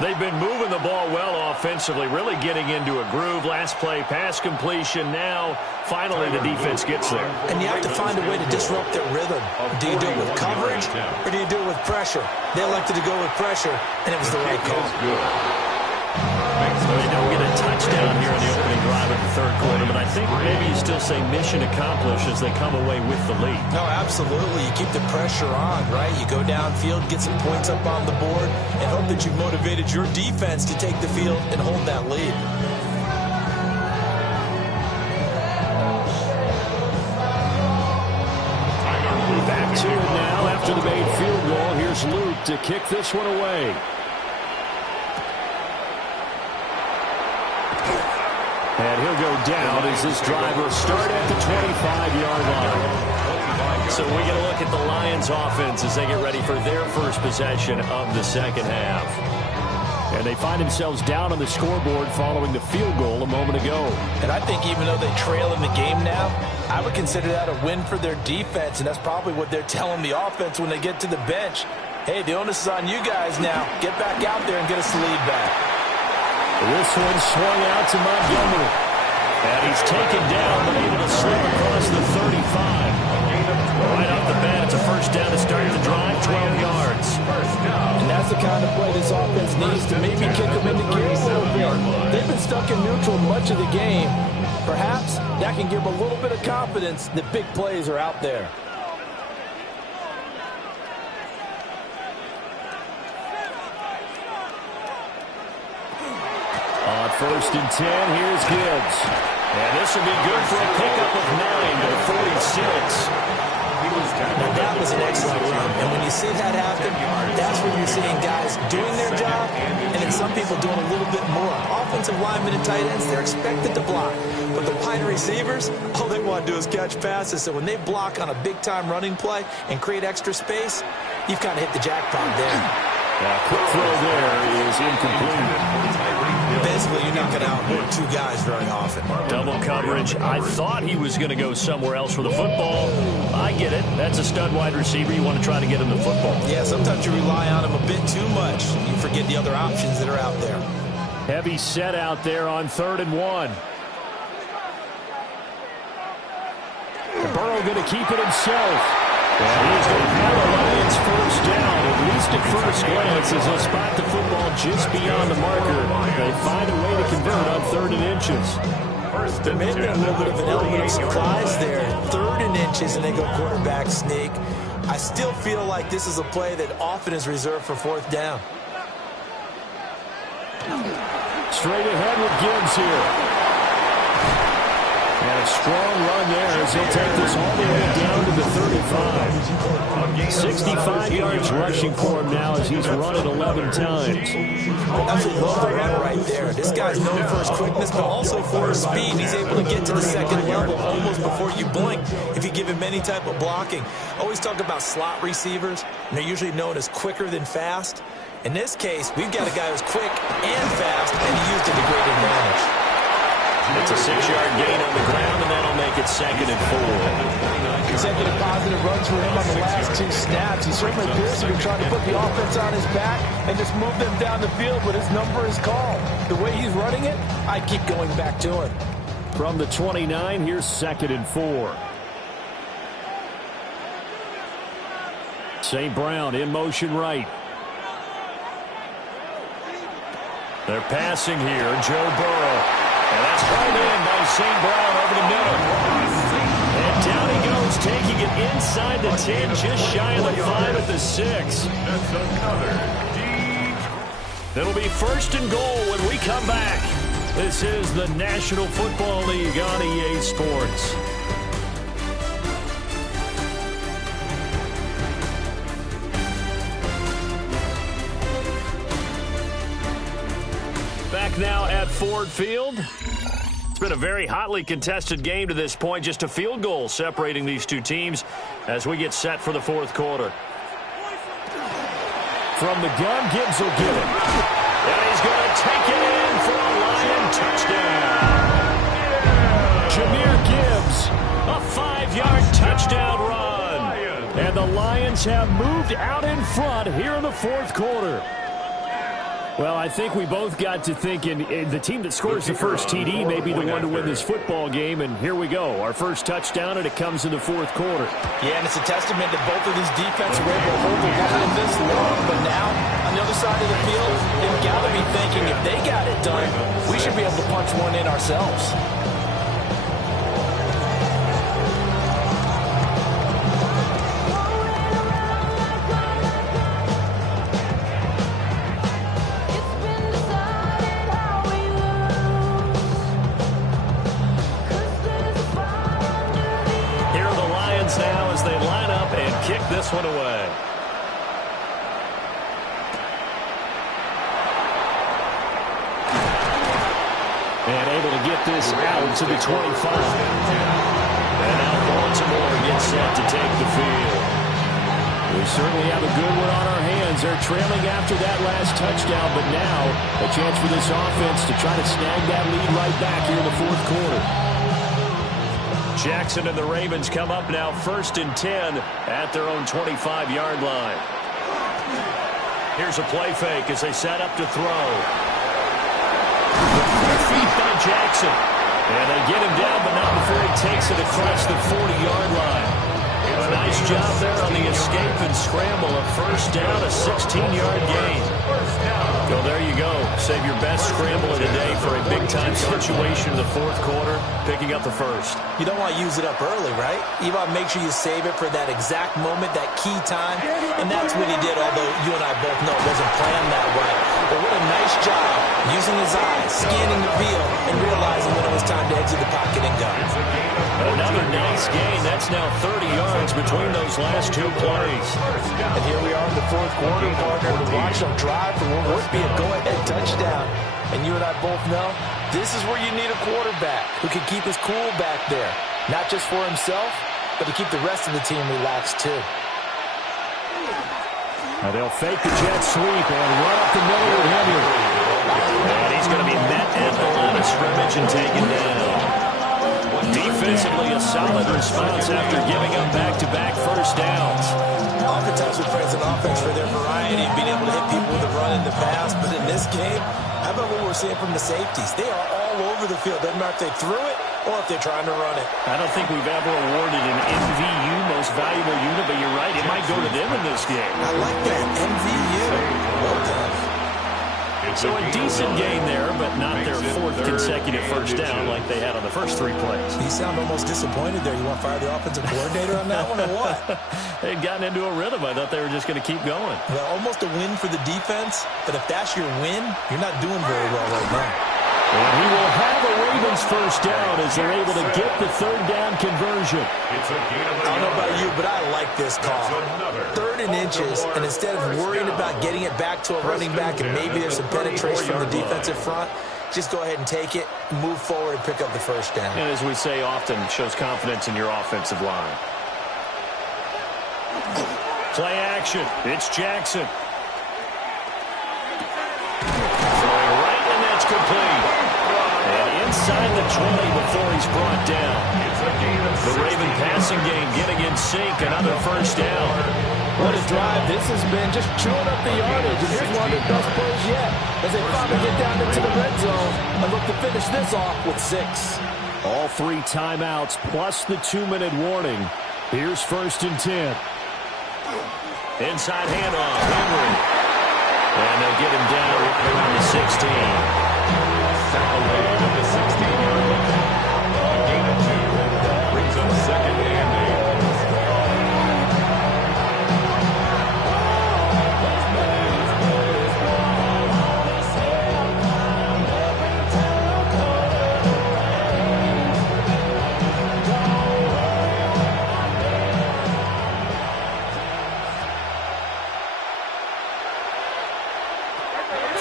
They've been moving the ball well offensively, really getting into a groove. Last play, pass completion. Now, finally, the defense gets there. And you have to find a way to disrupt their rhythm. Do you do it with coverage, or do you do it with pressure? They elected to go with pressure, and it was the right call. They don't get a touchdown here in the opening drive of the 3rd quarter, but I think maybe you still say mission accomplished as they come away with the lead. No, absolutely. You keep the pressure on, right? You go downfield, get some points up on the board, and hope that you've motivated your defense to take the field and hold that lead. Back to it now after the made field goal. Here's Luke to kick this one away. And he'll go down as this drive will start at the 25-yard line. So we get a look at the Lions offense as they get ready for their first possession of the 2nd half. And they find themselves down on the scoreboard following the field goal a moment ago. And I think even though they trail in the game now, I would consider that a win for their defense, and that's probably what they're telling the offense when they get to the bench. Hey, the onus is on you guys now. Get back out there and get us the lead back. This one swung out to Montgomery. And he's taken down, but able to slip across the 35. Right off the bat, it's a 1st down to start the drive, 12 yards. And that's the kind of play this offense needs to maybe kick them into gear a little bit. They've been stuck in neutral much of the game. Perhaps that can give them a little bit of confidence that big plays are out there. On 1st and 10, here's Gibbs. And this will be good for a pickup of 9 to the 46. Now, that was an excellent run. And when you see that happen, that's when you're seeing guys doing their job and then some people doing a little bit more. Offensive linemen and tight ends, they're expected to block. But the wide receivers, all they want to do is catch passes. So when they block on a big-time running play and create extra space, you've kind of hit the jackpot there. Quick throw there is incomplete. Basically, you're not going to outwork two guys very often. Double coverage. I thought he was going to go somewhere else with the football. I get it. That's a stud wide receiver. You want to try to get him the football. Yeah, sometimes you rely on him a bit too much. You forget the other options that are out there. Heavy set out there on 3rd and 1. Burrow going to keep it himself. And he's going to have the Lions first down, at least at first glance, as they'll spot the football just beyond the marker. They find a way to convert on 3rd and inches. There may have been a little bit of an element of surprise there. 3rd and inches, and they go quarterback sneak. I still feel like this is a play that often is reserved for 4th down. Straight ahead with Gibbs here. And a strong run there as he'll take this all the way down to the 35. 65 yards rushing for him now as he's run it 11 times. Absolutely love the run right there. This guy's known for his quickness, but also for his speed. He's able to get to the 2nd level almost before you blink if you give him any type of blocking. I always talk about slot receivers, and they're usually known as quicker than fast. In this case, we've got a guy who's quick and fast, and he used it to great advantage. It's a 6-yard gain on the ground, and that'll make it 2nd and 4. Consecutive positive runs for him on the last 2 snaps. He certainly appears to be trying to put the offense on his back and just move them down the field, but his number is called. The way he's running it, I keep going back to him. From the 29, here's 2nd and 4. St. Brown in motion right. They're passing here. Joe Burrow. And that's hauled in by St. Brown over the middle. And down he goes, taking it inside the 10, just shy of the 5 at the 6. That's another deep. It'll be 1st and goal when we come back. This is the National Football League on EA Sports. Back now at Ford Field. It's been a very hotly contested game to this point. Just a field goal separating these two teams as we get set for the 4th quarter. From the gun, Gibbs will get it. And he's going to take it in for a Lion touchdown. Jahmyr Gibbs. A 5-yard touchdown run. And the Lions have moved out in front here in the 4th quarter. Well, I think we both got to thinking the team that scores the first TD may be the one to win this football game, and here we go. Our first touchdown, and it comes in the 4th quarter. Yeah, and it's a testament that both of these defenses were able to hold the line this long, but now, on the other side of the field, they've got to be thinking if they got it done, we should be able to punch one in ourselves. This one away. And able to get this out to the 25. And now Baltimore gets set to take the field. We certainly have a good one on our hands. They're trailing after that last touchdown, but now a chance for this offense to try to snag that lead right back here in the 4th quarter. Jackson and the Ravens come up now 1st and 10 at their own 25-yard line. Here's a play fake as they set up to throw. Feet by Jackson. And they get him down, but not before he takes it across the 40-yard line. A nice job there on the escape and scramble. A 1st down, a 16-yard gain. Well, there you go. Save your best scramble of the day for a big-time situation in the 4th quarter, picking up the 1st. You don't want to use it up early, right? You want to make sure you save it for that exact moment, that key time. And that's what he did, although you and I both know it wasn't planned that way. But what a nice job using his eyes, scanning the field, and realizing when it was time to exit the pocket and go. Another nice gain. That's now 30 yards between those last 2 plays. And here we are in the 4th quarter, partner, to watch them drive for what would be a go-ahead touchdown. And you and I both know this is where you need a quarterback who can keep his cool back there. Not just for himself, but to keep the rest of the team relaxed too. They'll fake the jet sweep and run up the middle with Henry. And he's going to be met at the line of scrimmage and taken down. Defensively, a solid response after giving up back-to-back first downs. Oftentimes we praise an offense for their variety and being able to hit people with a run in the past. But in this game, how about what we're seeing from the safeties? They are all over the field. Doesn't matter if they threw it or if they're trying to run it. I don't think we've ever awarded an MVU, most valuable unit, but you're right, it might go to them in this game. I like that, MVU. Well done. So a decent gain there, but not their fourth consecutive first down like they had on the first 3 plays. You sound almost disappointed there. You want to fire the offensive coordinator on that one or what? They'd gotten into a rhythm. I thought they were just going to keep going. Well, almost a win for the defense, but if that's your win, you're not doing very well right now. And he will have a Ravens first down as they're able to get the third down conversion. I don't know about you, but I like this call. 3rd and inches, and instead of worrying about getting it back to a running back and maybe there's some penetration from the defensive front, just go ahead and take it, move forward, and pick up the first down. And as we say often, shows confidence in your offensive line. Play action. It's Jackson. Throwing right, and that's complete. And inside the 20 before he's brought down. The Raven passing game getting in sync. Another first down. What a drive this has been, just chewing up the yardage. And here's one of their best plays yet as they finally get down into the red zone and look to finish this off with 6. All 3 timeouts plus the 2-minute warning. Here's 1st and 10. Inside handoff, Henry. And they'll get him down right around the 16. Away at the 16-yard line. A gain of 2. Brings up 2nd and 8.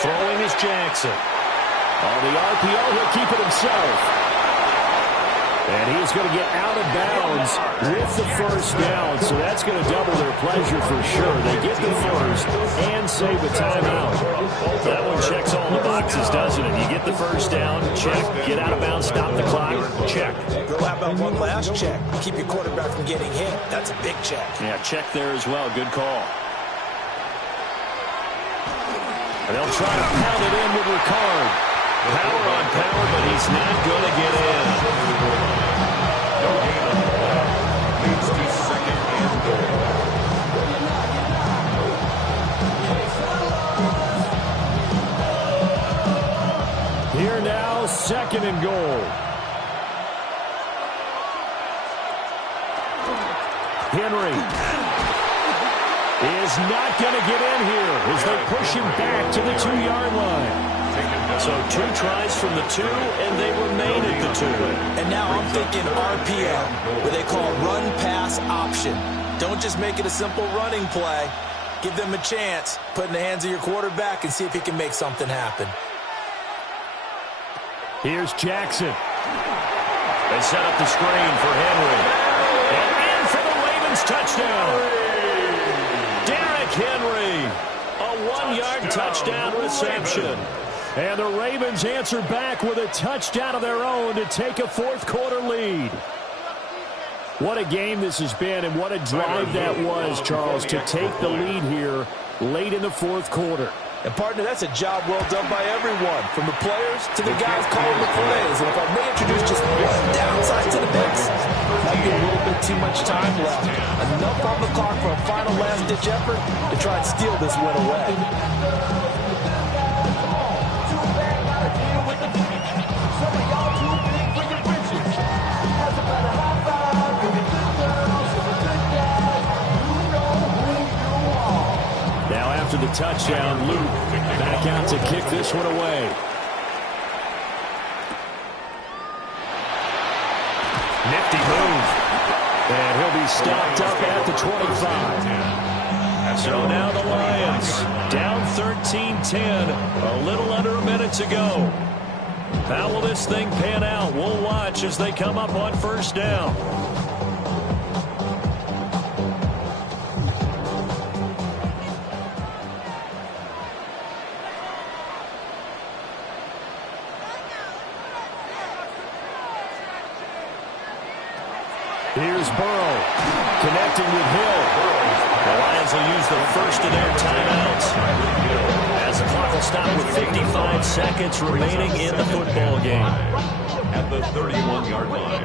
Throwing is Jackson. On the RPO, he'll keep it himself. And he's going to get out of bounds with the first down, so that's going to double their pleasure for sure. They get the first and save a timeout. That one checks all the boxes, doesn't it? You get the first down, check. Get out of bounds, stop the clock, check. Go how about one last check? Keep your quarterback from getting hit. That's a big check. Yeah, check there as well. Good call. And they'll try to pound it in with Ricard. Power on power, but he's not going to get in. No gain on the play. Leads to 2nd and goal. Here now, 2nd and goal. Henry is not going to get in here as they push him back to the 2-yard line. So 2 tries from the 2, and they remain at the 2. And now I'm thinking RPM, where they call run-pass option. Don't just make it a simple running play. Give them a chance. Put it in the hands of your quarterback and see if he can make something happen. Here's Jackson. They set up the screen for Henry. And in for the Ravens touchdown. Derrick Henry. A 1-yard touchdown reception. And the Ravens answer back with a touchdown of their own to take a 4th-quarter lead. What a game this has been, and what a drive that was, Charles, to take the lead here late in the 4th quarter. And, partner, that's a job well done by everyone, from the players to the guys calling the plays. And if I may introduce just one downside to the mix, might be a little bit too much time left. Enough on the clock for a final last-ditch effort to try and steal this win away. Now after the touchdown, Luke back out to kick this one away. Nifty move. And he'll be stopped up at the 25. So now the Lions down 13-10, a little under a minute to go. How will this thing pan out? We'll watch as they come up on first down. Here's Burrow connecting with Hill. The Lions will use the first of their timeouts as the clock will stop with 55 seconds remaining in the football game. At the 31-yard line.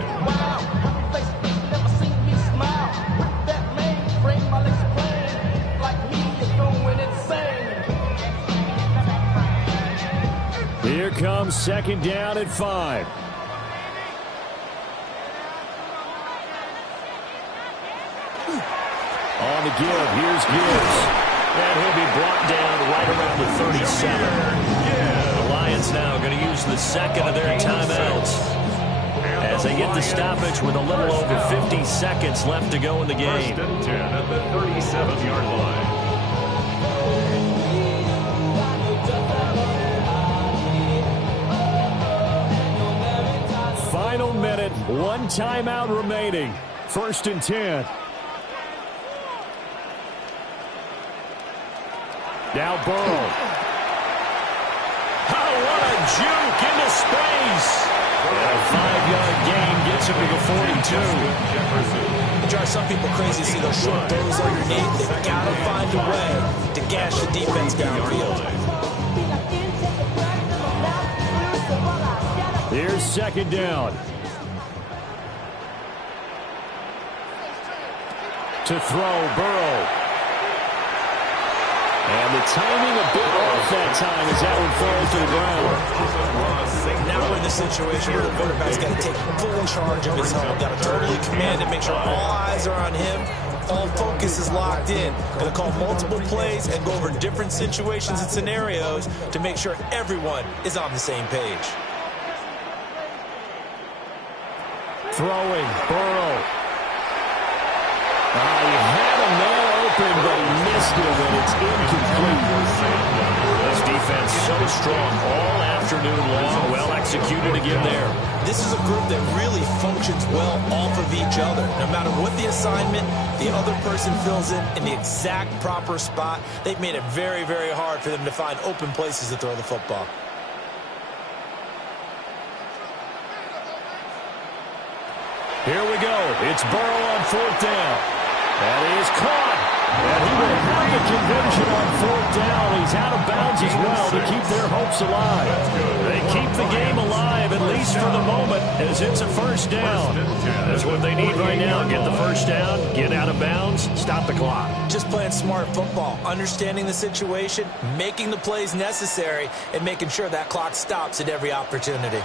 Here comes second down at 5. On the give, here's Gibbs. And he'll be brought down right around the 37. The Lions now going to use the second of their timeouts as they get the stoppage with a little over 50 seconds left to go in the game. First and 10 at the 37-yard line. Final minute, one timeout remaining. First and 10. Now Burrow. Oh, what a juke into space. And a 5-yard gain gets him to the 42. It drives some people crazy to see those short throws underneath. They've got to find a way to gash the defense downfield. Here's second down. To throw, Burrow. And the timing a bit off that time as that one falls to the ground. Now we're in the situation where the quarterback's got to take full charge of his helmet. Got to totally command it, make sure all eyes are on him. All focus is locked in. Going to call multiple plays and go over different situations and scenarios to make sure everyone is on the same page. Throwing, Burrow. He had a man open, but he missed him, and it's incomplete. This defense so strong all afternoon long. Well executed again there. This is a group that really functions well off of each other. No matter what the assignment, the other person fills in the exact proper spot. They've made it very, very hard for them to find open places to throw the football. Here we go. It's Burrow on fourth down. And he is caught. And he will have the conversion on fourth down. He's out of bounds as well to keep their hopes alive. They keep the game alive, at least for the moment, as it's a first down. That's what they need right now. Get the first down, get out of bounds, stop the clock. Just playing smart football, understanding the situation, making the plays necessary, and making sure that clock stops at every opportunity.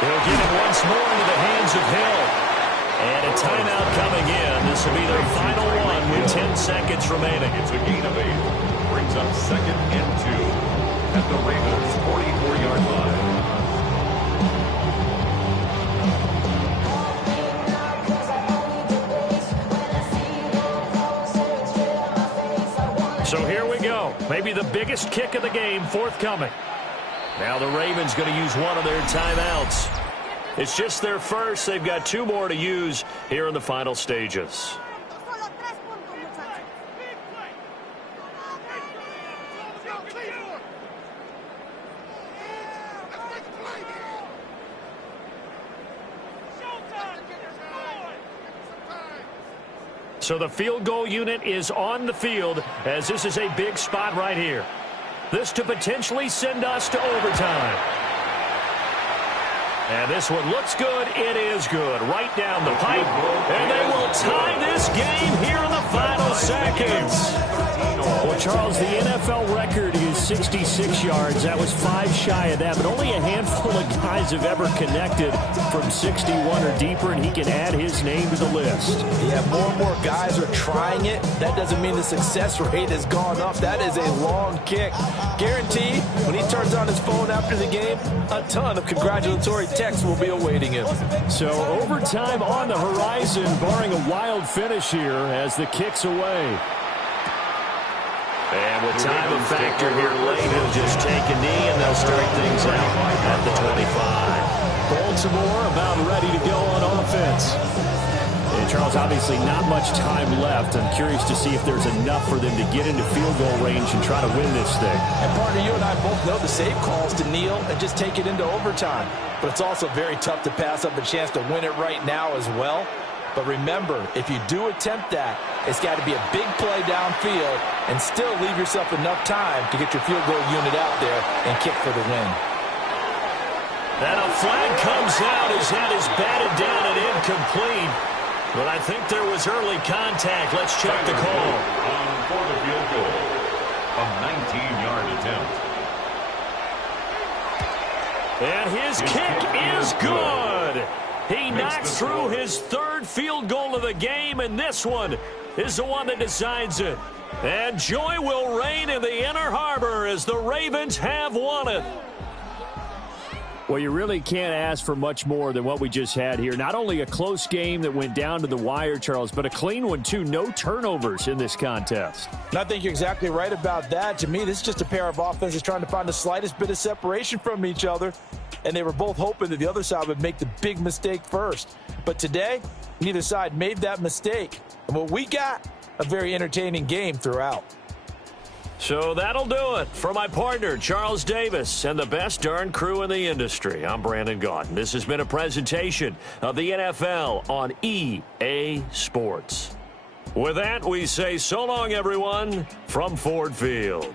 They'll get it once more into the hands of Hill. And a timeout coming in. This will be their final one with 10 seconds remaining. It's a gain of 8. Brings up second and 2 at the Ravens' 44-yard line. So here we go. Maybe the biggest kick of the game forthcoming. Now the Ravens going to use one of their timeouts. It's just their first. They've got 2 more to use here in the final stages. So the field goal unit is on the field as this is a big spot right here. This to potentially send us to overtime. And this one looks good. It is good. Right down the pipe. And they will tie this game here in the final seconds. Well, Charles, the NFL record is 66 yards. That was 5 shy of that, but only a handful of guys have ever connected from 61 or deeper, and he can add his name to the list. Yeah, more and more guys are trying it. That doesn't mean the success rate has gone up. That is a long kick. Guaranteed, when he turns on his phone after the game, a ton of congratulatory texts will be awaiting him. So overtime on the horizon, barring a wild finish here as the kick's away. And with time a factor here late, he'll just take a knee and they'll start things out at the 25. Baltimore about ready to go on offense. And Charles, obviously not much time left. I'm curious to see if there's enough for them to get into field goal range and try to win this thing. And partner, you and I both know the safe calls to kneel and just take it into overtime. But it's also very tough to pass up a chance to win it right now as well. But remember, if you do attempt that, it's got to be a big play downfield and still leave yourself enough time to get your field goal unit out there and kick for the win. And a flag comes out. His head is batted down and incomplete. But I think there was early contact. Let's check the call. For the field goal, a 19-yard attempt. And his kick is good. He knocks through his third field goal of the game, and this one is the one that decides it. And joy will reign in the Inner Harbor as the Ravens have won it. Well, you really can't ask for much more than what we just had here. Not only a close game that went down to the wire, Charles, but a clean one, too. No turnovers in this contest. And I think you're exactly right about that. To me, this is just a pair of offenses trying to find the slightest bit of separation from each other. And they were both hoping that the other side would make the big mistake first. But today, neither side made that mistake. And what we got, a very entertaining game throughout. So that'll do it for my partner, Charles Davis, and the best darn crew in the industry. I'm Brandon Gaudin. This has been a presentation of the NFL on EA Sports. With that, we say so long, everyone, from Ford Field.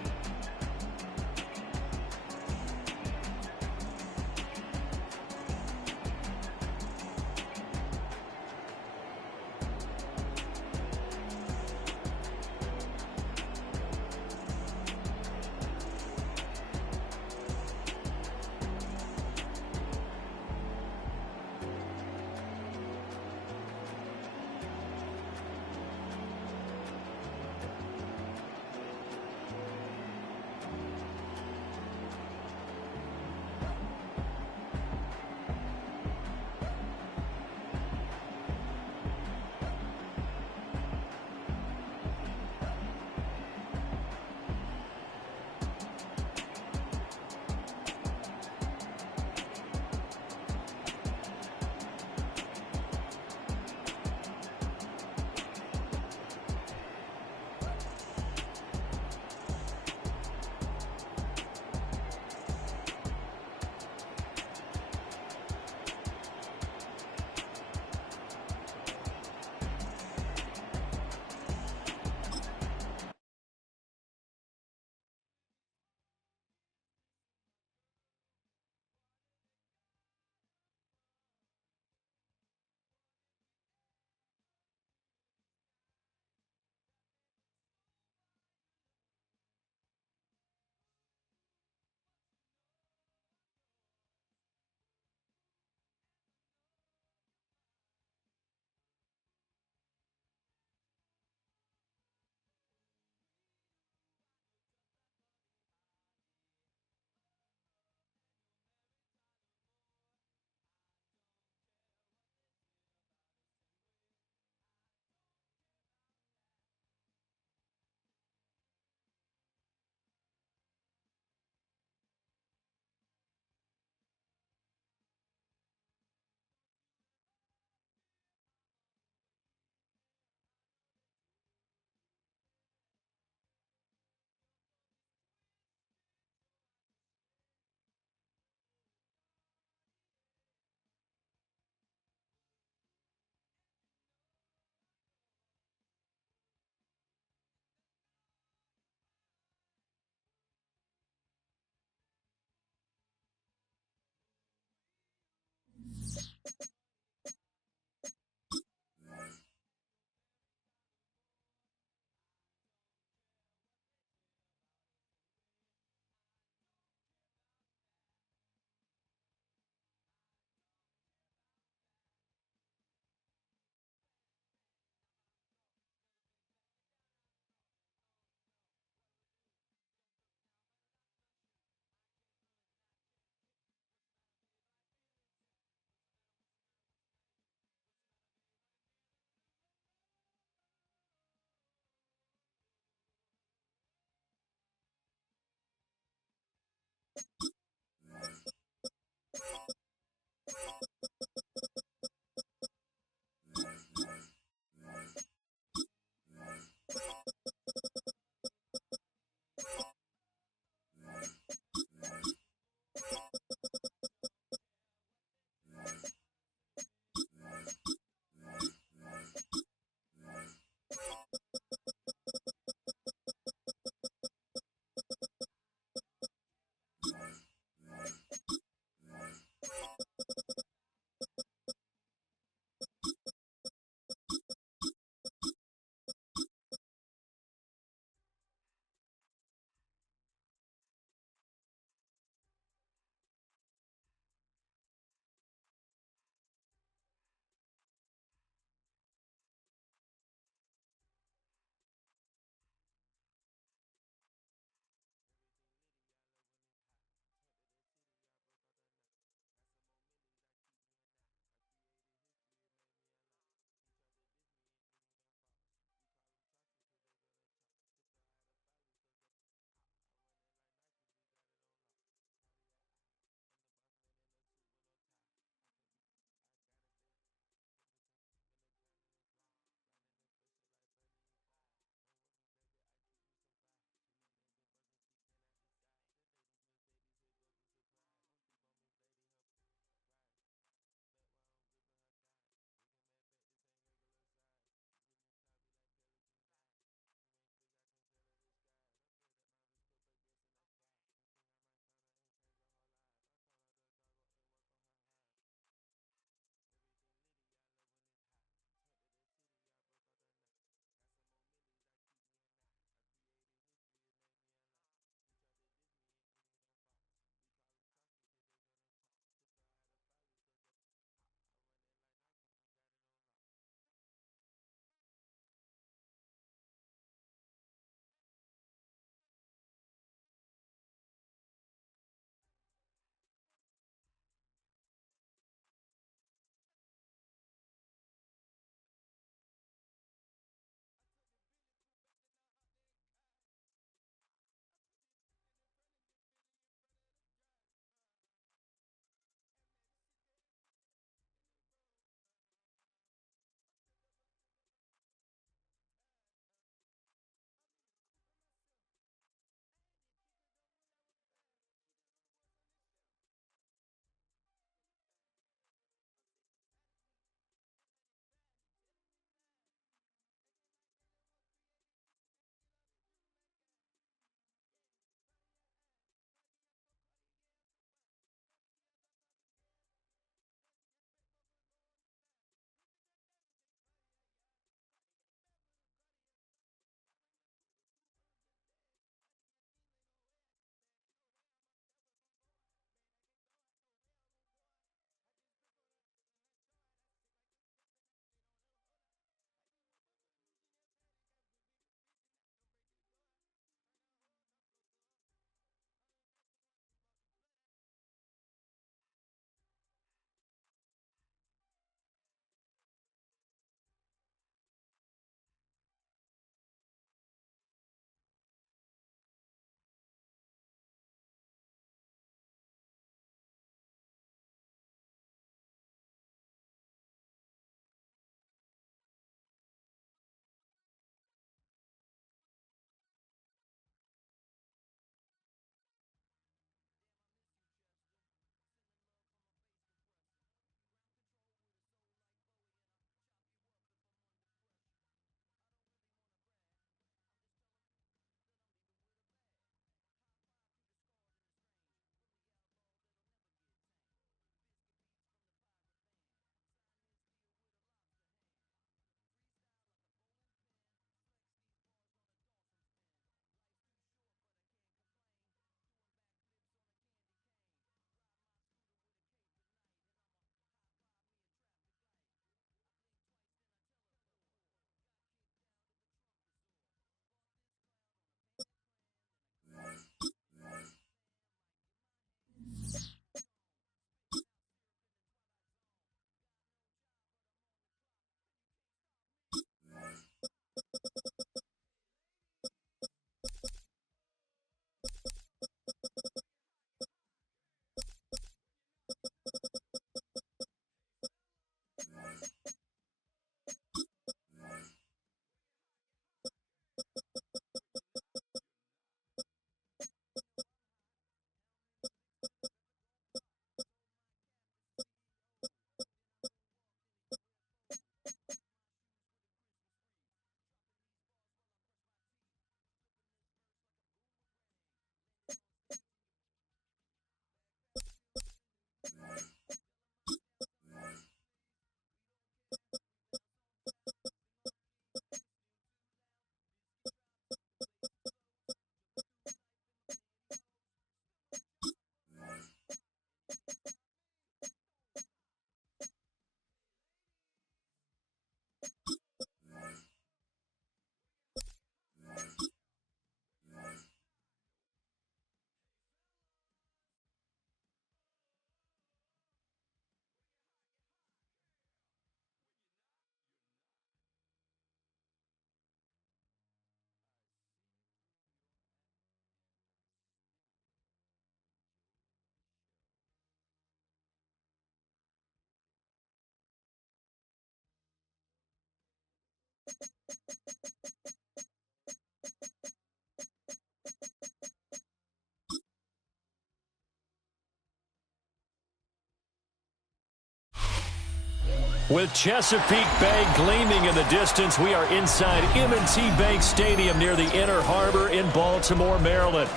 With Chesapeake Bay gleaming in the distance, we are inside M&T Bank Stadium near the Inner Harbor in Baltimore, Maryland.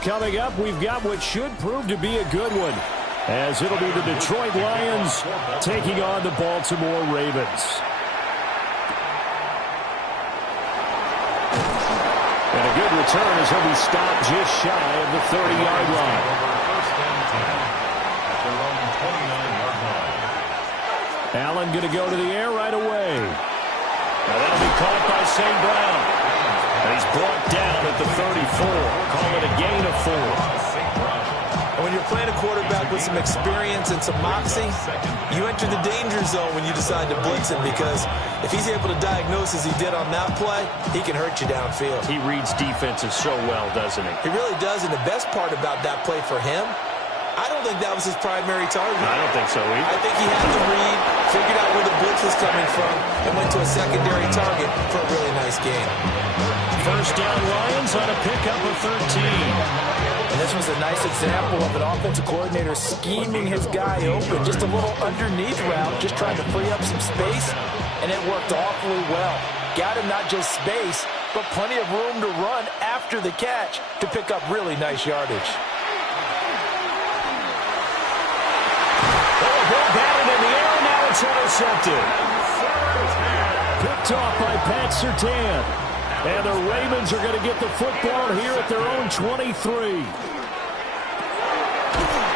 Coming up, we've got what should prove to be a good one, as it'll be the Detroit Lions taking on the Baltimore Ravens. And a good return as he'll be stopped just shy of the 30-yard line. Allen going to go to the air right away. Now that'll be caught by St. Brown. And he's brought down at the 34. Call it a gain of 4. And when you're playing a quarterback with some experience and some moxie, you enter the danger zone when you decide to blitz him, because if he's able to diagnose as he did on that play, he can hurt you downfield. He reads defenses so well, doesn't he? He really does, and the best part about that play for him, I don't think that was his primary target. I don't think so either. I think he had to read, figured out where the blitz was coming from, and went to a secondary target for a really nice gain. First down, Lions on a pickup of 13. And this was a nice example of an offensive coordinator scheming his guy open. Just a little underneath route, just trying to free up some space, and it worked awfully well. Got him not just space, but plenty of room to run after the catch to pick up really nice yardage. Ball batted in the air, and now it's intercepted. Picked off by Pat Surtain. And the Ravens are going to get the football here at their own 23.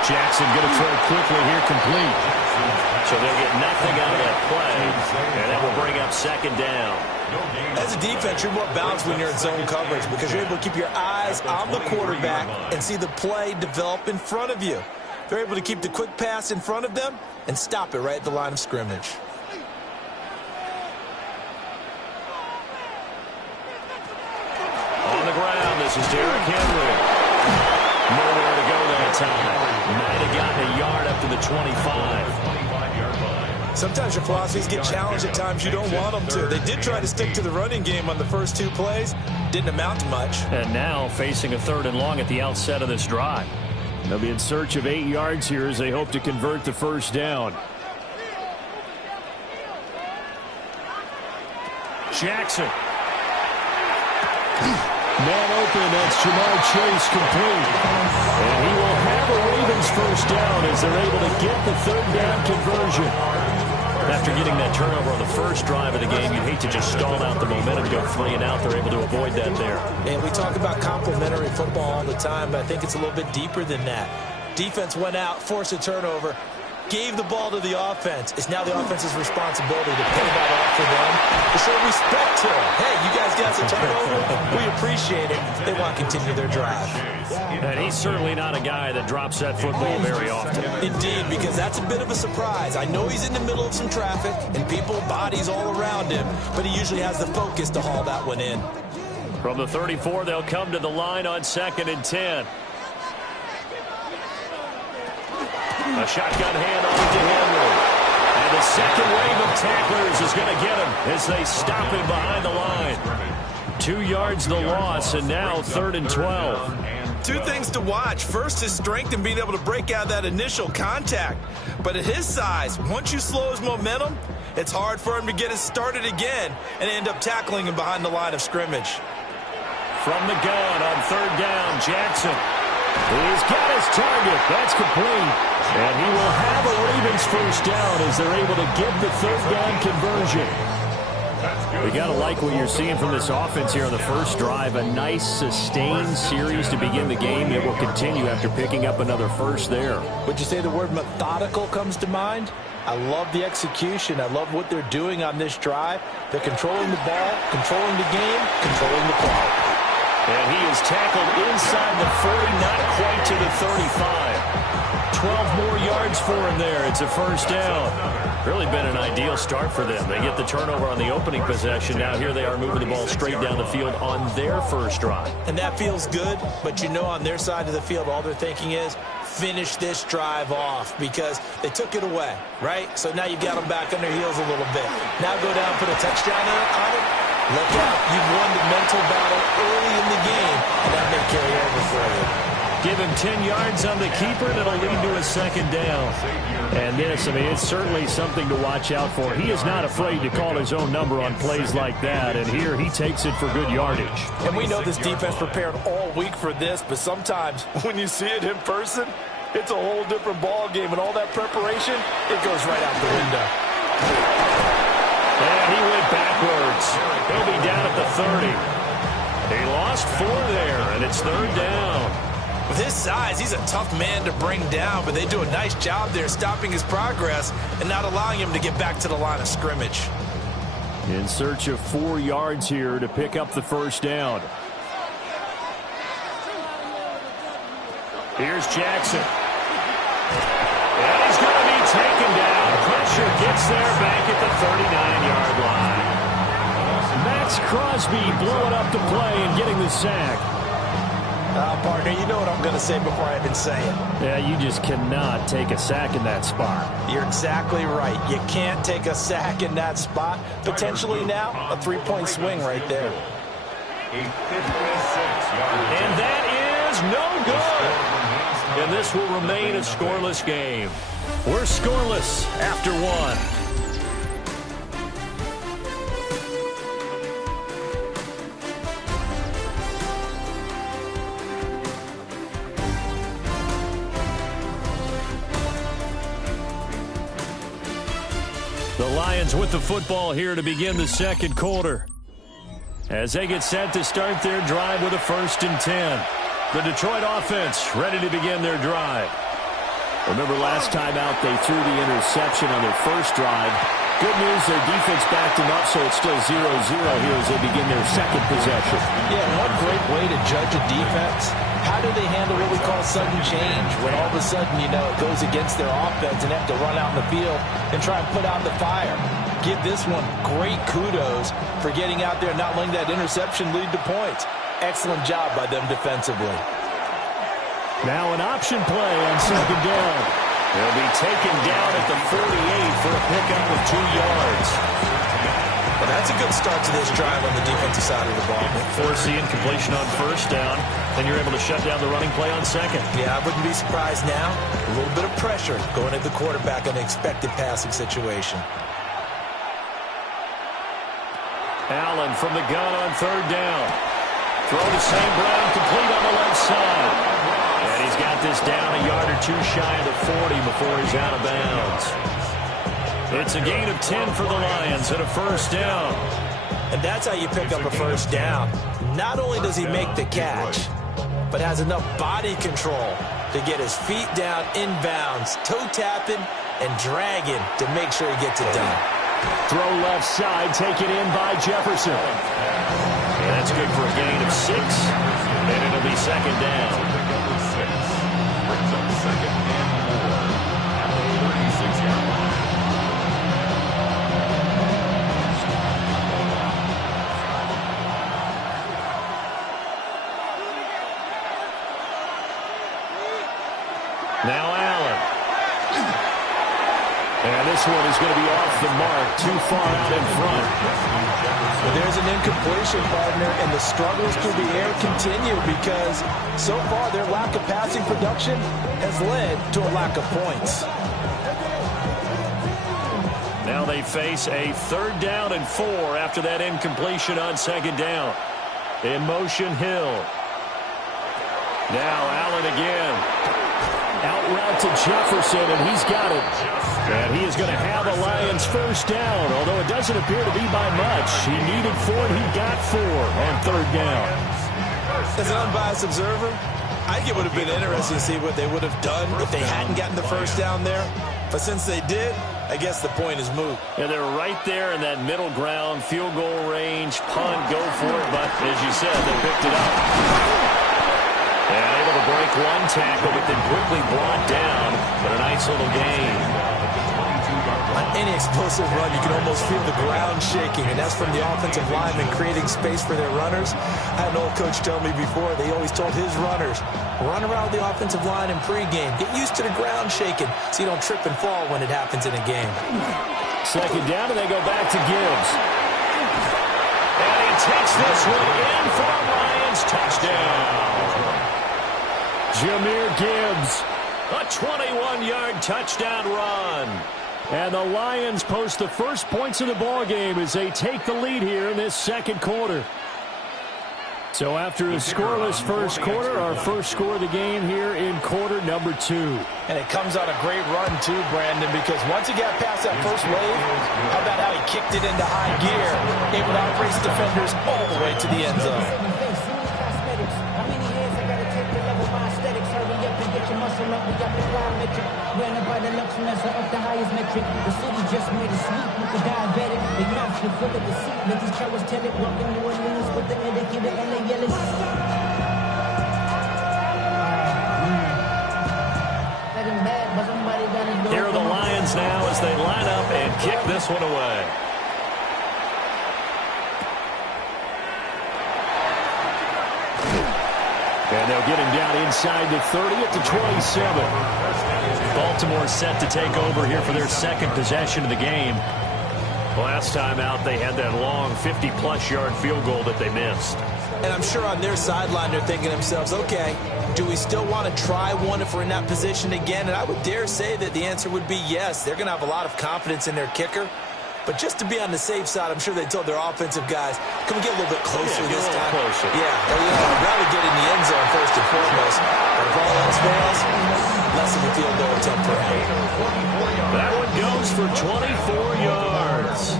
Jackson going to throw quickly here, complete. So they'll get nothing out of that play, and that will bring up second down. As a defense, you're more balanced when you're in zone coverage, because you're able to keep your eyes on the quarterback and see the play develop in front of you. They're able to keep the quick pass in front of them and stop it right at the line of scrimmage. On the ground, this is Derrick Henry. Nowhere to go that time. Might have gotten a yard up to the 25. Sometimes your philosophies get challenged at times you don't want them to. They did try to stick to the running game on the first 2 plays. Didn't amount to much. And now facing a 3rd and long at the outset of this drive. They'll be in search of 8 yards here as they hope to convert the first down. Jackson. Man open, that's Jamar Chase, complete. And he will have a Ravens first down as they're able to get the 3rd down conversion. After getting that turnover on the first drive of the game, you'd hate to just stall out the momentum, go 3 and out. They're able to avoid that there. And we talk about complementary football all the time, but I think it's a little bit deeper than that. Defense went out, forced a turnover, gave the ball to the offense. It's now the offense's responsibility to pay that off for them, to show respect to them. Hey, you guys got us a turnover. We appreciate it. They want to continue their drive. And he's certainly not a guy that drops that football very often. Indeed, because that's a bit of a surprise. I know he's in the middle of some traffic and people, bodies all around him, but he usually has the focus to haul that one in. From the 34, they'll come to the line on 2nd and 10. A shotgun handoff to Henry. And the second wave of tacklers is going to get him as they stop him behind the line. 2 yards the loss, and now 3rd and 12. 2 things to watch. First, his strength and being able to break out that initial contact. But at his size, once you slow his momentum, it's hard for him to get it started again and end up tackling him behind the line of scrimmage. From the gun on 3rd down, Jackson. He's got his target. That's complete. And he will have a Ravens first down as they're able to get the 3rd down conversion. We got to like what you're seeing from this offense here on the first drive. A nice, sustained series to begin the game. It will continue after picking up another first there. Would you say the word methodical comes to mind? I love the execution. I love what they're doing on this drive. They're controlling the ball, controlling the game, controlling the clock. And he is tackled inside the 40, not quite to the 35. 12 more yards for him there. It's a first down. Really been an ideal start for them. They get the turnover on the opening possession. Now here they are moving the ball straight down the field on their first drive. And that feels good, but you know on their side of the field, all they're thinking is finish this drive off because they took it away, right? So now you got them back on their heels a little bit. Now go down, put a touchdown on it, Look out. You've won the mental battle early in the game, and that may carry over for you. Give him 10 yards on the keeper, and it'll lead to a second down. And this, I mean, it's certainly something to watch out for. He is not afraid to call his own number on plays like that, and here he takes it for good yardage. And we know this defense prepared all week for this, but sometimes when you see it in person, it's a whole different ball game, and all that preparation, it goes right out the window. And he went backwards. He'll be down at the 30. He lost 4 there, and it's third down. With his size, he's a tough man to bring down, but they do a nice job there stopping his progress and not allowing him to get back to the line of scrimmage. In search of 4 yards here to pick up the first down. Here's Jackson. And he's going to be taken down. Pressure gets there back at the 39-yard line. Max Crosby blowing up the play and getting the sack. Partner, you know what I'm going to say before I even say it. Yeah, you just cannot take a sack in that spot. You're exactly right. You can't take a sack in that spot. Potentially now, a 3-point swing right there. And that is no good. And this will remain a scoreless game. We're scoreless after 1. The Lions with the football here to begin the second quarter, as they get set to start their drive with a 1st and 10. The Detroit offense ready to begin their drive. Remember last time out they threw the interception on their first drive. Good news, their defense backed them up, so it's still 0-0 here as they begin their second possession. Yeah, one great way to judge a defense. How do they handle what we call sudden change, when all of a sudden, you know, it goes against their offense and they have to run out in the field and try and put out the fire? Give this one great kudos for getting out there and not letting that interception lead to points. Excellent job by them defensively. Now an option play on second down. They'll be taken down at the 48 for a pickup of 2 yards. Well, that's a good start to this drive on the defensive side of the ball. Force the incompletion on first down, and you're able to shut down the running play on second. Yeah, I wouldn't be surprised now. A little bit of pressure going at the quarterback in an expected passing situation. Allen from the gun on third down. Throw to St. Brown, complete on the left side. And he's got this down a yard or 2 shy of the 40 before he's out of bounds. It's a gain of 10 for the Lions and a first down. And that's how you pick up a first down. Not only does he make the catch, but has enough body control to get his feet down inbounds, toe tapping and dragging to make sure he gets it done. Throw left side, taken in by Jefferson. And that's good for a gain of 6, and it'll be second down. Brings up second and 4 at the 36-yard line. Now Allen. And this one is going to be off the mark, too far out in front. Well, there's an incompletion, partner, and the struggles through the air continue because so far their lack of passing production has led to a lack of points. Now they face a 3rd down and 4 after that incompletion on second down. In motion, Hill. Now Allen again. Out route to Jefferson, and he's got it. And he is going to have a Lions first down, although it doesn't appear to be by much. He needed 4, and he got 4 on 3rd down. As an unbiased observer, I think it would have been interesting to see what they would have done if they hadn't gotten the first down there. But since they did, I guess the point is moot. And they're right there in that middle ground, field goal range, punt, go for it. But as you said, they picked it up. And able to break one tackle, but then quickly brought down. But a nice little gain. On any explosive run, you can almost feel the ground shaking, and that's from the offensive linemen creating space for their runners. I had an old coach tell me before, they always told his runners, run around the offensive line in pregame. Get used to the ground shaking so you don't trip and fall when it happens in a game. Second down, and they go back to Gibbs. And he takes this one in for a Lions touchdown. Jahmyr Gibbs. A 21-yard touchdown run. And the Lions post the first points of the ballgame as they take the lead here in this second quarter. So after a scoreless first quarter, our first score of the game here in quarter number 2. And it comes on a great run, too, Brandon, because once he got past that first wave, how about how he kicked it into high gear, able to outrace defenders all the way to the end zone. The city just made a sweep with the diabetic. They mouths are full of deceit. Let these cowards tell it. Walking New Orleans with the indicator and they yelling. Here are the Lions now as they line up and kick this one away. And they'll get him down inside the 30 at the 27. Baltimore set to take over here for their second possession of the game. Last time out, they had that long 50-plus yard field goal that they missed. And I'm sure on their sideline they're thinking to themselves, okay, do we still want to try one if we're in that position again? And I would dare say that the answer would be yes. They're going to have a lot of confidence in their kicker. But just to be on the safe side, I'm sure they told their offensive guys, can we get a little bit closer this time? Closer. Yeah, I'd rather get in the end zone first and foremost. But if all else fails, less of a field goal attempt for him. That one goes for 24 yards.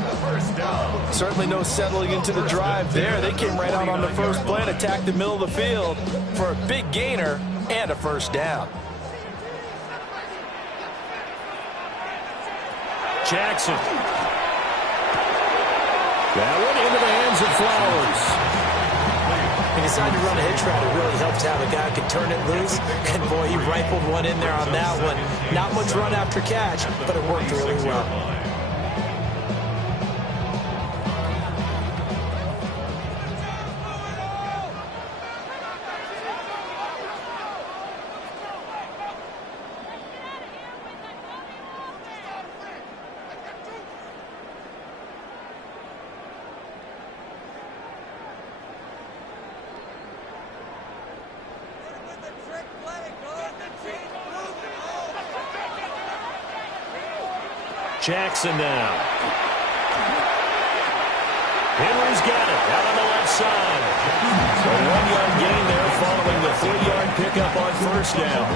Certainly no settling into the drive there. They came right out on the first play and attacked the middle of the field for a big gainer and a first down. Jackson. That one into the hands of Flowers. He decided to run a hitch route. It really helped to have a guy who could turn it loose. And, boy, he rifled one in there on that one. Not much run after catch, but it worked really well. Jackson now. Henry's got it out on the left side. A 1-yard gain there following the 3-yard pickup on first down.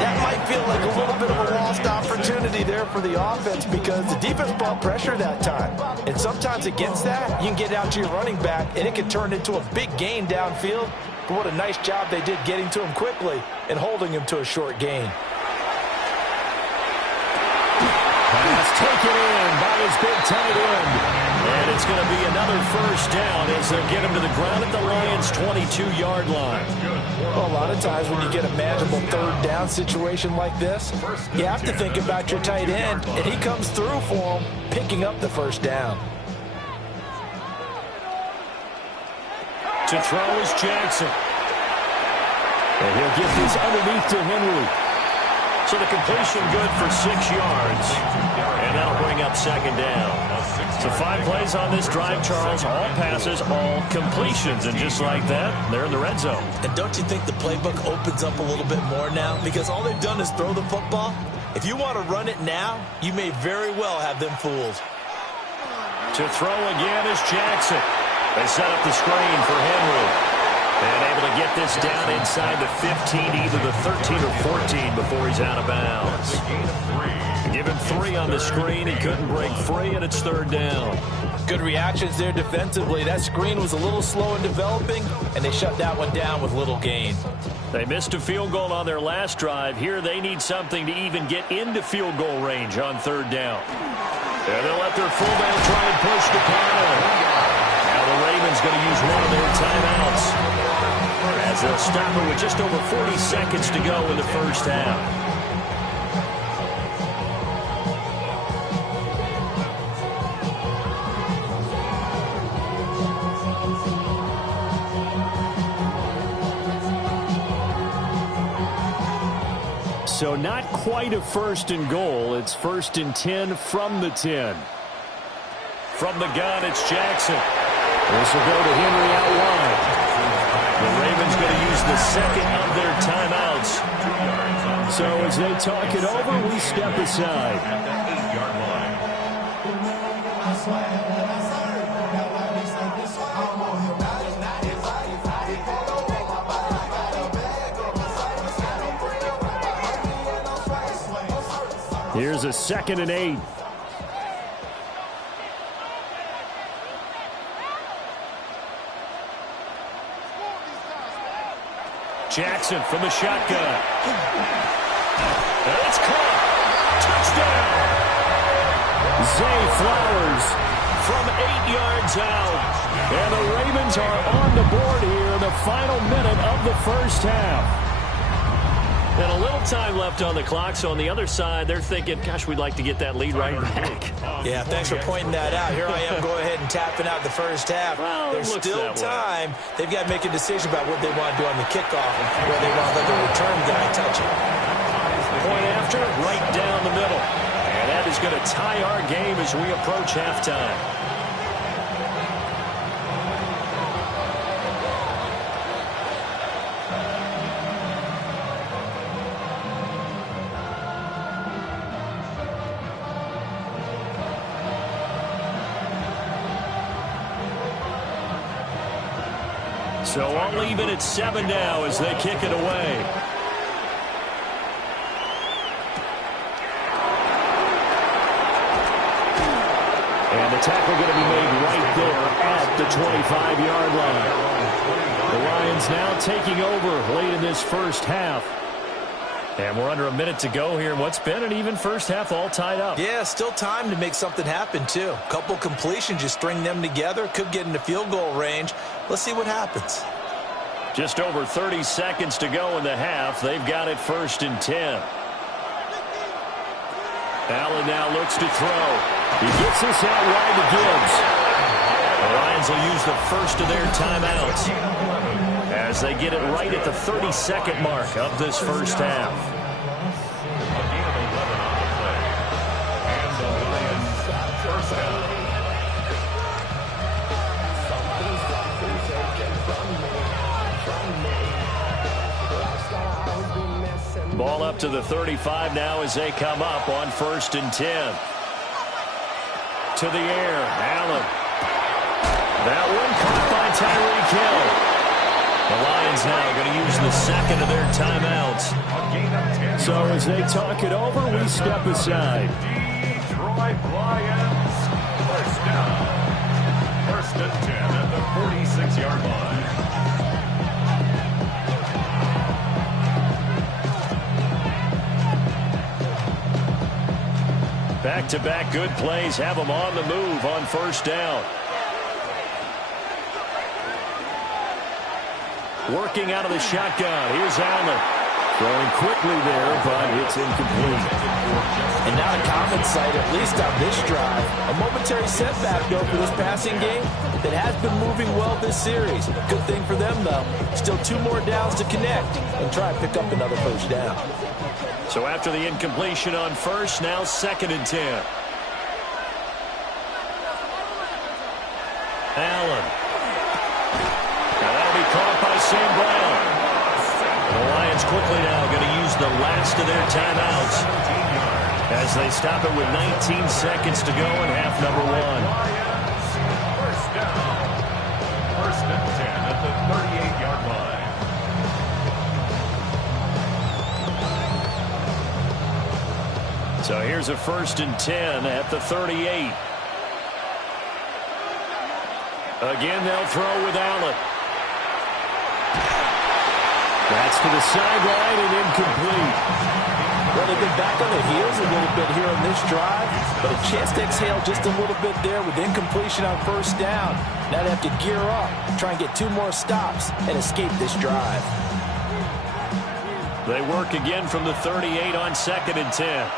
That might feel like a little bit of a lost opportunity there for the offense because the defense brought pressure that time. And sometimes against that, you can get out to your running back, and it can turn into a big gain downfield. But what a nice job they did getting to him quickly and holding him to a short gain. Pass taken in by his big tight end. And it's going to be another first down as they get him to the ground at the Lions' 22-yard line. Well, a lot of times when you get a manageable third down situation like this, you have to think about your tight end, and he comes through for him, picking up the first down. To throw is Jackson. And he'll get this underneath to Henry. So the completion good for 6 yards. And that'll bring up second down. So 5 plays on this drive, Charles. All passes, all completions. And just like that, they're in the red zone. And don't you think the playbook opens up a little bit more now? Because all they've done is throw the football. If you want to run it now, you may very well have them fooled. To throw again is Jackson. They set up the screen for Henry. And able to get this down inside the 15, either the 13 or 14 before he's out of bounds. Give him 3 on the screen. He couldn't break free, and it's third down. Good reactions there defensively. That screen was a little slow in developing, and they shut that one down with little gain. They missed a field goal on their last drive. Here they need something to even get into field goal range on third down. And they'll let their fullback try and push the pile. Now the Ravens going to use one of their timeouts as they'll stop it with just over 40 seconds to go in the first half. So not quite a first and goal. It's first and 10 from the 10. From the gun, it's Jackson. This will go to Henry out wide. The Ravens going to use the second of their timeouts. So as they talk it over, we step aside. At the 8-yard line. Here's a 2nd and 8. Jackson from the shotgun. And it's caught. Touchdown. Zay Flowers From 8 yards out. And the Ravens are on the board here in the final minute of the first half. And a little time left on the clock, so on the other side, they're thinking, gosh, we'd like to get that lead right back. Yeah, thanks for pointing that out. Here I am, go ahead and tapping out the first half. Well, There's still time. They've got to make a decision about what they want to do on the kickoff and where they want to let the return guy touch it. Point after, right down the middle. And that is going to tie our game as we approach halftime. So all even at 7 now as they kick it away. And the tackle going to be made right there at the 25-yard line. The Lions now taking over late in this first half. And we're under a minute to go here in what's been an even first half, all tied up. Yeah, still time to make something happen, too. Couple completions, you string them together, could get into field goal range. Let's see what happens. Just over 30 seconds to go in the half. They've got it 1st and 10. Allen now looks to throw. He gets this out wide to Gibbs. The Lions will use the first of their timeouts as they get it right at the 32nd mark of this first half. A gain of 11 on the play. And the Lions first down. Ball up to the 35 now as they come up on 1st and 10. To the air, Allen. That one caught by Tyreek Hill. The Lions now going to use the second of their timeouts. A gain of 10. So as they talk it over, we step aside. Detroit Lions first down. 1st and 10 at the 46-yard line. Back-to-back good plays have them on the move on 1st down. Working out of the shotgun. Here's Allen. Throwing quickly there, but it's incomplete. And not a common sight, at least on this drive. A momentary setback, though, for this passing game that has been moving well this series. Good thing for them, though. Still 2 more downs to connect and try and pick up another first down. So after the incompletion on 1st, now 2nd and 10. Allen. Now that'll be caught by Sam Brown. The Lions quickly now going to use the last of their timeouts as they stop it with 19 seconds to go in half number 1. First down. 1st and 10 at the 38-yard line. So here's a 1st and 10 at the 38. Again, they'll throw with Allen. That's to the sideline and incomplete. Well, they've been back on their heels a little bit here on this drive, but a chance to exhale just a little bit there with incompletion on 1st down. Now they have to gear up, try and get 2 more stops, and escape this drive. They work again from the 38 on 2nd and 10.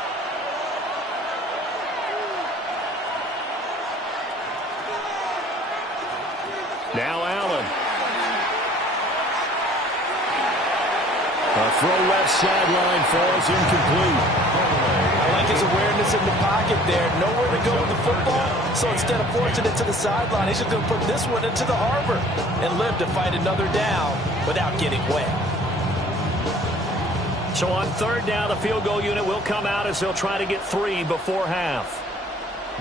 Now Allen. A throw left sideline falls incomplete. like his awareness in the pocket there. Nowhere to go with the football, so instead of forcing it to the sideline, he's just going to put this one into the harbor and live to fight another down without getting wet. So on third down, the field goal unit will come out as they'll try to get 3 before half.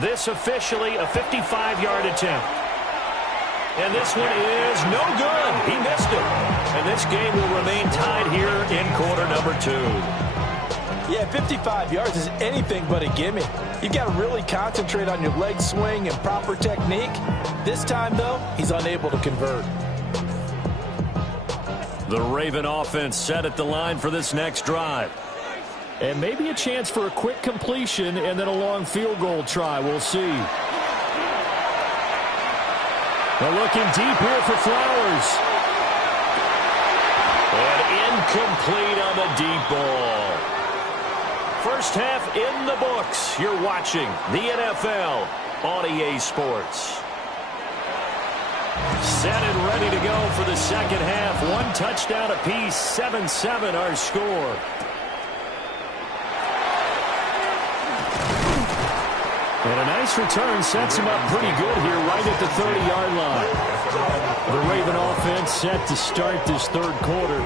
This officially a 55-yard attempt. And this one is no good. He missed it. And this game will remain tied here in quarter number 2. Yeah, 55 yards is anything but a gimme. You've got to really concentrate on your leg swing and proper technique. This time, though, he's unable to convert. The Raven offense set at the line for this next drive. And maybe a chance for a quick completion and then a long field goal try. We'll see. They're looking deep here for Flowers. And incomplete on the deep ball. First half in the books. You're watching the NFL on EA Sports. Set and ready to go for the second half. 1 touchdown apiece, 7-7 our score. And a nice return sets him up pretty good here right at the 30-yard line. The Raven offense set to start this third quarter.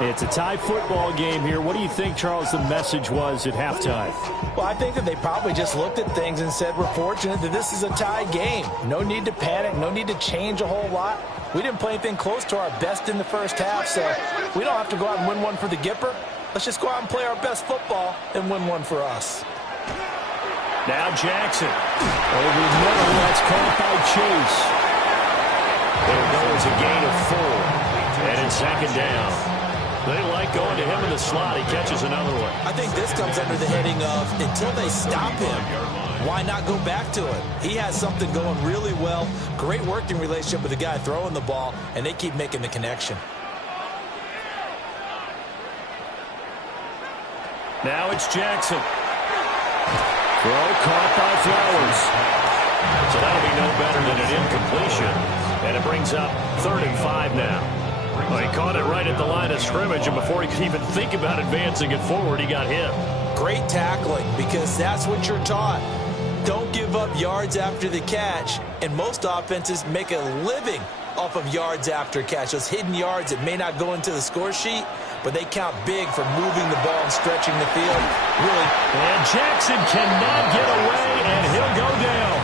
It's a tie football game here. What do you think, Charles, the message was at halftime? Well, I think that they probably just looked at things and said, we're fortunate that this is a tie game. No need to panic. No need to change a whole lot. We didn't play anything close to our best in the first half, so we don't have to go out and win one for the Gipper. Let's just go out and play our best football and win one for us. Now Jackson. Over the middle, that's caught by Chase. It'll go as a gain of 4. And in second down. They like going to him in the slot. He catches another one. I think this comes under the heading of until they stop him, why not go back to it? He has something going really well. Great working relationship with the guy throwing the ball, and they keep making the connection. Now it's Jackson. Throw caught by Flowers. So that'll be no better than an incompletion. And it brings up 3rd and 5 now. Well, he caught it right at the line of scrimmage, and before he could even think about advancing it forward, he got hit. Great tackling, because that's what you're taught. Don't give up yards after the catch, and most offenses make a living off of yards after catch. Those hidden yards that may not go into the score sheet, but they count big for moving the ball and stretching the field. Really. And Jackson cannot get away, and he'll go down.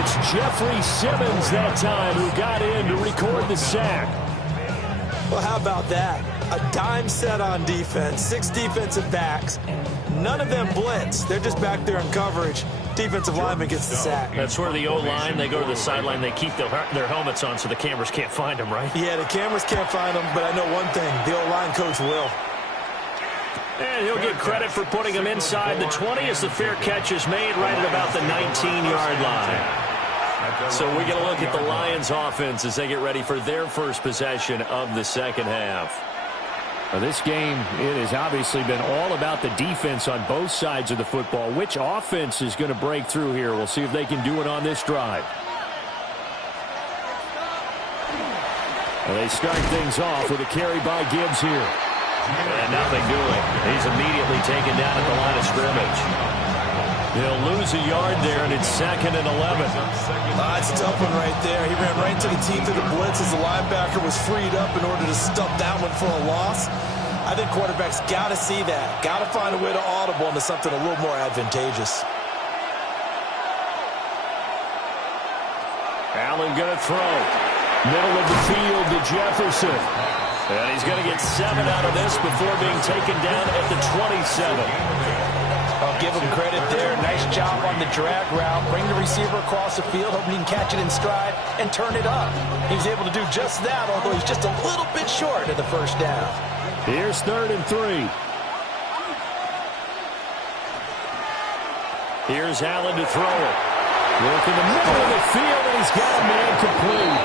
It's Jeffrey Simmons that time who got in to record the sack. Well, how about that? A dime set on defense, 6 defensive backs. None of them blitz. They're just back there in coverage. Defensive lineman gets the sack. That's where the O-line, they go to the sideline, they keep their helmets on so the cameras can't find them, right? Yeah, the cameras can't find them, but I know one thing. The O-line coach will. And he'll get credit for putting him inside the 20 as the fair catch is made right at about the 19-yard line. So we get a look at the Lions offense as they get ready for their first possession of the second half. Now this game, it has obviously been all about the defense on both sides of the football. Which offense is going to break through here? We'll see if they can do it on this drive. Well, they start things off with a carry by Gibbs here. And nothing doing. He's immediately taken down at the line of scrimmage. They'll lose a yard there, and it's 2nd and 11. That's a tough one right there. He ran right into the teeth of the blitz as the linebacker was freed up in order to stop that one for a loss. I think quarterbacks got to see that. Got to find a way to audible into something a little more advantageous. Allen going to throw. Middle of the field to Jefferson. And he's going to get 7 out of this before being taken down at the 27. I'll give him credit there. Nice job on the drag route. Bring the receiver across the field, hoping he can catch it in stride and turn it up. He was able to do just that, although he's just a little bit short of the first down. Here's 3rd and 3. Here's Allen to throw it. Work in the middle of the field, and he's got a man complete.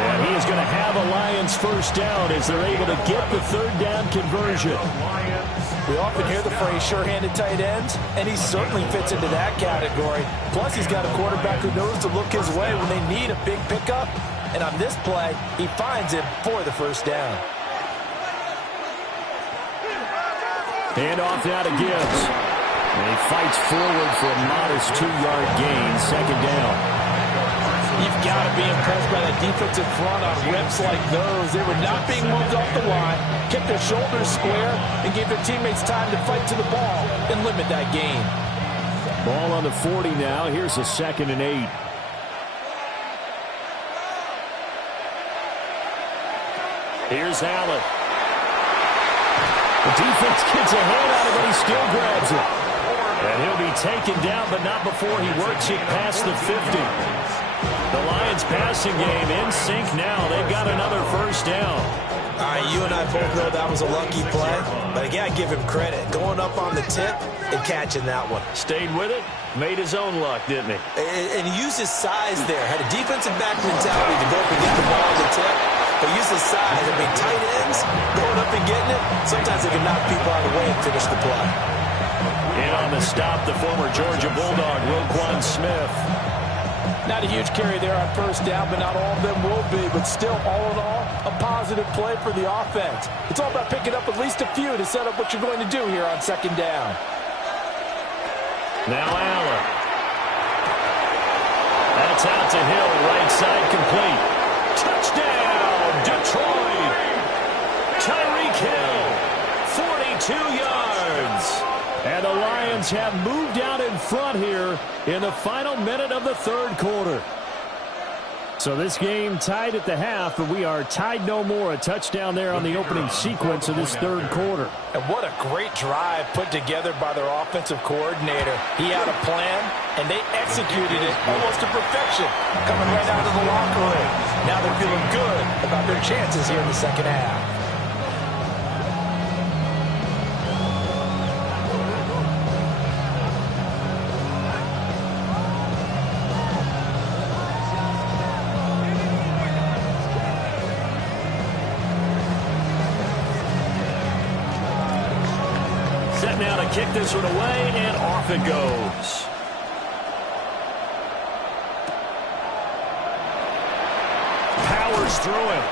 And he is going to have a Lions first down as they're able to get the 3rd down conversion. We often hear the phrase sure-handed tight ends, and he certainly fits into that category. Plus, he's got a quarterback who knows to look his way when they need a big pickup. And on this play, he finds him for the first down. Hand off now to Gibbs. And he fights forward for a modest 2-yard gain, second down. You've got to be impressed by the defensive front on reps like those. They were not being moved off the line, kept their shoulders square, and gave their teammates time to fight to the ball and limit that gain. Ball on the 40 now. Here's a 2nd and 8. Here's Allen. The defense gets a hand out of it. He still grabs it. And he'll be taken down, but not before he works it past the 50. The Lions passing game in sync now. They've got another first down. All right, you and I both know that was a lucky play, but again, I give him credit. Going up on the tip and catching that one. Stayed with it, made his own luck, didn't he? And he used his size there. Had a defensive back mentality to go up and get the ball on the tip, but used his size. I mean, tight ends, going up and getting it, sometimes they can knock people out of the way and finish the play. In on the stop, the former Georgia Bulldog, Roquan Smith. Not a huge carry there on first down, but not all of them will be. But still, all in all, a positive play for the offense. It's all about picking up at least a few to set up what you're going to do here on second down. Now Allen. That's out to Hill, right side complete. Touchdown, Detroit. Tyreek Hill, 42 yards. And the Lions have moved out in front here in the final minute of the third quarter. So this game tied at the half, but we are tied no more. A touchdown there on the opening sequence of this third quarter. And what a great drive put together by their offensive coordinator. He had a plan, and they executed it almost to perfection, coming right out of the locker room. Now they're feeling good about their chances here in the second half. Now to kick this one away, and off it goes. Powers through him.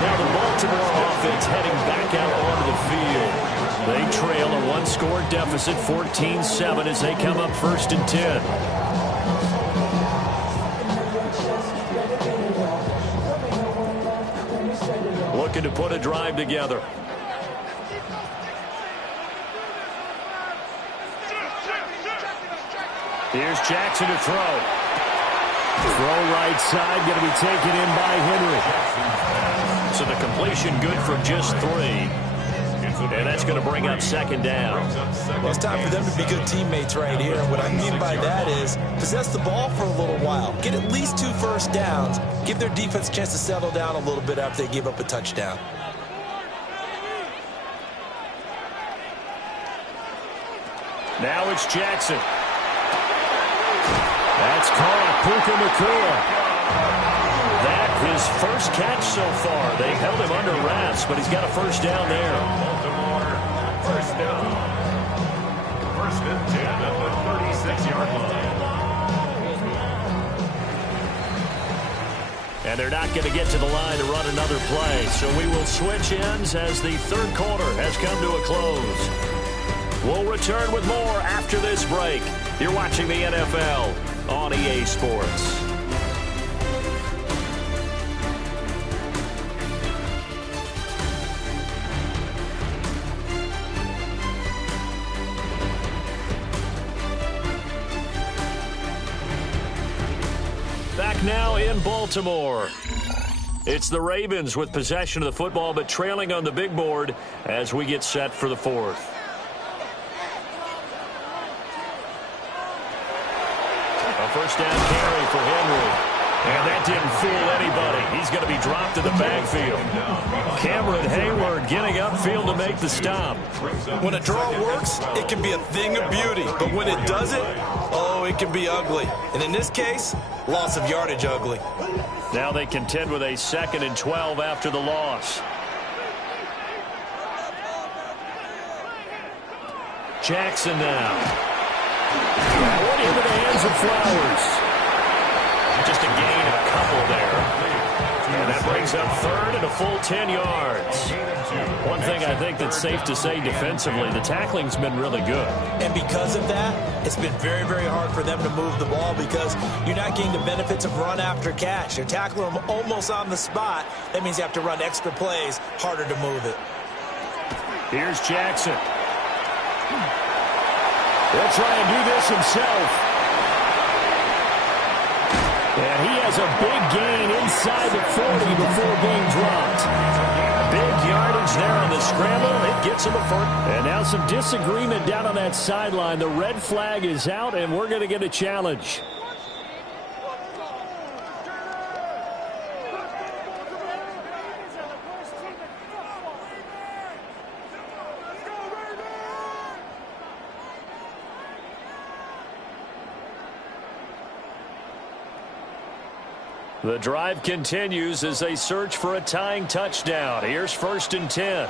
Now the Baltimore offense heading back out onto the field. They trail a one-score deficit, 14-7, as they come up 1st and 10. Looking to put a drive together. Here's Jackson to throw. Throw right side, going to be taken in by Henry. So the completion good for just 3. And that's going to bring up second down. Well, it's time for them to be good teammates right here. And what I mean by that is possess the ball for a little while. Get at least 2 first downs. Give their defense a chance to settle down a little bit after they give up a touchdown. Now it's Jackson. That's caught. Puka Nacua. That his first catch so far. They held him under wraps, but he's got a first down there. Baltimore, first down. 1st and 10 at the 36-yard line. And they're not going to get to the line to run another play. So we will switch ends as the third quarter has come to a close. We'll return with more after this break. You're watching the NFL on EA Sports. Back now in Baltimore. It's the Ravens with possession of the football, but trailing on the big board as we get set for the fourth. First down carry for Henry. And that didn't fool anybody. He's going to be dropped in the backfield. Cameron Hayward getting upfield to make the stop. When a draw works, it can be a thing of beauty. But when it doesn't, oh, it can be ugly. And in this case, loss of yardage ugly. Now they contend with a 2nd and 12 after the loss. Jackson now. Into the hands of Flowers. Just a gain of a couple there. And that brings up 3rd and a full 10 yards. one thing I think that's safe to say defensively, the tackling's been really good. And because of that, it's been very, very hard for them to move the ball because you're not getting the benefits of run after catch. You're tackling them almost on the spot. That means you have to run extra plays, harder to move it. Here's Jackson. He'll try and do this himself. And he has a big gain inside the 40 before being dropped. Big yardage there on the scramble. It gets him a first. And now some disagreement down on that sideline. The red flag is out, and we're going to get a challenge. The drive continues as they search for a tying touchdown. Here's 1st and 10.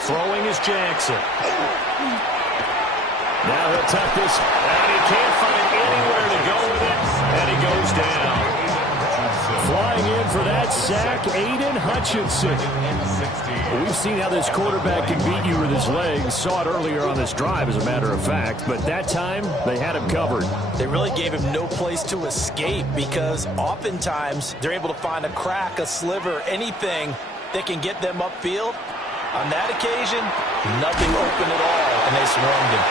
Throwing is Jackson. Now he'll tuck this, and he can't find anywhere to go with it, and he goes down. Flying in for that sack, Aiden Hutchinson. We've seen how this quarterback can beat you with his legs. Saw it earlier on this drive, as a matter of fact. But that time, they had him covered. They really gave him no place to escape because oftentimes they're able to find a crack, a sliver, anything that can get them upfield. On that occasion, nothing open at all, and they swarmed him.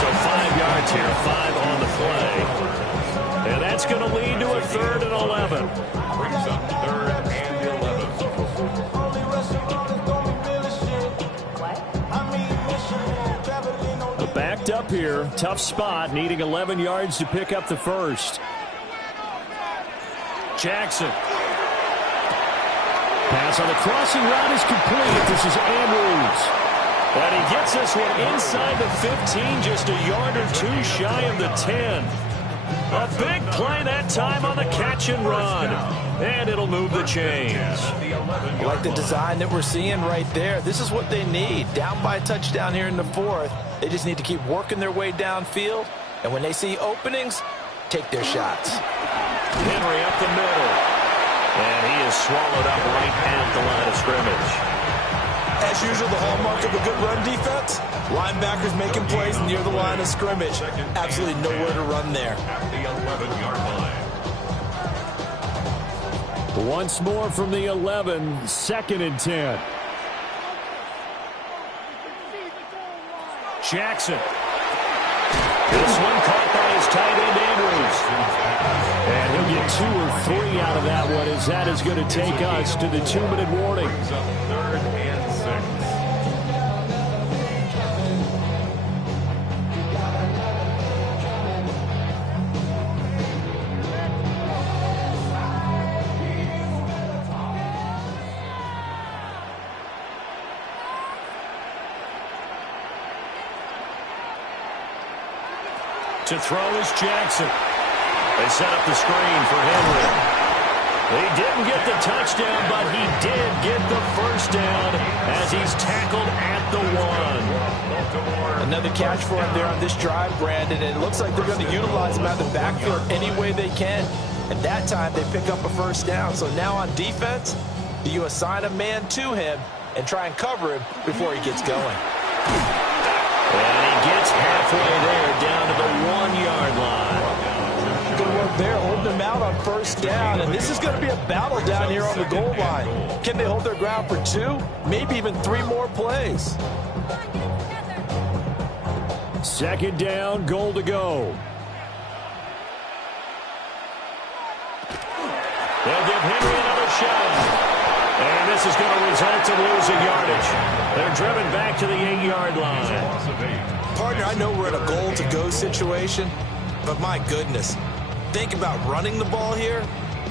So 5 yards here, 5 on the play. And that's going to lead to a 3rd and 11. Brings up 3rd and 11. Backed up here, tough spot, needing 11 yards to pick up the first. Jackson. Pass on the crossing route is complete. This is Andrews. And he gets this one inside the 15, just a yard or two shy of the 10. A big play that time on the catch and run. And it'll move the chains. I like the design that we're seeing right there. This is what they need. Down by a touchdown here in the 4th. They just need to keep working their way downfield. And when they see openings, take their shots. Henry up the middle. And he is swallowed up right at the line of scrimmage. As usual, the hallmark of a good run defense, linebackers making plays near the line of scrimmage. Absolutely nowhere to run there. At the 11-yard line. Once more from the 11, 2nd and 10. Jackson. This one caught by his tight end, Andrews. And he'll get 2 or 3 out of that one, as that is going to take us to the 2-minute warning. Brings up 3rd and 6. To throw is Jackson. They set up the screen for Henry. He didn't get the touchdown, but he did get the first down as he's tackled at the 1. Another catch for him there on this drive, Brandon, and it looks like they're going to utilize him out of the backfield any way they can. At that time, they pick up a first down. So now on defense, do you assign a man to him and try and cover him before he gets going? And he gets halfway there, down to the 1-yard line. Good work there, holding them out on first down. And this is going to be a battle down here on the goal line. Can they hold their ground for 2, maybe even 3 more plays? 2nd down, goal to go. They'll give Henry another shot. And this is going to result in losing yardage. They're driven back to the 8-yard line. Partner, I know we're in a goal-to-go situation, but my goodness, think about running the ball here.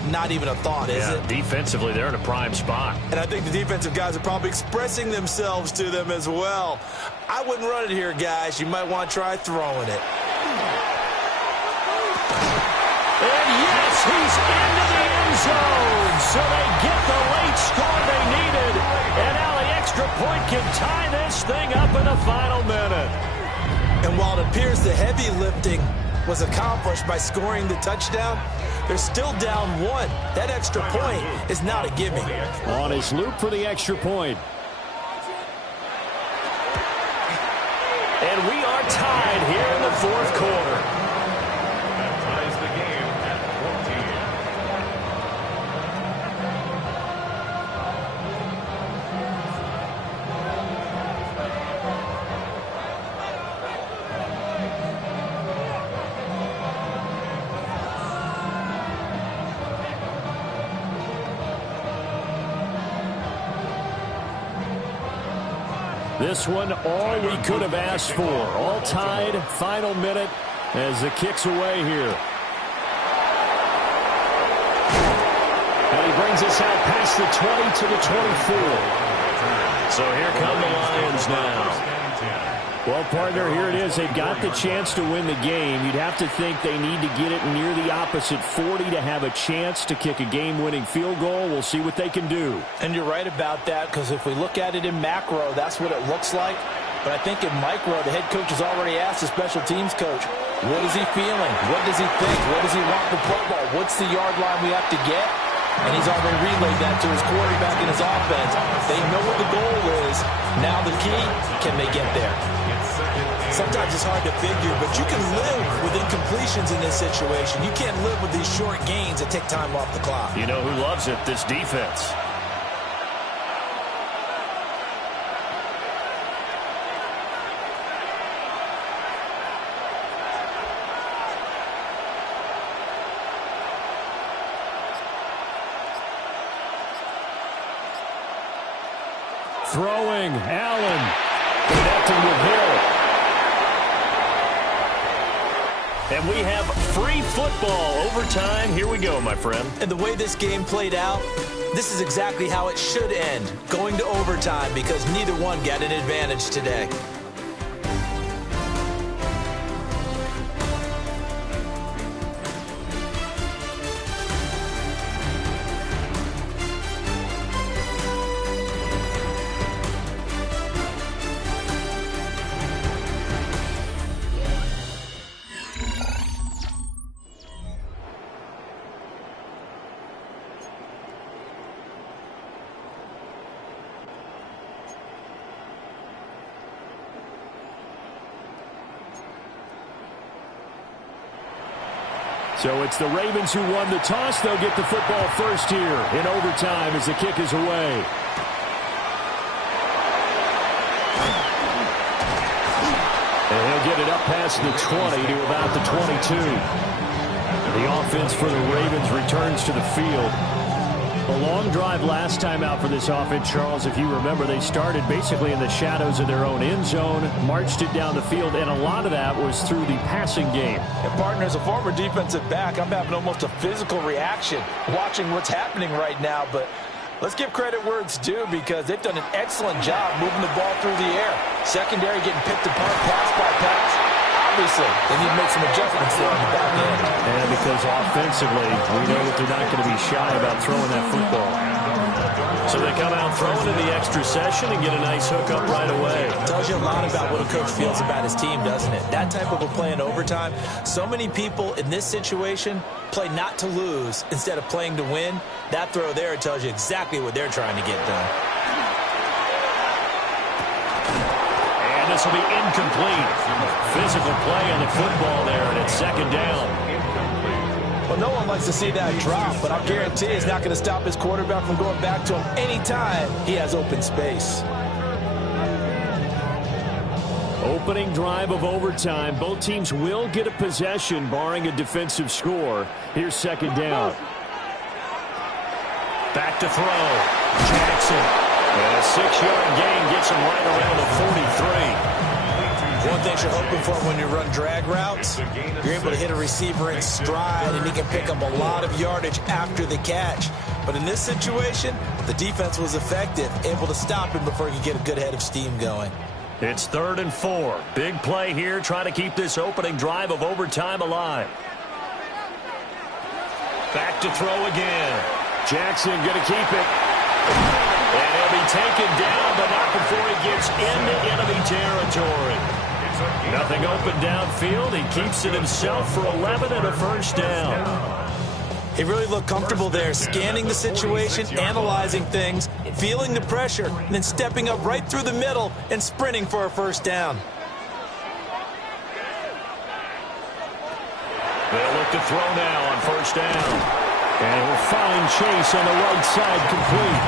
Not even a thought, is it? Defensively, they're in a prime spot. And I think the defensive guys are probably expressing themselves to them as well. I wouldn't run it here, guys. You might want to try throwing it. And yes, he's into the end zone. So they get the late score they needed. And now the extra point can tie this thing up in the final minute. And while it appears the heavy lifting was accomplished by scoring the touchdown, They're still down 1. That extra point is not a gimme. On his loop for the extra point. And we are tied here in the fourth quarter. That ties the game at 14. This one, all we could have asked for. All tied, final minute as the kick's away here. And he brings us out past the 20 to the 24. So here come the Lions now. Well, partner, here it is. They've got the chance to win the game. You'd have to think they need to get it near the opposite 40 to have a chance to kick a game-winning field goal. We'll see what they can do. And you're right about that, because if we look at it in macro, that's what it looks like. But I think in micro, the head coach has already asked the special teams coach, what is he feeling? What does he think? What does he want the football? What's the yard line we have to get? And he's already relayed that to his quarterback and his offense. They know what the goal is. Now the key, can they get there? Sometimes it's hard to figure, but you can live with incompletions in this situation. You can't live with these short gains that take time off the clock. You know who loves it? This defense. Throwing, Allen, connecting with Hill. And we have free football overtime. Here we go, my friend. And the way this game played out, this is exactly how it should end, going to overtime, because neither one got an advantage today. So it's the Ravens who won the toss. They'll get the football first here in overtime as the kick is away. And he'll get it up past the 20 to about the 22. The offense for the Ravens returns to the field. A long drive last time out for this offense, Charles. If you remember, they started basically in the shadows of their own end zone, marched it down the field, and a lot of that was through the passing game. And partner, as a former defensive back, I'm having almost a physical reaction watching what's happening right now. But let's give credit where it's due, because they've done an excellent job moving the ball through the air. Secondary getting picked apart pass by pass. Obviously, they need to make some adjustments there on the back end. And because offensively, we know that they're not going to be shy about throwing that football. So they come out throwing in the extra session and get a nice hookup right away. Tells you a lot about what a coach feels about his team, doesn't it? That type of a play in overtime. So many people in this situation play not to lose instead of playing to win. That throw there tells you exactly what they're trying to get done. And this will be incomplete. Physical play on the football there, and it's second down. Well, no one likes to see that drop, but I guarantee it's not going to stop his quarterback from going back to him anytime he has open space. Opening drive of overtime. Both teams will get a possession, barring a defensive score. Here's second down. Back to throw. Jackson. And a 6-yard gain gets him right around the 43. One thing you're hoping for when you run drag routes, you're able to hit a receiver in stride, and he can pick up a lot of yardage after the catch. But in this situation, the defense was effective, able to stop him before he could get a good head of steam going. It's 3rd and 4. Big play here, trying to keep this opening drive of overtime alive. Back to throw again. Jackson going to keep it. And he'll be taken down, but not before he gets into enemy territory. Nothing open downfield. He keeps it himself for 11 and a first down. He really looked comfortable there, scanning the situation, analyzing things, feeling the pressure, and then stepping up right through the middle and sprinting for a first down. They'll look to throw now on first down. And he'll find Chase on the right side, complete.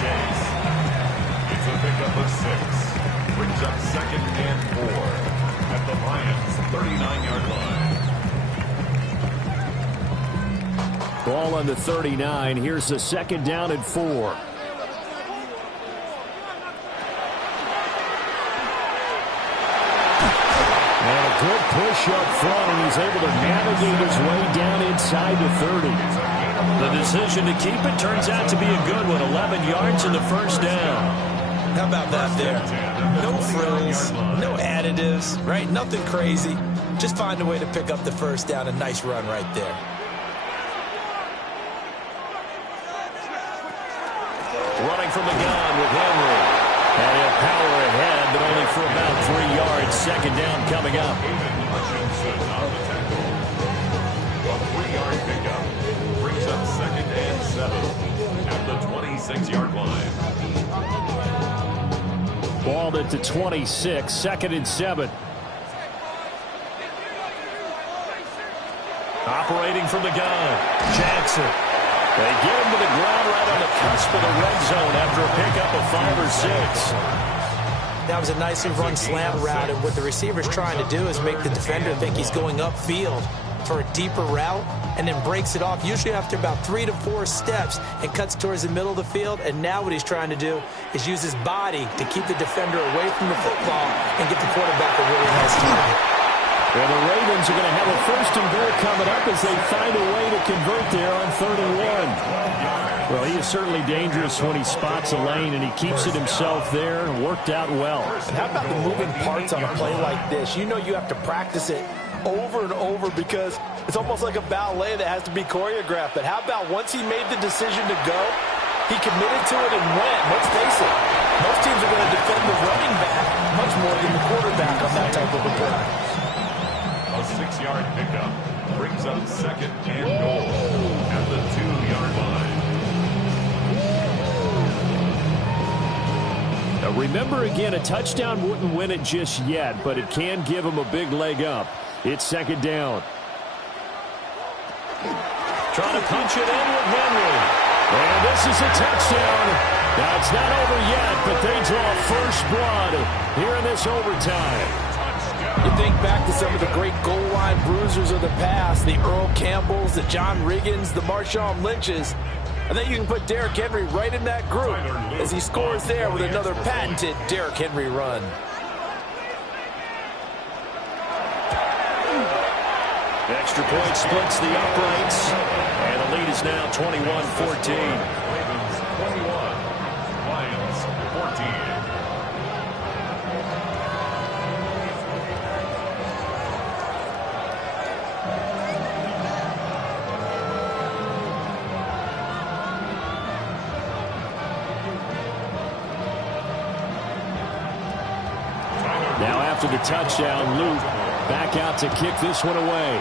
Chase. It's a pickup of 6. Brings up 2nd and 4 at the Lions' 39-yard line. Ball on the 39. Here's the 2nd down and 4. And a good push up front, and he's able to navigate his way down inside the 30. The decision to keep it turns out to be a good one. 11 yards in the first down. How about that there? No frills, no additives, right? Nothing crazy. Just find a way to pick up the first down. A nice run right there. Running from the gun with Henry. And he'll power ahead, but only for about 3 yards. 2nd down coming up. Hutchinson on the tackle. A 3-yard pickup. Brings up 2nd and 7 at the 26-yard line. Ball at the 26, 2nd and 7. Operating from the gun, Jackson. They get him to the ground right on the cusp of the red zone after a pickup of 5 or 6. That was a nicely run slant route, and what the receiver's trying to do is make the defender think he's going upfield for a deeper route, and then breaks it off, usually after about 3 to 4 steps, and cuts towards the middle of the field. And now what he's trying to do is use his body to keep the defender away from the football and get the quarterback a really nice target. Well, the Ravens are going to have a 1st and goal coming up as they find a way to convert there on 31. Well, he is certainly dangerous when he spots a lane, and he keeps it himself there, and worked out well. And how about the moving parts on a play like this? You know you have to practice it over and over because it's almost like a ballet that has to be choreographed. But how about once he made the decision to go, he committed to it and went. Let's face it, most teams are going to defend the running back much more than the quarterback on that type of a play. A 6-yard pickup brings up 2nd and goal at the 2-yard line. Now remember again, a touchdown wouldn't win it just yet, but it can give him a big leg up. It's 2nd down. Trying to punch it in with Henry. And this is a touchdown. Now it's not over yet, but they draw first blood here in this overtime. You think back to some of the great goal line bruisers of the past, the Earl Campbells, the John Riggins, the Marshawn Lynches. I think you can put Derrick Henry right in that group as he scores there with another patented Derrick Henry run. The extra point splits the uprights, and the lead is now 21-14. Ravens 21, Lions 14. Now after the touchdown, Luke back out to kick this one away.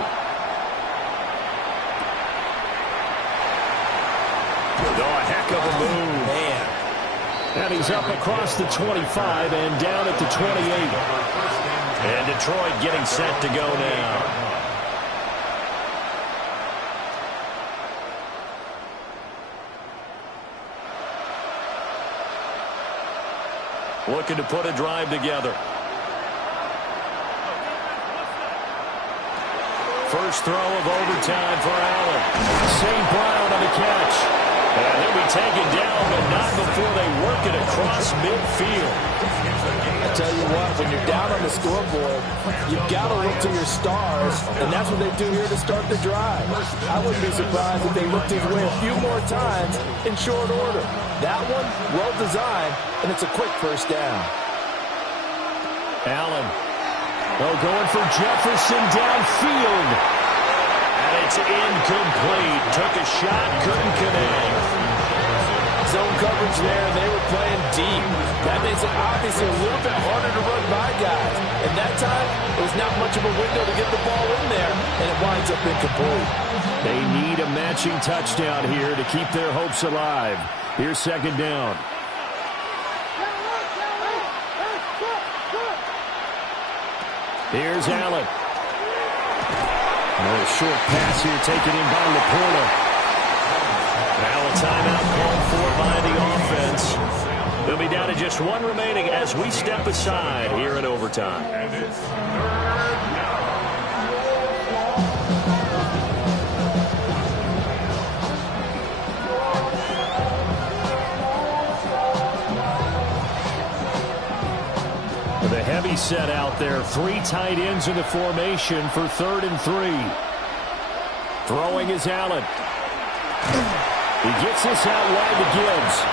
Oh, a heck of a move. Man. And he's up across the 25 and down at the 28. And Detroit getting set to go now. Looking to put a drive together. First throw of overtime for Allen. St. Brown on the catch. And they'll be taken down, but not before they work it across midfield. I tell you what, when you're down on the scoreboard, you've got to look to your stars, and that's what they do here to start the drive. I wouldn't be surprised if they looked his way a few more times in short order. That one, well designed, and it's a quick first down. Allen. Oh, going for Jefferson downfield. And it's incomplete. Took a shot, couldn't connect. Zone coverage there, and they were playing deep. That makes it obviously a little bit harder to run by guys. And that that time, it was not much of a window to get the ball in there, and it winds up incomplete. They need a matching touchdown here to keep their hopes alive. Here's second down. Here's Allen. A short pass here taken in by Laporta. Now a timeout called for by the offense. They'll be down to just one remaining as we step aside here in overtime. And it's third down. The heavy set out there. 3 tight ends in the formation for 3rd and 3. Throwing is Allen. He gets this out wide to Gibbs.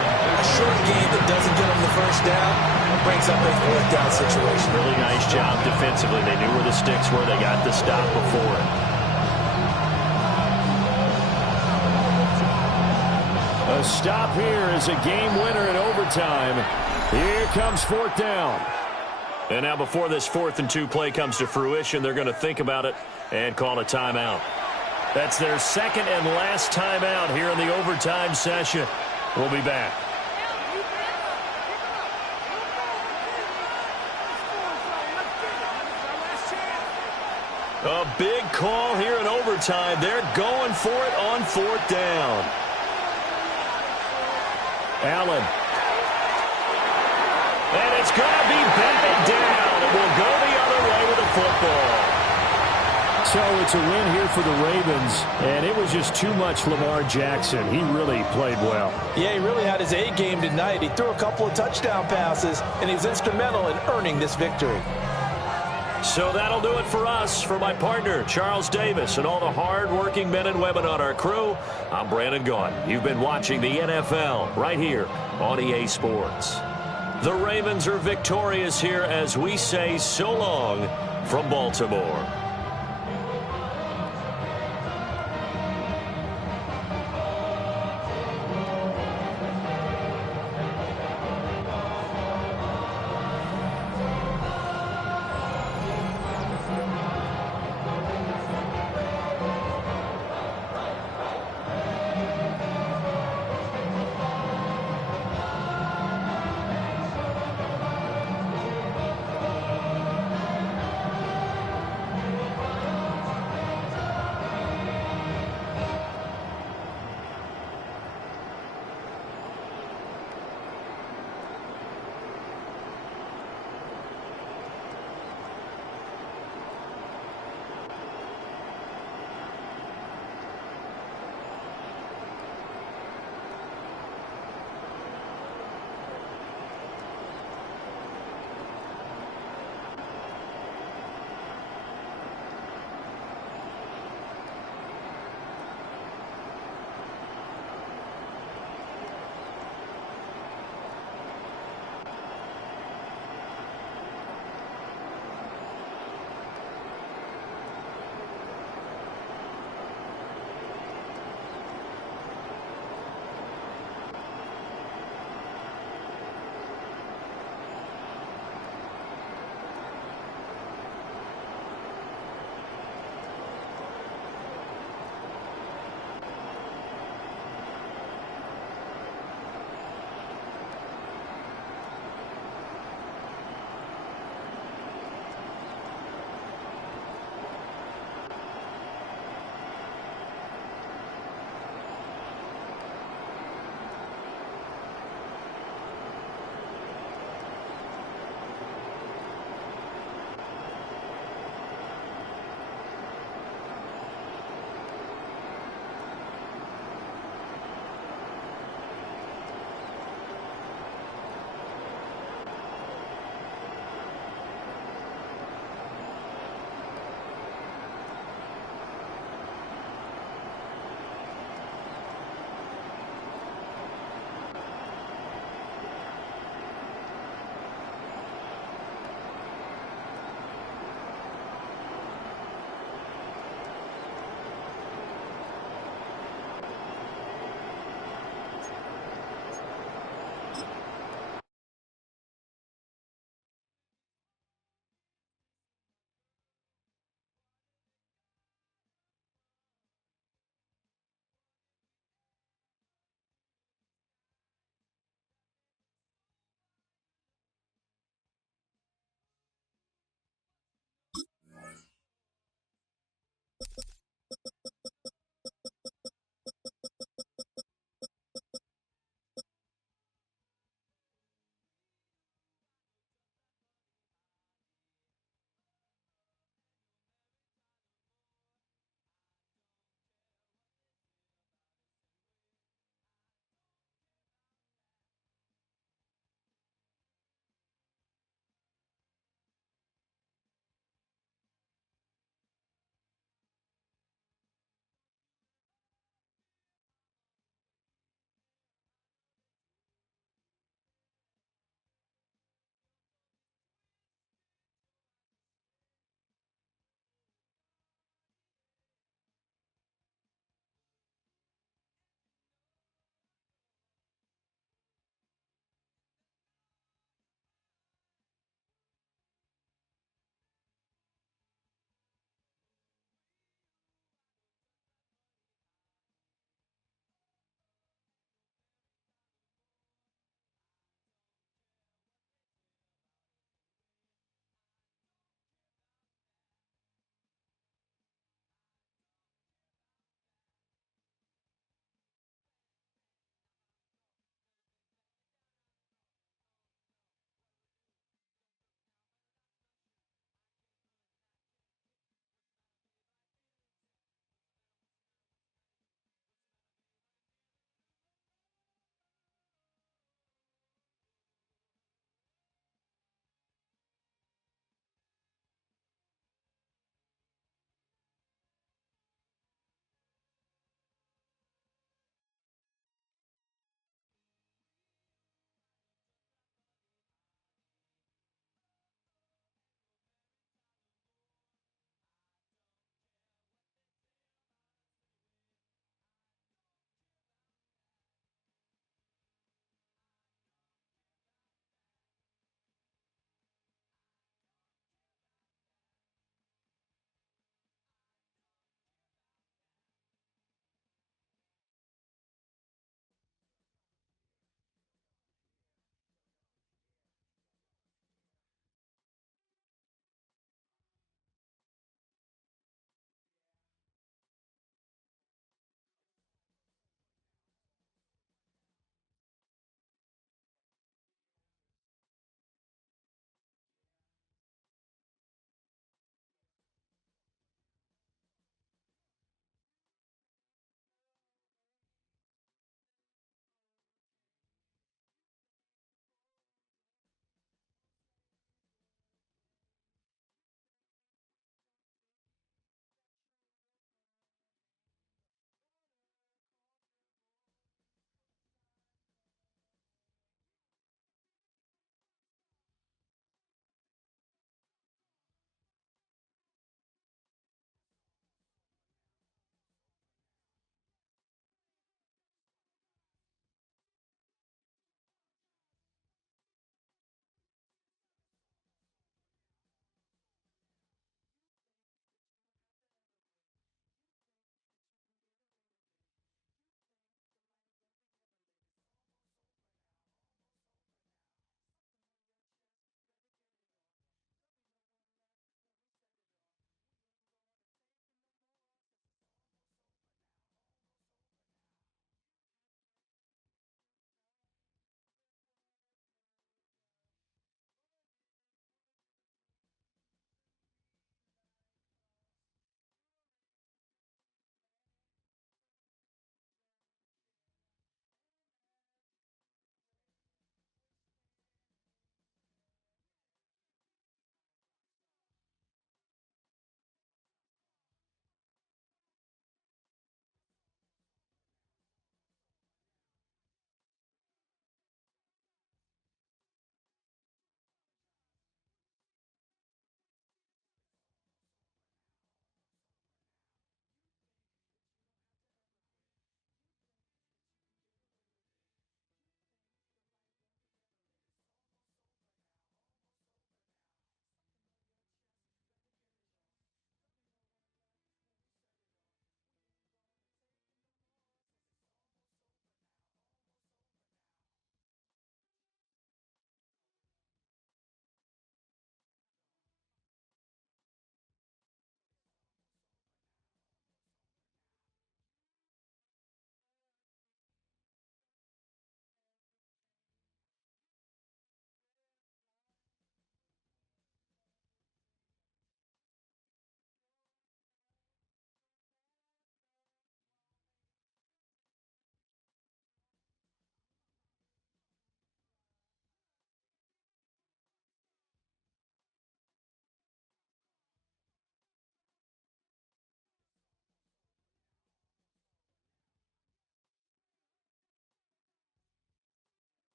A short game that doesn't get him the first down brings up a 4th down situation. Really nice job defensively. They knew where the sticks were. They got the stop before it. A stop here is a game winner in overtime. Here comes 4th down. And now before this 4th and 2 play comes to fruition, they're going to think about it and call a timeout. That's their second and last timeout here in the overtime session. We'll be back. A big call here in overtime. They're going for it on 4th down. Allen. And it's going to be batted down. It will go the other way with the football. So it's a win here for the Ravens, and it was just too much Lamar Jackson. He really played well. Yeah, he really had his A game tonight. He threw a couple of touchdown passes, and he was instrumental in earning this victory. So that'll do it for us. For my partner, Charles Davis, and all the hard-working men and women on our crew, I'm Brandon Gaudin. You've been watching the NFL right here on EA Sports. The Ravens are victorious here as we say so long from Baltimore.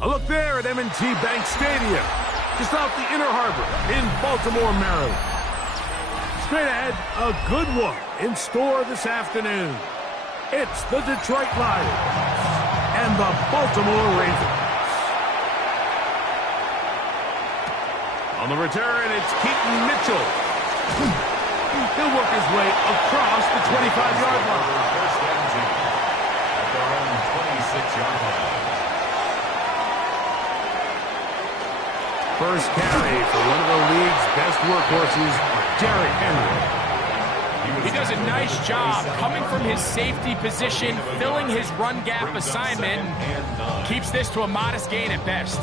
A look there at M&T Bank Stadium, just off the Inner Harbor in Baltimore, Maryland. Straight ahead, a good one in store this afternoon. It's the Detroit Lions and the Baltimore Ravens. On the return, it's Keaton Mitchell. He'll work his way across the 25-yard line. First and 10 at their own 26-yard line. First carry for one of the league's best workhorses, Derrick Henry. He does a nice job coming from his safety position, filling his run gap assignment, and keeps this to a modest gain at best.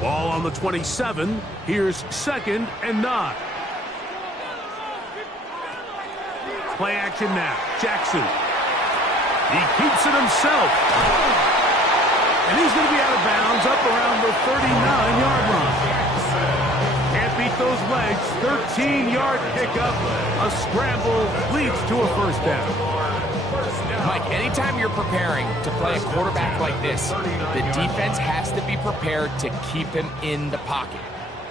Ball on the 27. Here's 2nd and 9. Play action now. Jackson. He keeps it himself. And he's going to be out of bounds up around the 39-yard line. Can't beat those legs. 13-yard pickup. A scramble leads to a first down. Mike, anytime you're preparing to play a quarterback like this, the defense has to be prepared to keep him in the pocket.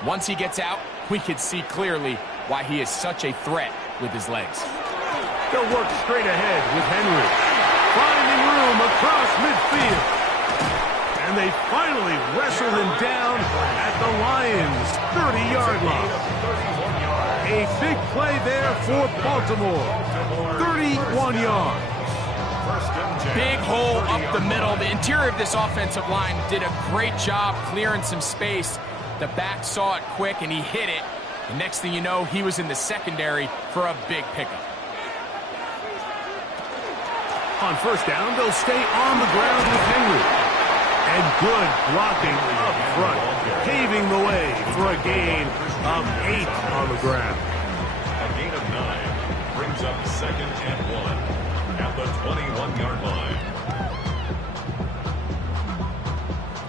Once he gets out, we can see clearly why he is such a threat with his legs. They'll work straight ahead with Henry. Finding room across midfield. And they finally wrestle him down at the Lions' 30-yard line. A big play there for Baltimore. 31 yards. Big hole up the middle. The interior of this offensive line did a great job clearing some space. The back saw it quick, and he hit it. The next thing you know, he was in the secondary for a big pickup. On first down, they'll stay on the ground with Henry. And good blocking up front, paving the way for a gain of 8 on the ground. A gain of 9 brings up 2nd and 1. at the 21-yard line.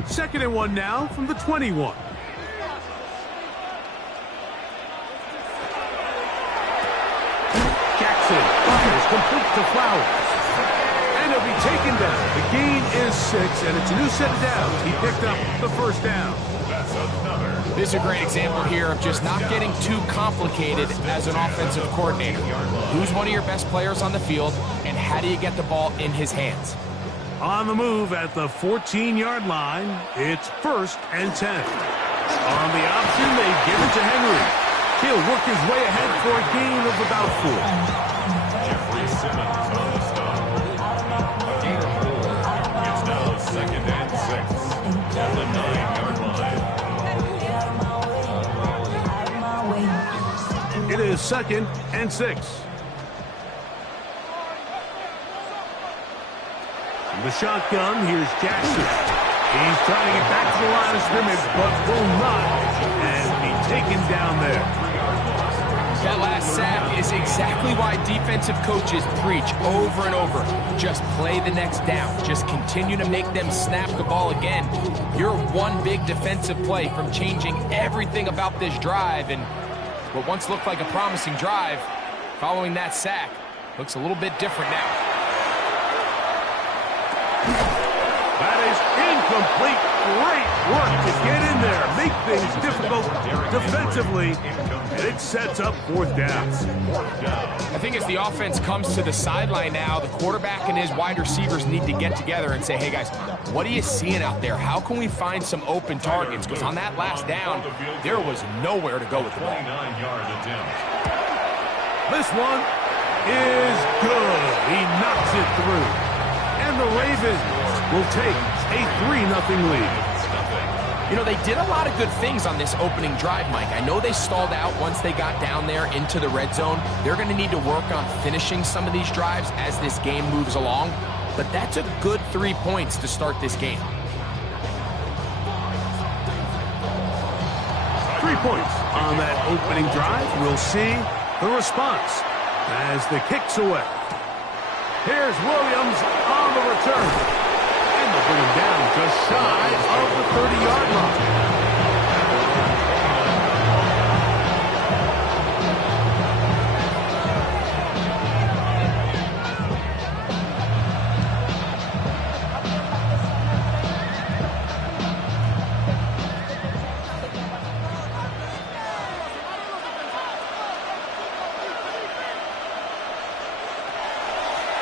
2nd and 1 now from the 21. Jackson fires complete to Flowers. And he'll be taken down. The gain is 6, and it's a new set of downs. He picked up the first down. That's another. This is a great example here of just not getting too complicated as an offensive coordinator. Who's one of your best players on the field, and how do you get the ball in his hands? On the move at the 14-yard line, it's 1st and 10. On the option, they give it to Henry. He'll work his way ahead for a gain of about 4. Jeffrey Simmons on the stop. A gain of 4. It's now 2nd and 6 at the 9-yard line. It is 2nd and 6. The shotgun, here's Jackson. He's trying to get back to the line of scrimmage, but will not, and be taken down there. That last sack is exactly why defensive coaches preach over and over. Just play the next down. Just continue to make them snap the ball again. You're one big defensive play from changing everything about this drive, and what once looked like a promising drive, following that sack, looks a little bit different now. That is incomplete. Great work to get in there, make things difficult defensively, and it sets up 4th down. I think as the offense comes to the sideline now, the quarterback and his wide receivers need to get together and say, hey guys, what are you seeing out there? How can we find some open targets? Because on that last down, there was nowhere to go with the ball. 29-yard attempt. This one is good. He knocks it through. And the Ravens will take a 3-0 lead. You know, they did a lot of good things on this opening drive, Mike. I know they stalled out once they got down there into the red zone. They're going to need to work on finishing some of these drives as this game moves along. But that's a good 3 points to start this game. 3 points on that opening drive. We'll see the response as the kick's away. Here's Williams on the return. And they'll bring him down just shy of the 30-yard line.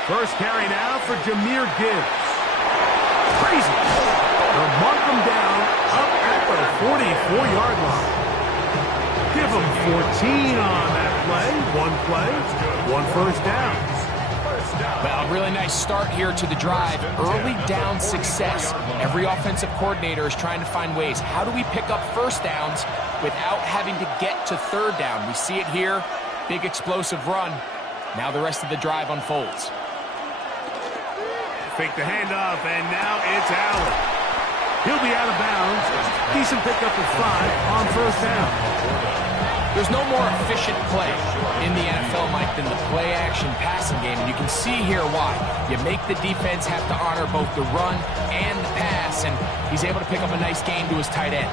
First carry now for Jahmyr Gibbs. Crazy. They'll mark him down up at the 44-yard line. Give him 14 on that play. One first down. Well, really nice start here to the drive. Early down success. Every offensive coordinator is trying to find ways. How do we pick up first downs without having to get to third down? We see it here. Big explosive run. Now the rest of the drive unfolds. Fake the handoff, and now it's Allen. He'll be out of bounds. Decent pickup of 5 on first down. There's no more efficient play in the NFL, Mike, than the play-action passing game. And you can see here why. You make the defense have to honor both the run and the pass, and he's able to pick up a nice gain to his tight end.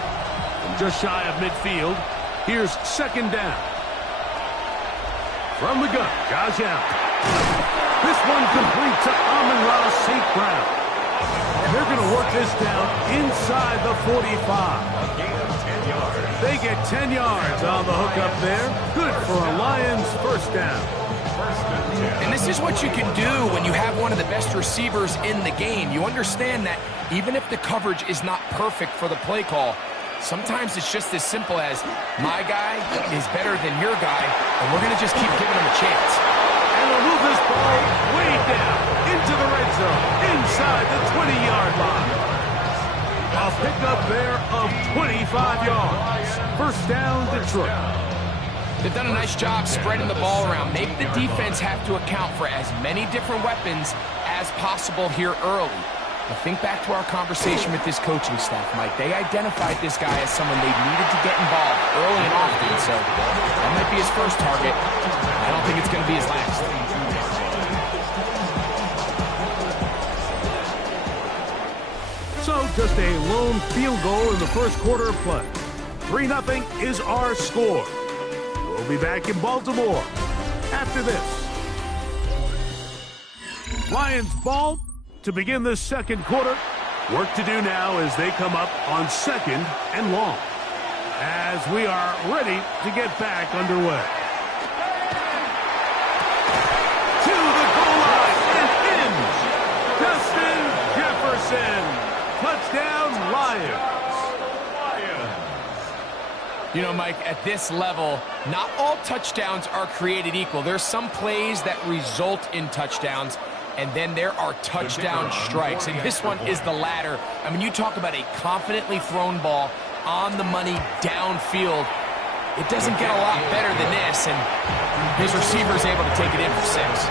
Just shy of midfield. Here's second down. From the gun, Josh Allen. This one complete to Amon-Ra St. Brown. And they're going to work this down inside the 45. They get 10 yards on the hook up there. Good for a Lions first down. And this is what you can do when you have one of the best receivers in the game. You understand that even if the coverage is not perfect for the play call, sometimes it's just as simple as my guy is better than your guy, and we're going to just keep giving him a chance. And they'll move this ball way down into the red zone, inside the 20-yard line. A pickup there of 25 yards. First down, Detroit. They've done a nice job spreading the ball around. Make the defense have to account for as many different weapons as possible here early. But think back to our conversation with this coaching staff, Mike. They identified this guy as someone they needed to get involved early and often, so that might be his first target. I don't think it's going to be his last. So just a lone field goal in the first quarter of play. 3-0 is our score. We'll be back in Baltimore after this. Lions ball to begin the second quarter. Work to do now as they come up on 2nd and long. As we are ready to get back underway. To the goal line and in. Justin Jefferson. Touchdown, Lions. You know, Mike, at this level, not all touchdowns are created equal. There's some plays that result in touchdowns, and then there are touchdown strikes. And this one is the latter. I mean, you talk about a confidently thrown ball on the money downfield. It doesn't get a lot better than this, and his receiver's able to take it in for 6.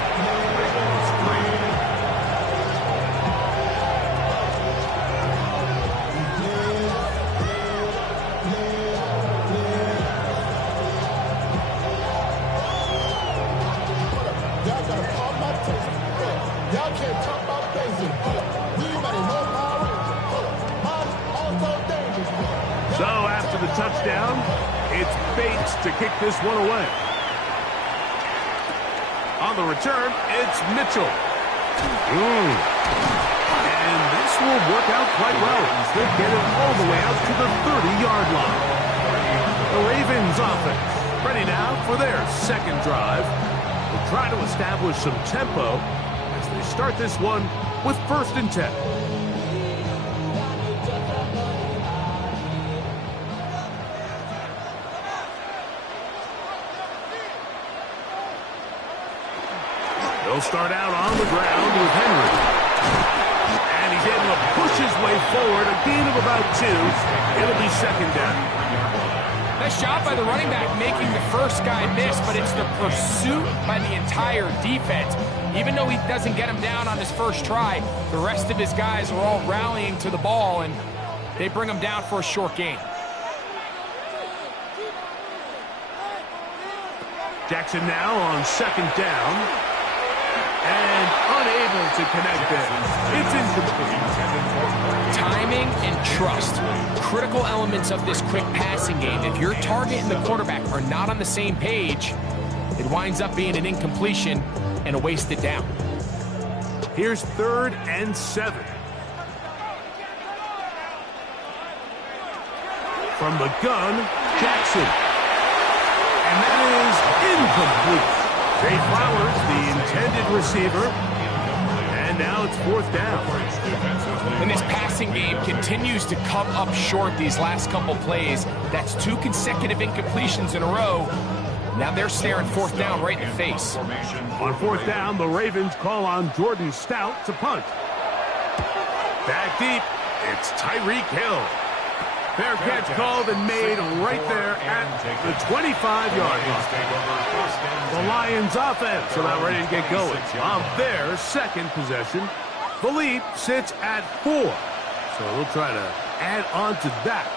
So after the touchdown, it's Bates to kick this one away. On the return, it's Mitchell. And this will work out quite well. They'll get it all the way out to the 30-yard line. The Ravens offense ready now for their second drive. They'll try to establish some tempo as they start this one with 1st and 10. They'll start out on the ground with Henry. And he's able to push his way forward, a gain of about 2. It'll be 2nd down. Nice job by the running back making the first guy miss, but it's the pursuit by the entire defense. Even though he doesn't get him down on his first try, the rest of his guys are all rallying to the ball, and they bring him down for a short gain. Jackson now on 2nd down. And unable to connect there. It's incomplete. Timing and trust, critical elements of this quick passing game. If your target and the quarterback are not on the same page, it winds up being an incompletion and a wasted down. Here's 3rd and 7. From the gun, Jackson. And that is incomplete. Zay Flowers, the intended receiver, and now it's 4th down. And this passing game continues to come up short these last couple plays. That's 2 consecutive incompletions in a row. Now they're staring 4th down right in the face. On 4th down, the Ravens call on Jordan Stout to punt. Back deep, it's Tyreek Hill. Fair catch called and made right there at the 25-yard line. The Lions offense about ready to get going on their 2nd possession. The lead sits at 4. So they'll try to add on to that.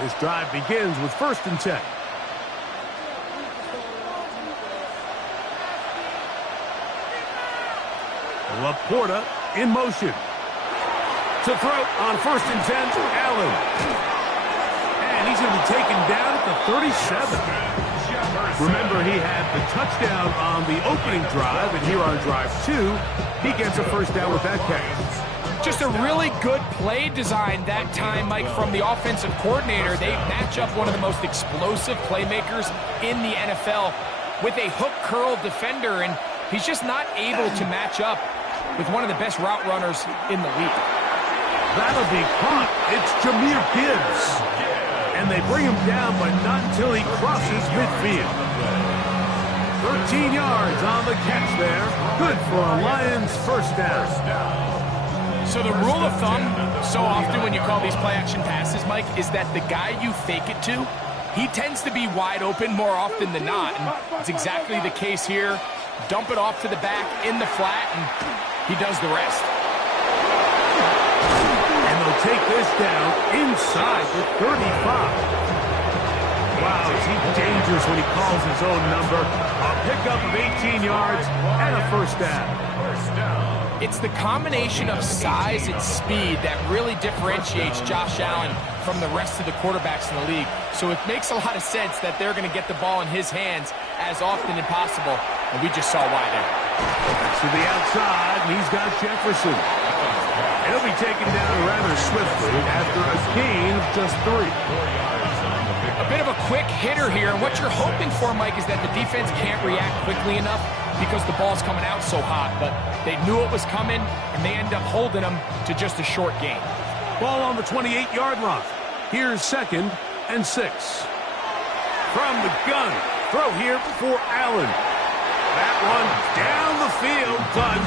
This drive begins with 1st and 10. Laporta in motion. To throw on 1st and 10, Allen. And he's going to be taken down at the 37. Remember, he had the touchdown on the opening drive, and here on drive 2, he gets a 1st down with that catch. Just a really good play design that time, Mike, from the offensive coordinator. They match up one of the most explosive playmakers in the NFL with a hook curl defender, and he's just not able to match up with one of the best route runners in the league. That'll be caught. It's Jahmyr Gibbs. And they bring him down, but not until he crosses midfield. 13 yards on the catch there. Good for a Lions 1st down. So the rule of thumb, so often when you call these play-action passes, Mike, is that the guy you fake it to, he tends to be wide open more often than not. And it's exactly the case here. Dump it off to the back in the flat, and he does the rest. Take this down inside the 35. Wow, he dangerous when he calls his own number? A pickup of 18 yards and a first down. It's the combination of size and speed that really differentiates Josh Allen from the rest of the quarterbacks in the league. So it makes a lot of sense that they're going to get the ball in his hands as often as possible, and we just saw why there. That's to the outside, and he's got Jefferson. And he'll be taken down rather swiftly after a gain of just 3. A bit of a quick hitter here, and what you're hoping for, Mike, is that the defense can't react quickly enough because the ball's coming out so hot, but they knew it was coming, and they end up holding them to just a short gain. Ball on the 28-yard line. Here's 2nd and 6. From the gun, throw here for Allen. That one down the field, but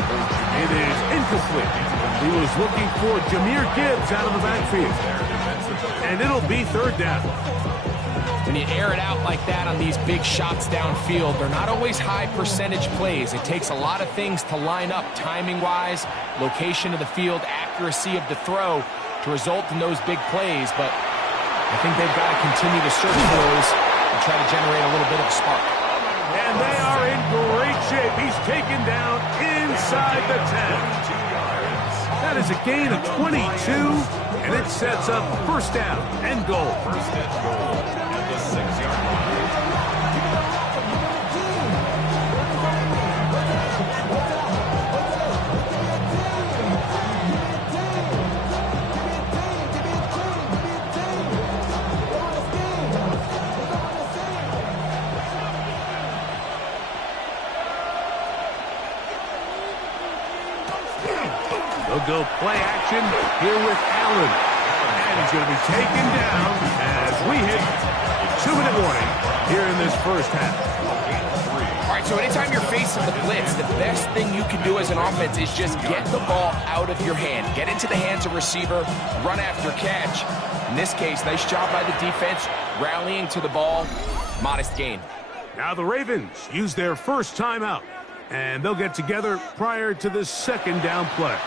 it is incomplete. He was looking for Jahmyr Gibbs out of the backfield. And it'll be 3rd down. When you air it out like that on these big shots downfield, they're not always high percentage plays. It takes a lot of things to line up timing-wise, location of the field, accuracy of the throw to result in those big plays. But I think they've got to continue to search for those and try to generate a little bit of a spark. And they are in great shape. He's taken down inside the 10. That is a gain of 22, and it sets up 1st down and goal. 1st and goal at the 6-yard line. They'll go play action here with Allen. And he's going to be taken down as we hit 2-minute warning here in this first half. All right, so anytime you're facing the blitz, the best thing you can do as an offense is just get the ball out of your hand. Get into the hands of receiver, run after catch. In this case, nice job by the defense, rallying to the ball. Modest gain. Now the Ravens use their first timeout, and they'll get together prior to the 2nd down play.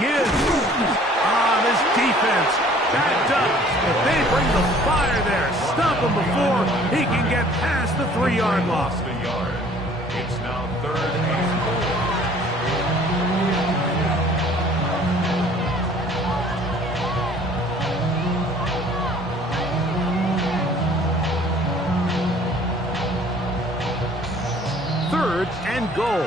Gibbs on this defense. Backed up. If they bring the fire there, stop him before he can get past the 3-yard line. It's now 3rd and goal. Third and goal.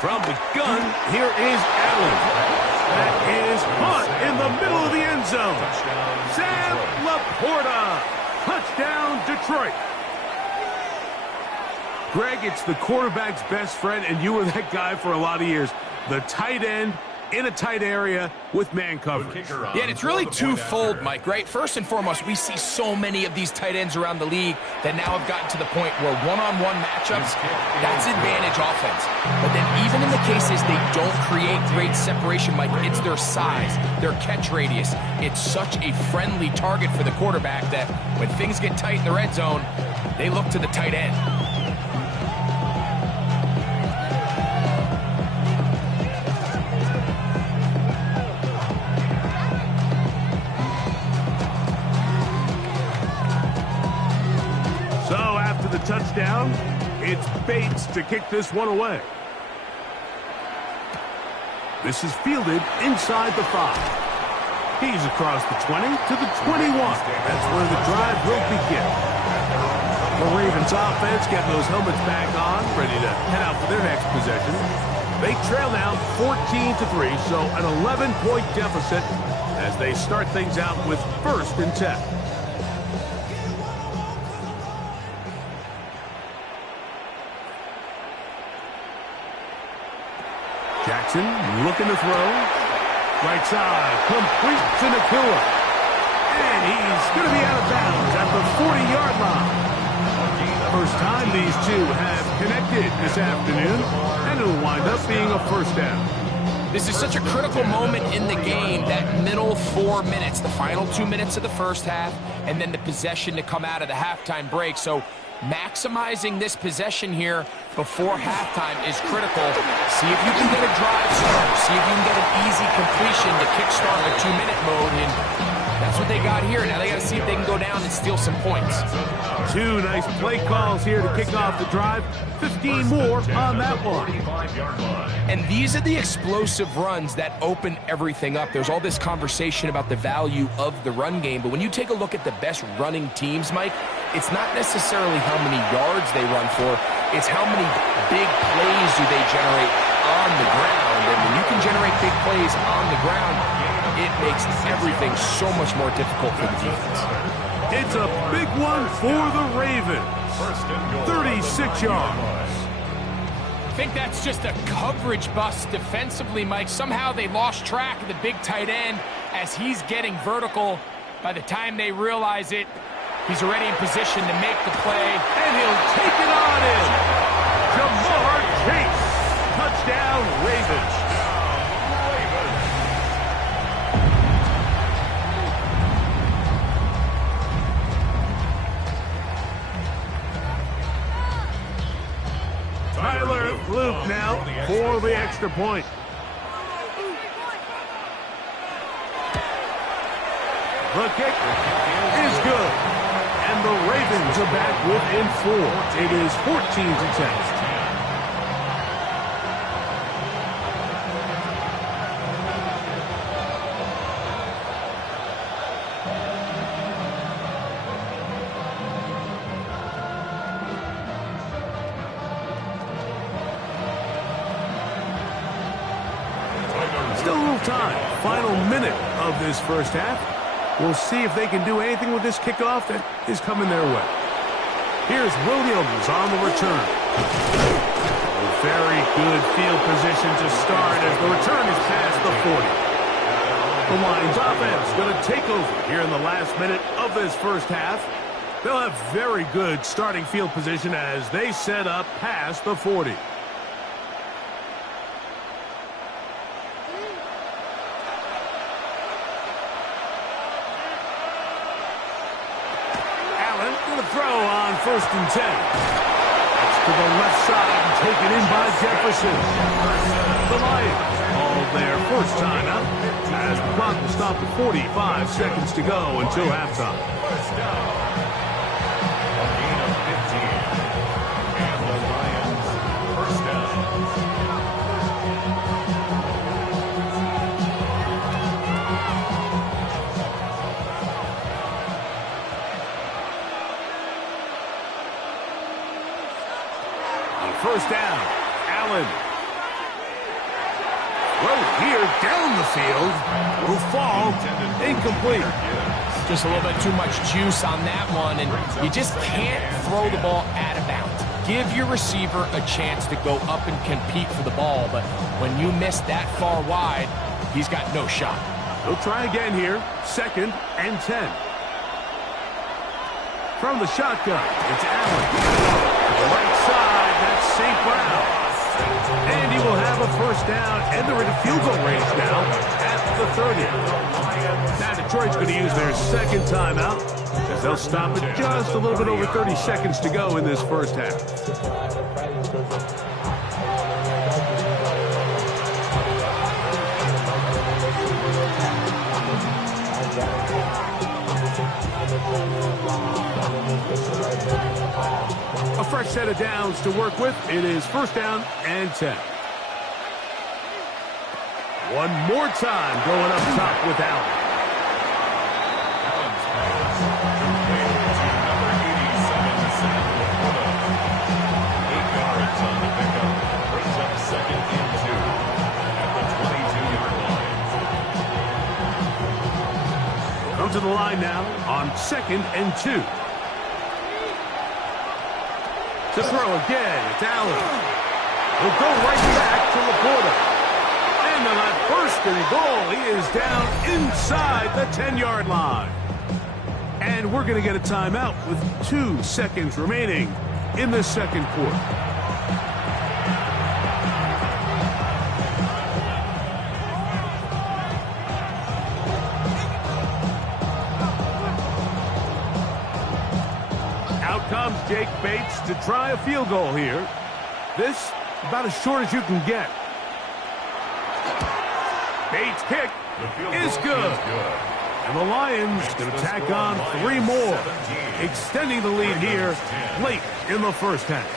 From the gun, here is Allen. That is Hunt in the middle of the end zone. Sam Laporta. Touchdown, Detroit. Greg, it's the quarterback's best friend, and you were that guy for a lot of years. The tight end in a tight area with man coverage. Yeah, and it's really twofold, Mike, right? First and foremost, we see so many of these tight ends around the league that now have gotten to the point where one-on-one matchups, that's advantage offense. But then even in the cases they don't create great separation, Mike, it's their size, their catch radius. It's such a friendly target for the quarterback that when things get tight in the red zone, they look to the tight end. Touchdown. It's Bates to kick this one away. This is fielded inside the 5. He's across the 20 to the 21. That's where the drive will begin. The Ravens offense getting those helmets back on, ready to head out for their next possession. They trail now 14-3, so an 11-point deficit as they start things out with 1st and 10. Jackson looking to throw. Right side, complete to Nakua. And he's going to be out of bounds at the 40-yard line. first time these two have connected this afternoon, and it'll wind up being a first down. This is such a critical moment in the game, that middle 4 minutes, the final 2 minutes of the first half, and then the possession to come out of the halftime break. So maximizing this possession here before halftime is critical. See if you can get a drive start. See if you can get an easy completion to kickstart a 2-minute mode, and that's what they got here. Now they got to see if they can go down and steal some points. Two nice play calls here to kick off the drive. 15 more on that one. And these are the explosive runs that open everything up. There's all this conversation about the value of the run game, but when you take a look at the best running teams, Mike, it's not necessarily how many yards they run for, it's how many big plays do they generate on the ground. And when you can generate big plays on the ground, it makes everything so much more difficult for the defense. It's a big one for the Ravens. 36 yards. I think that's just a coverage bust defensively, Mike. Somehow they lost track of the big tight end as he's getting vertical. By the time they realize it, he's already in position to make the play. And he'll take it on in. Ja'Marr Chase. Touchdown, Ravens. Tyler Luke now for the extra point. The kick is good. And the Ravens are back within 4. It is 14-10. Still a little time. Final minute of this first half. We'll see if they can do anything with this kickoff that is coming their way. Here's Williams on the return. A very good field position to start as the return is past the 40. The Lions offense going to take over here in the last minute of this first half. They'll have very good starting field position as they set up past the 40. Throw on 1st and 10. It's to the left side and taken in by Jefferson. The Lions all their first time out as the clock will stop at 45 seconds to go until halftime. First down. A gain of 15. And the Lions first down. First down, Allen. Throw here down the field. Will fall incomplete. Just a little bit too much juice on that one, and you just can't throw the ball out of bounds. Give your receiver a chance to go up and compete for the ball, but when you miss that far wide, he's got no shot. He'll try again here. 2nd and 10. From the shotgun, it's Allen. To the right side, that's St. Brown. And he will have a first down, and they're in field goal range now at the 30. Now Detroit's going to use their second timeout as they'll stop at just a little bit over 30 seconds to go in this first half. A fresh set of downs to work with. It is 1st down and 10. One more time going up top with Allen. Allen's pass completed to number 87, Sam Laporta. 8 yards on the pickup. Brings up 2nd and 2 at the 22-yard line. Come to the line now on 2nd and 2. To throw again, it's Allen. He'll go right back to Laporta. And on that 1st and goal, he is down inside the 10-yard line. And we're going to get a timeout with 2 seconds remaining in the second quarter. Out comes Jake Bates to try a field goal here. This about as short as you can get. Bates' kick is good. And the Lions going to tack on 3 more, extending the lead here late in the first half.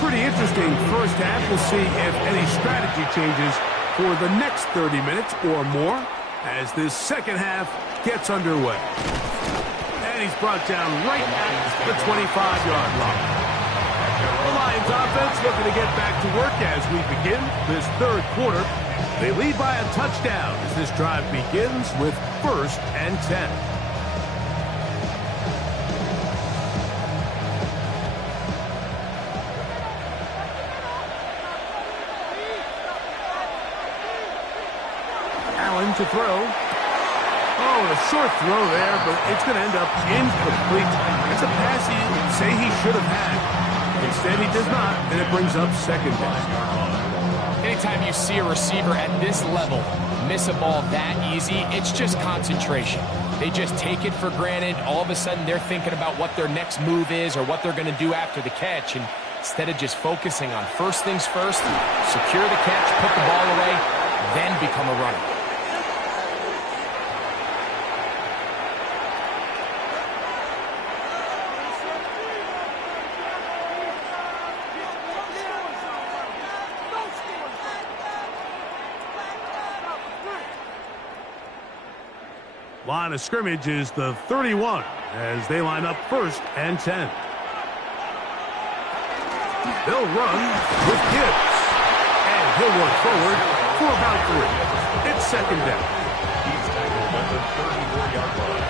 Pretty interesting first half. We'll see if any strategy changes for the next 30 minutes or more as this second half gets underway. And he's brought down right at the 25-yard line. The Lions offense looking to get back to work as we begin this third quarter. They lead by a touchdown as this drive begins with 1st and 10. Allen to throw. Oh, a short throw there, but it's going to end up incomplete. It's a pass you say he should have had. Instead, he does not, and it brings up 2nd down. Anytime you see a receiver at this level miss a ball that easy, it's just concentration. They just take it for granted. All of a sudden, they're thinking about what their next move is or what they're going to do after the catch. And instead of just focusing on first things first, secure the catch, put the ball away, then become a runner. Line of scrimmage is the 31 as they line up 1st and 10. They'll run with Gibbs. And he'll work forward for about 3. It's 2nd down. He's tackled at the 34-yard line.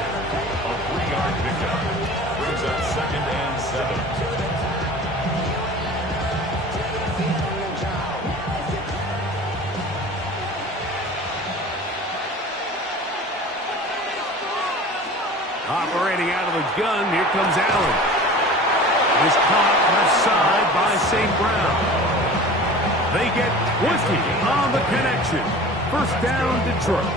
A 3-yard pickup brings up 2nd and 7. Operating out of the gun, here comes Allen. Is caught left side by St. Brown. They get 20 on the connection. 1st down, Detroit.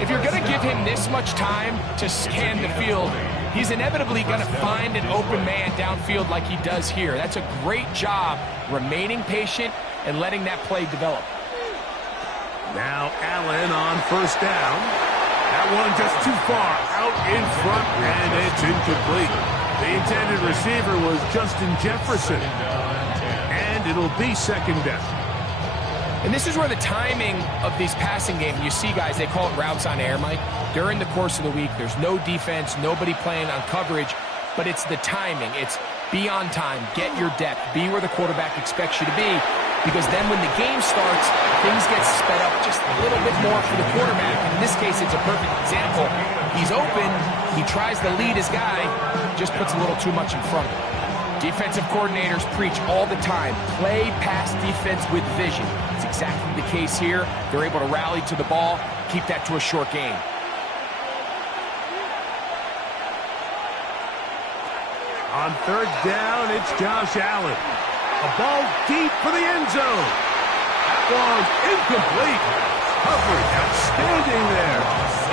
If you're going to give him this much time to scan the field, he's inevitably going to find an open man downfield like he does here. That's a great job remaining patient and letting that play develop. Now Allen on 1st down. That one just too far out in front, and it's incomplete. The intended receiver was Justin Jefferson, and it'll be 2nd down. And this is where the timing of these passing games, you see guys, they call it routes on air, Mike. During the course of the week, there's no defense, nobody playing on coverage, but it's the timing. It's be on time, get your depth, be where the quarterback expects you to be, because then when the game starts, things get sped up just a little bit more for the quarterback. In this case, it's a perfect example. He's open, he tries to lead his guy, just puts a little too much in front of him. Defensive coordinators preach all the time, play pass defense with vision. It's exactly the case here. They're able to rally to the ball, keep that to a short game. On 3rd down, it's Josh Allen. A ball deep for the end zone. That one incomplete. Coverage outstanding there.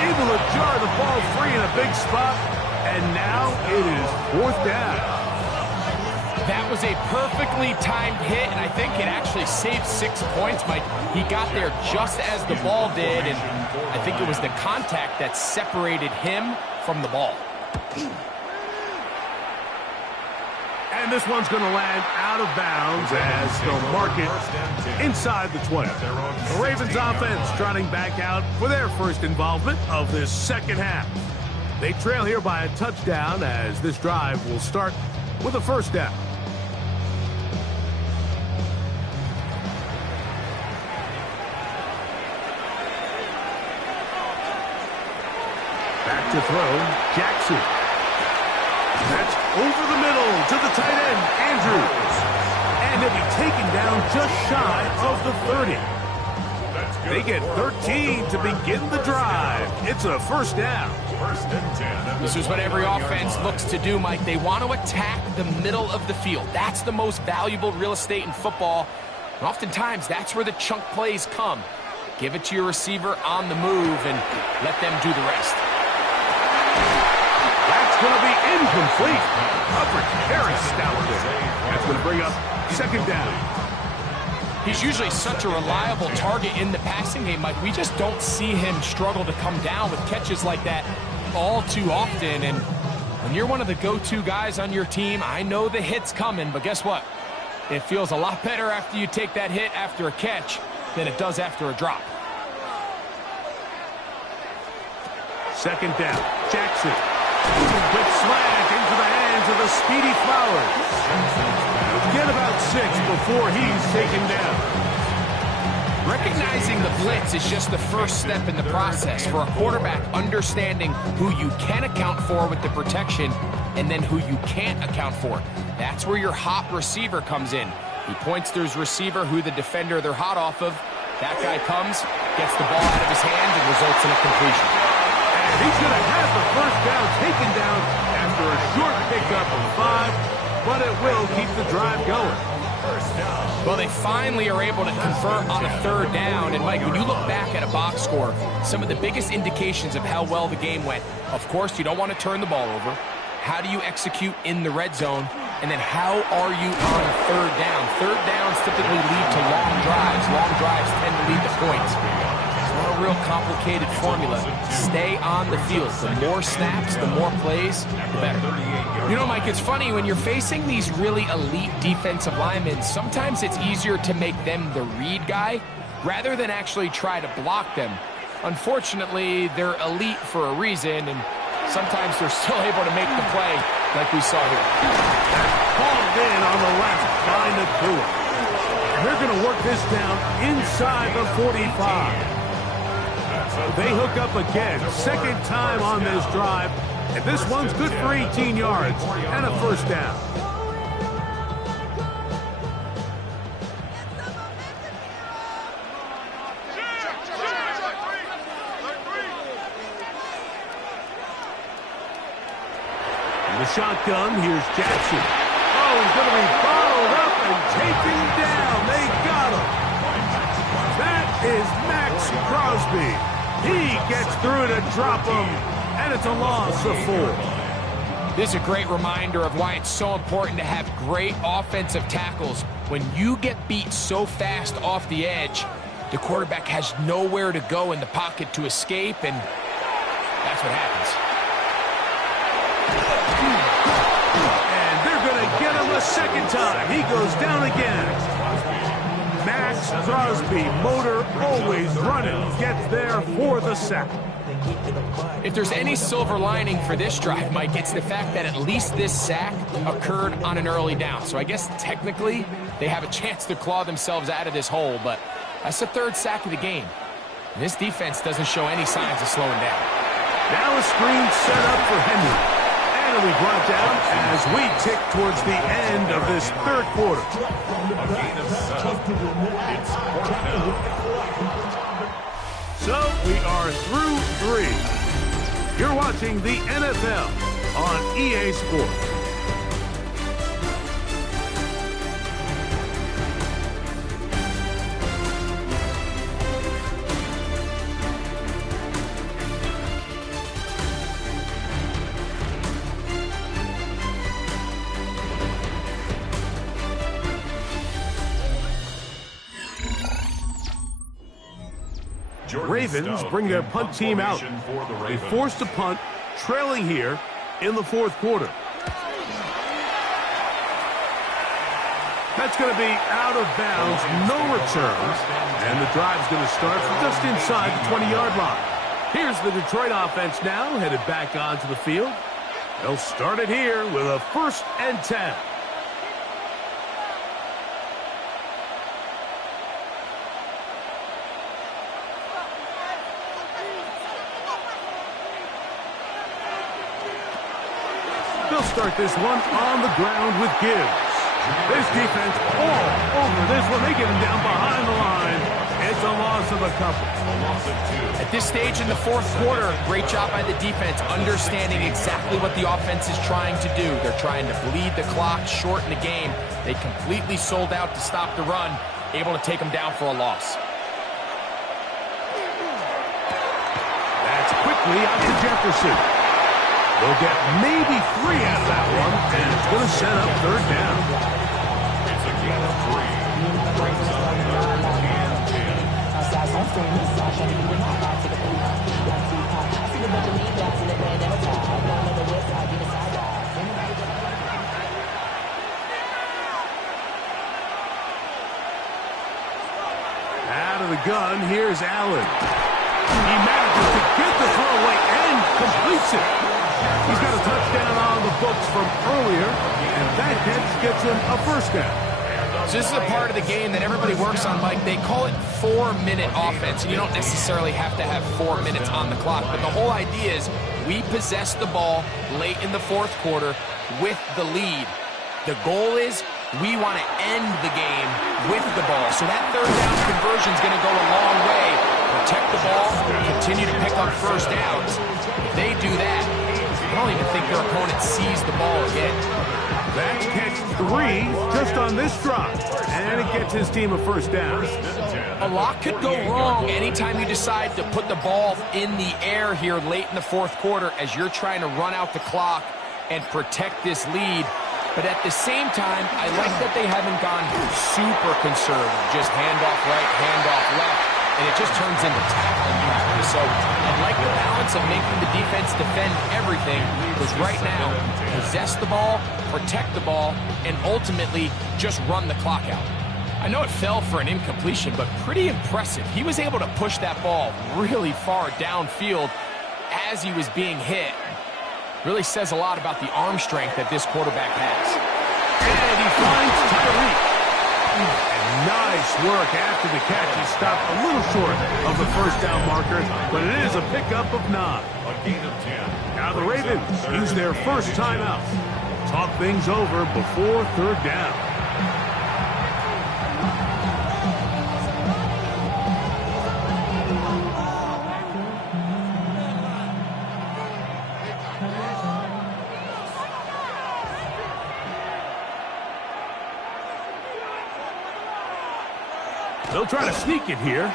Able to jar the ball free in a big spot. And now it is 4th down. That was a perfectly timed hit, and I think it actually saved 6 points, Mike. He got there just as the ball did, and I think it was the contact that separated him from the ball. And this one's going to land out of bounds as they'll mark it inside the 20. The Ravens offense trotting back out for their first involvement of this second half. They trail here by a touchdown as this drive will start with a 1st down. Back to throw, Jackson. That's over the middle to the tight end, Andrews. And he'll be taken down just shy of the 30. They get 13 to begin the drive. It's a first down. First and 10. This is what every offense looks to do, Mike. They want to attack the middle of the field. That's the most valuable real estate in football. And oftentimes, that's where the chunk plays come. Give it to your receiver on the move and let them do the rest. That's going to be incomplete. Coverage very stout there. That's going to bring up second down. He's usually such a reliable target in the passing game, Mike. We just don't see him struggle to come down with catches like that all too often. And when you're one of the go-to guys on your team, I know the hit's coming, but guess what? It feels a lot better after you take that hit after a catch than it does after a drop. Second down. Jackson. Quick slant into the hands of the speedy Flowers. Get about 6 before he's taken down. Recognizing the blitz is just the first step in the process for a quarterback, understanding who you can account for with the protection and then who you can't account for. That's where your hot receiver comes in. He points to his receiver, who the defender they're hot off of. That guy comes, gets the ball out of his hands, and results in a completion. And he's going to have the first down taken down after a short pickup of 5, but it will keep the drive going. Well, they finally are able to convert on a third down. And, Mike, when you look back at a box score, some of the biggest indications of how well the game went, of course, you don't want to turn the ball over. How do you execute in the red zone? And then how are you on third down? Third downs typically lead to long drives. Long drives tend to lead to points. It's not a real complicated formula. Stay on the field. The more snaps, the more plays, the better. You know, Mike, it's funny, when you're facing these really elite defensive linemen, sometimes it's easier to make them the read guy rather than actually try to block them. Unfortunately, they're elite for a reason, and sometimes they're still able to make the play like we saw here. Called in on the left by Nakua. They're going to work this down inside the 45. They hook up again, second time on this drive, and this one's good for 18 yards and a first down. In the shotgun, here's Jackson. Oh, he's going to be bottled up and taken down. They got him. That is Max Crosby. He gets through to drop him, and it's a loss of 4. This is a great reminder of why it's so important to have great offensive tackles. When you get beat so fast off the edge, the quarterback has nowhere to go in the pocket to escape, and that's what happens. And they're going to get him a second time. He goes down again. Max Crosby, motor always running, gets there for the sack. If there's any silver lining for this drive, Mike, it's the fact that at least this sack occurred on an early down. So I guess technically they have a chance to claw themselves out of this hole, but that's the third sack of the game. And this defense doesn't show any signs of slowing down. Now a screen set up for Henry. And it'll be brought down as we tick towards the end of this third quarter. A gain of 7. It's fourth down. So we are through 3. You're watching the NFL on EA Sports. Ravens bring their punt team out. They forced a punt, trailing here in the fourth quarter. That's going to be out of bounds, no returns, and the drive's going to start from just inside the 20-yard line. Here's the Detroit offense now, headed back onto the field. They'll start it here with a 1st and 10. They'll start this one on the ground with Gibbs. This defense all over this one. They get him down behind the line. It's a loss of a couple. At this stage in the fourth quarter, great job by the defense, understanding exactly what the offense is trying to do. They're trying to bleed the clock, shorten the game. They completely sold out to stop the run, able to take them down for a loss. That's quickly out to Jefferson. They'll get maybe 3 out of that one, and it's going to set up third down. It's a gain of 3. Brings up third and 10. Out of the gun, here's Allen. He manages to get the throw away and completes it. He's got a touchdown on the books from earlier, and that catch gets him a first down. So this is a part of the game that everybody works on, Mike. They call it 4-minute offense, and you don't necessarily have to have 4 minutes on the clock. But the whole idea is we possess the ball late in the fourth quarter with the lead. The goal is we want to end the game with the ball. So that third down conversion is going to go a long way. Protect the ball, continue to pick up first downs. If they do that, I don't even think their opponent sees the ball again. That's catch 3 just on this drive, and it gets his team a first down. A lot could go wrong anytime you decide to put the ball in the air here late in the fourth quarter as you're trying to run out the clock and protect this lead. But at the same time, I like that they haven't gone super conservative, just handoff right, handoff left, and it just turns into tackling practice. So I like the balance of making the defense defend everything, because right now, possess the ball, protect the ball, and ultimately just run the clock out. I know it fell for an incompletion, but pretty impressive. He was able to push that ball really far downfield as he was being hit. Really says a lot about the arm strength that this quarterback has. And he finds Tyreek. And nice work after the catch. He stopped a little short of the first down marker, but it is a pickup of 9. A gain of 10. Now the Ravens use their first timeout. Talk things over before third down. They'll try to sneak it here.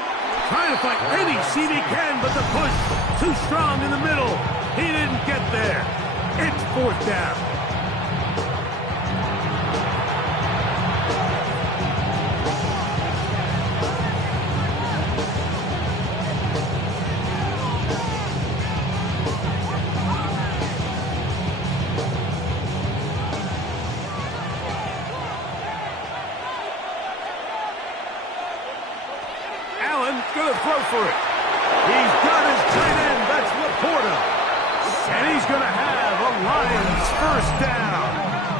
Trying to find any seat he can, but the push too strong in the middle. He didn't get there. It's fourth down. Gonna throw for it. He's got his tight end. That's Laporta. And he's gonna have a Lions first down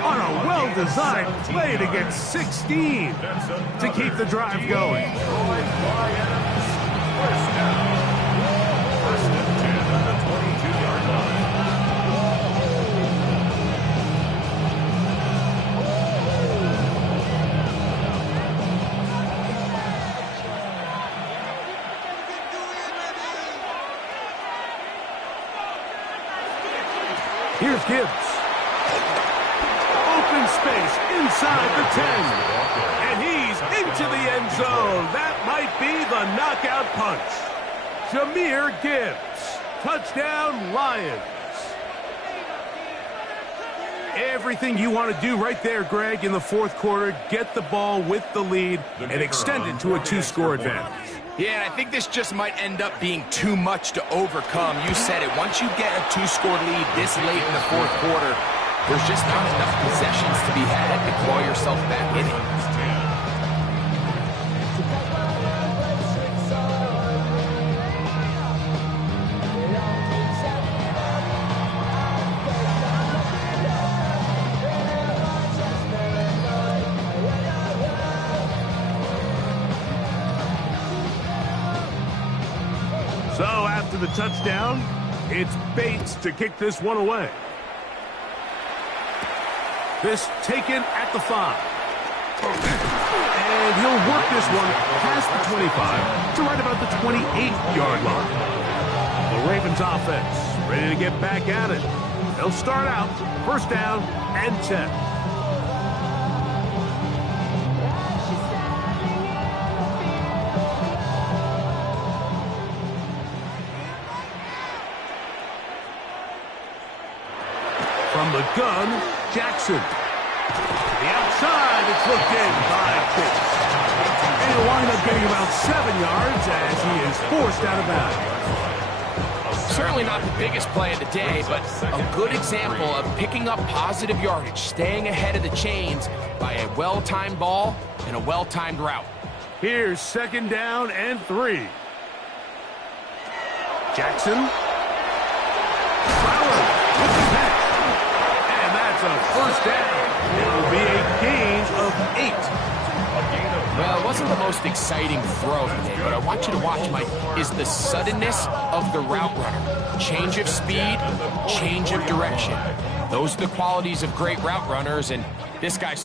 on a well-designed play to get 16 to keep the drive going. First down. First and 10 at the 22-yard line. Here's Gibbs. Open space inside the 10. And he's into the end zone. That might be the knockout punch. Jahmyr Gibbs. Touchdown, Lions. Everything you want to do right there, Greg, in the fourth quarter. Get the ball with the lead and extend it to a 2-score advantage. Yeah, and I think this just might end up being too much to overcome. You said it. Once you get a 2-score lead this late in the fourth quarter, there's just not enough possessions to be had to claw yourself back in it. So after the touchdown, it's Bates to kick this one away. This taken at the 5. And he'll work this one past the 25 to right about the 28-yard line. The Ravens offense ready to get back at it. They'll start out first down and 10. From the gun, Jackson. The outside, it's looked in by Pitts. And he'll wind up getting about 7 yards as he is forced out of bounds. Certainly not the biggest play of the day, but a good example of picking up positive yardage, staying ahead of the chains by a well-timed ball and a well-timed route. Here's second down and 3. Jackson. Fowler with the catch. And that's a first down. It will be a gain of 8. Well, it wasn't the most exciting throw today, but I want you to watch, Mike, is the suddenness of the route runner. Change of speed, change of direction. Those are the qualities of great route runners, and this guy's...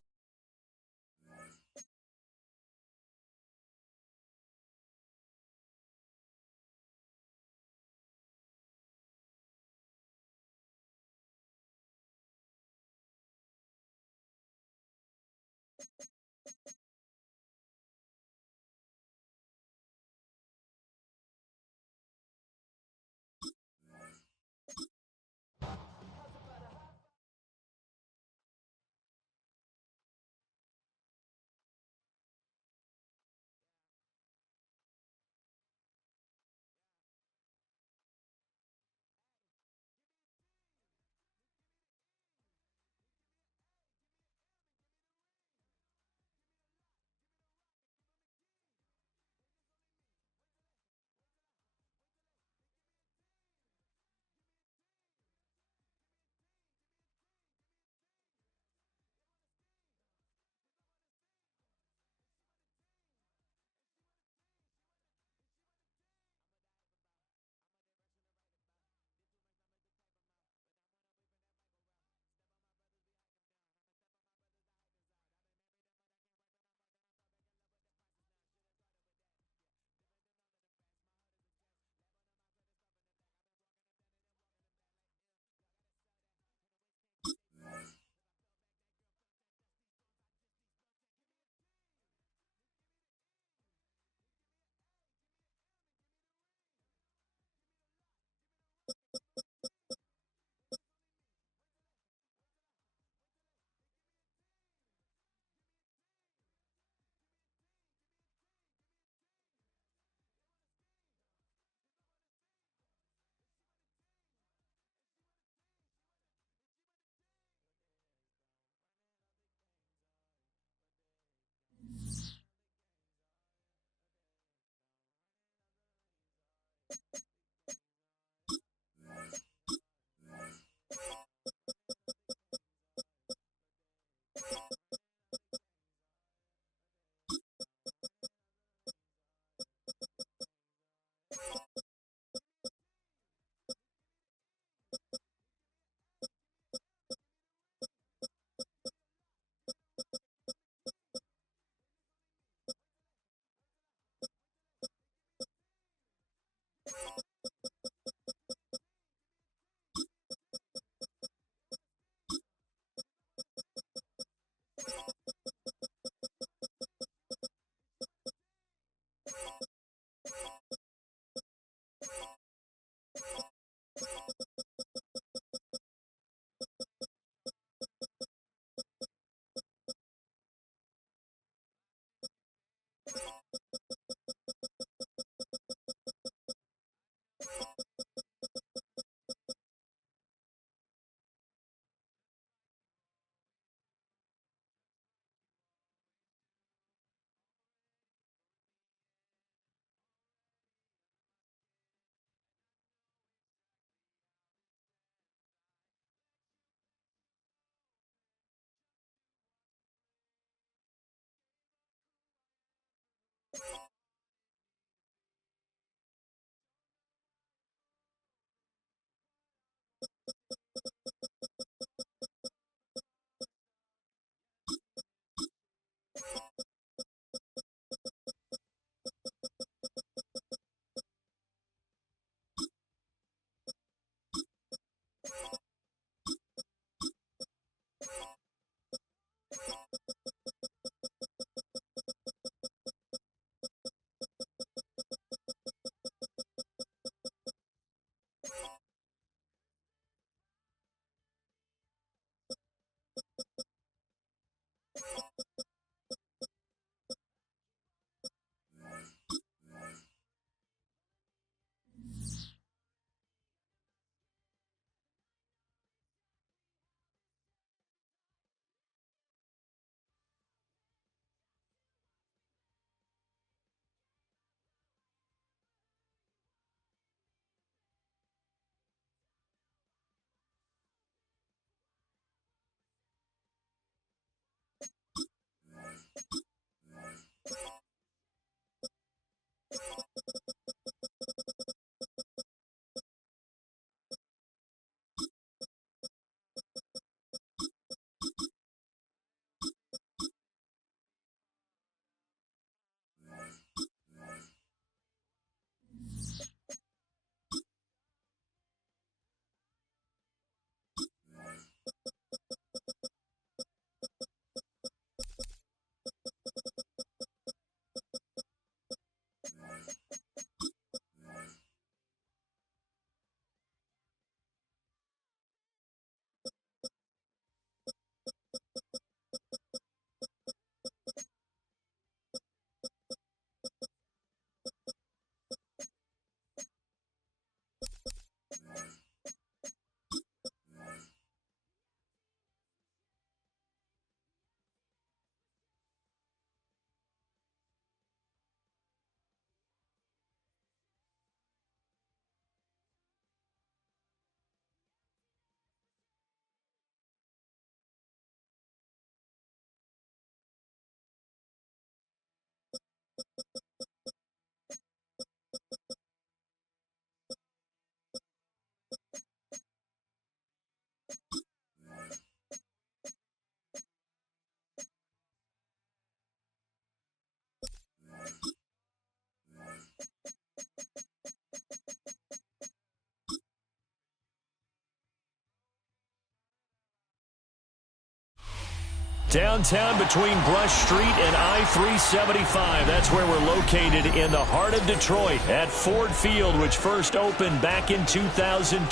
Downtown between Brush Street and I-375. That's where we're located in the heart of Detroit at Ford Field, which first opened back in 2002.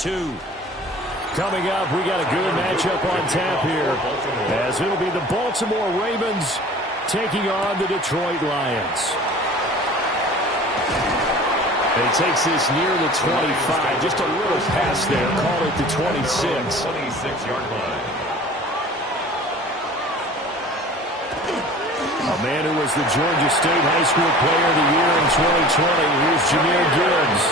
Coming up, we got a good matchup on tap here, as it'll be the Baltimore Ravens taking on the Detroit Lions. He takes this near the 25, just a little past there, call it the 26. 26-yard line. A man who was the Georgia State High School Player of the Year in 2020. Here's Jahmyr Gibbs.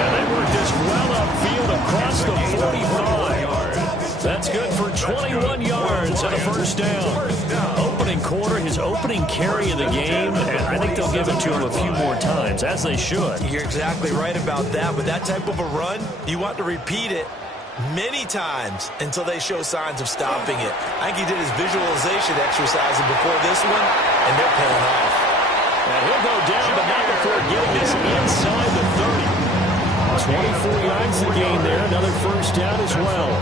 And they were just well upfield across the 45. That's good for 21 yards and a first down. Opening quarter, his opening carry of the game, and I think they'll give it to him a few more times, as they should. You're exactly right about that, but that type of a run, you want to repeat it many times until they show signs of stopping it. I think he did his visualization exercises before this one, and they're paying off. And he'll go down, but not before getting this inside the 30. 24 yards the gain there, another first down as well.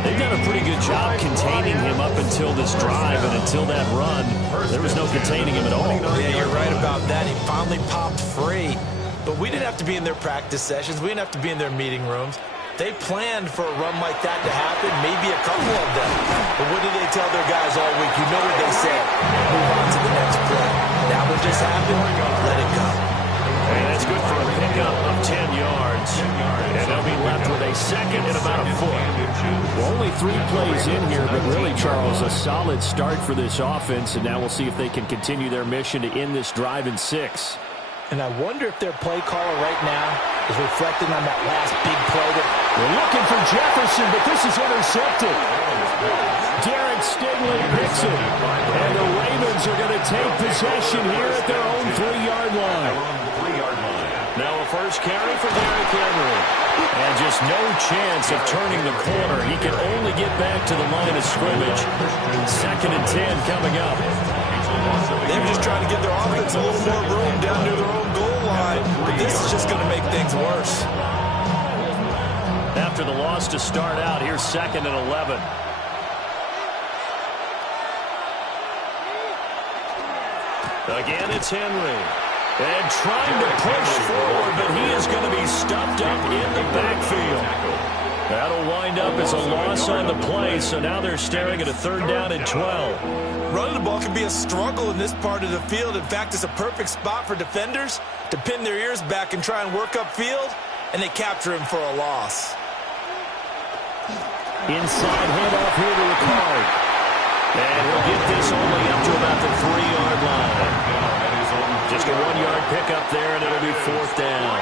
They've done a pretty good job containing him up until this drive, and until that run, there was no containing him at all. Yeah, you're right about that. He finally popped free, but we didn't have to be in their practice sessions. We didn't have to be in their meeting rooms. They planned for a run like that to happen, maybe a couple of them. But what did they tell their guys all week? You know what they said. Move on to the next play. That one just happened. Let it go. And that's good for a pickup of 10 yards. And they'll be left with a second and about a foot. Well, only 3 plays in here, but really, Charles, a solid start for this offense. And now we'll see if they can continue their mission to end this drive in 6. And I wonder if their play caller right now is reflecting on that last big play. We're looking for Jefferson, but this is intercepted. Derek Stingley picks it. And the Ravens are going to take possession here at their own 3-yard line. Now a first carry for Derrick Henry. And just no chance of turning the corner. He can only get back to the line of scrimmage. 2nd and 10 coming up. They were just trying to give their offense a little more room down near their own goal line. But this is just going to make things worse. After the loss to start out, here's 2nd and 11. Again, it's Henry. And trying to push forward, but he is going to be stuffed up in the backfield. That'll wind up as a loss on the play, so now they're staring at a 3rd down and 12. Running the ball can be a struggle in this part of the field. In fact, it's a perfect spot for defenders to pin their ears back and try and work upfield, and they capture him for a loss. Inside handoff here to Ricard. And he'll get this only up to about the 3-yard line. Just a 1-yard pickup there, and it'll be 4th down.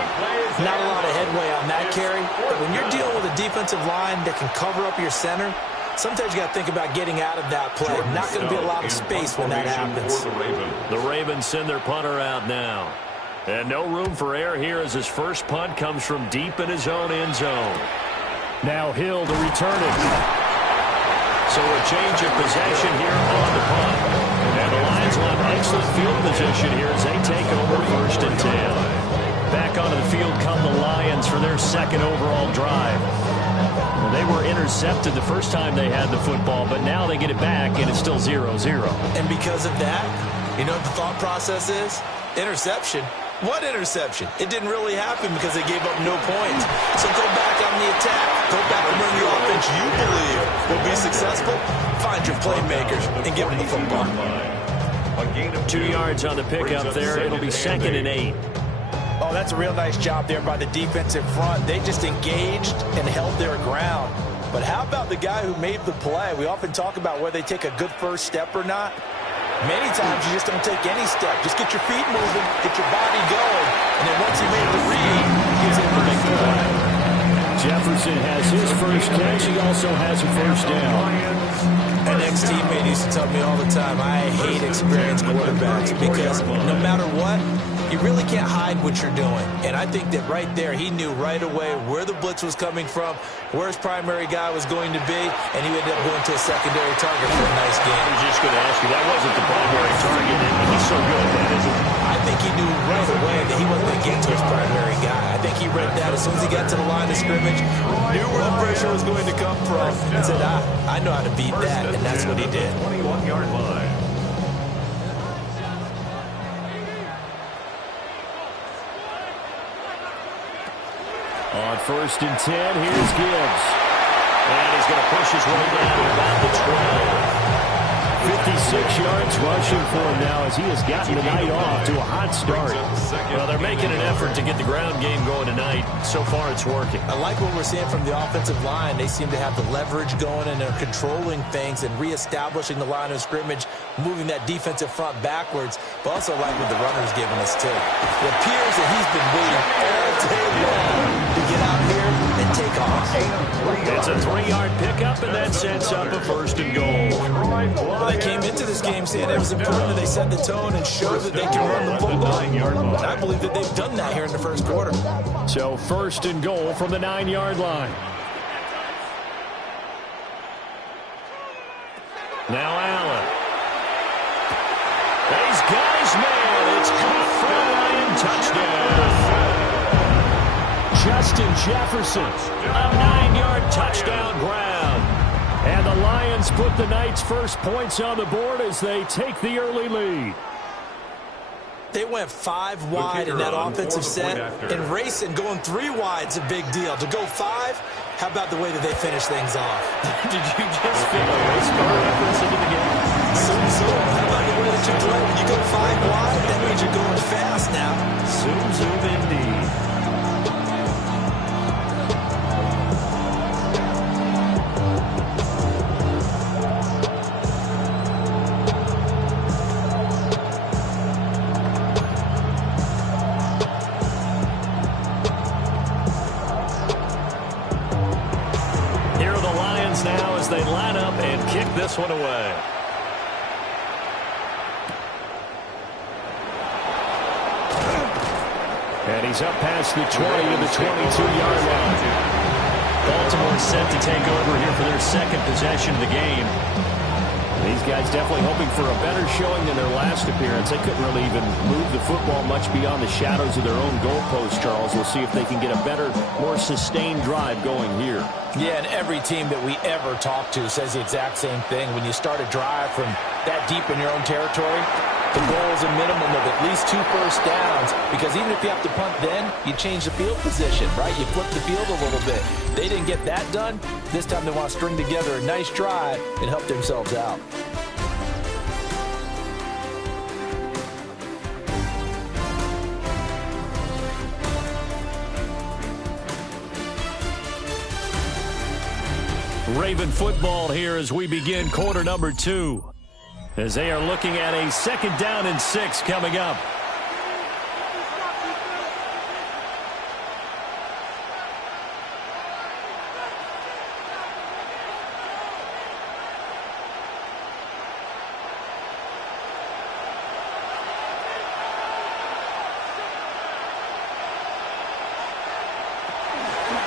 Not a lot of headway on that carry, but when you're dealing with a defensive line that can cover up your center, sometimes you got to think about getting out of that play. Not going to be a lot of space when that happens. The Ravens send their punter out now. And no room for error here as his first punt comes from deep in his own end zone. Now Hill to return it. So a change of possession here on the punt. And the Lions will have excellent field position here as they take over 1st and 10. Back onto the field come the Lions for their 2nd overall drive. Well, they were intercepted the first time they had the football, but now they get it back, and it's still 0-0. And because of that, you know what the thought process is? Interception. What interception? It didn't really happen because they gave up no points. So go back on the attack. Go back and run the offense you believe will be successful. Find your playmakers and give them the football. 2 yards on the pickup there. It'll be 2nd and 8. Oh, that's a real nice job there by the defensive front. They just engaged and held their ground. But how about the guy who made the play? We often talk about whether they take a good first step or not. Many times you just don't take any step. Just get your feet moving, get your body going, and then once he made the read, he gets able to make the play. Jefferson has his first catch. He also has a first down. An ex-teammate used to tell me all the time, I hate experienced quarterbacks because no matter what, you really can't hide what you're doing. And I think that right there, he knew right away where the blitz was coming from, where his primary guy was going to be, and he ended up going to a secondary target for a nice game. I was just going to ask you, that wasn't the primary target, and he's so good at that, isn't he? I think he knew right away that he wasn't going to get to his primary guy. I think he read that as soon as he got to the line of scrimmage, knew where the pressure was going to come from, and said, I know how to beat that, and that's what he did. 21-yard line. On 1st and 10, here's Gibbs. And he's going to push his way down to about the 12. 56 yards rushing for him now as he has gotten the night off to a hot start. Well, they're making an effort to get the ground game going tonight. So far, it's working. I like what we're seeing from the offensive line. They seem to have the leverage going, and they're controlling things and reestablishing the line of scrimmage, moving that defensive front backwards, but also like what the runner's giving us, too. It appears that he's been waiting all day long to get out here and take off. It's a 3-yard pickup, and that sets up a 1st and goal. Well, they came into this game saying it was important that they set the tone and show that they can run the football. And I believe that they've done that here in the first quarter. So 1st and goal from the 9-yard line. Now Allen. He's got his man. It's caught for a Lion touchdown. Justin Jefferson. A 9-yard touchdown grab. And the Lions put the night's first points on the board as they take the early lead. They went 5 wide in that offensive set, and racing going 3 wide is a big deal. To go 5, how about the way that they finish things off? Did you just feel a race car reference into the game? Zoom. How about the way that you play? When you go 5 wide, that means you're going fast now. Zoom indeed. Now as they line up and kick this one away. And he's up past the 20 to the 22-yard line. Baltimore set to take over here for their second possession of the game. These guys definitely hoping for a better showing than their last appearance. They couldn't really even move the football much beyond the shadows of their own goalpost, Charles. We'll see if they can get a better, more sustained drive going here. Yeah, and every team that we ever talk to says the exact same thing. When you start a drive from that deep in your own territory, the goal is a minimum of at least 2 first downs, because even if you have to punt then, you change the field position, right? You flip the field a little bit. They didn't get that done. This time they want to string together a nice drive and help themselves out. Raven football here as we begin quarter number 2. As they are looking at a 2nd down and 6 coming up.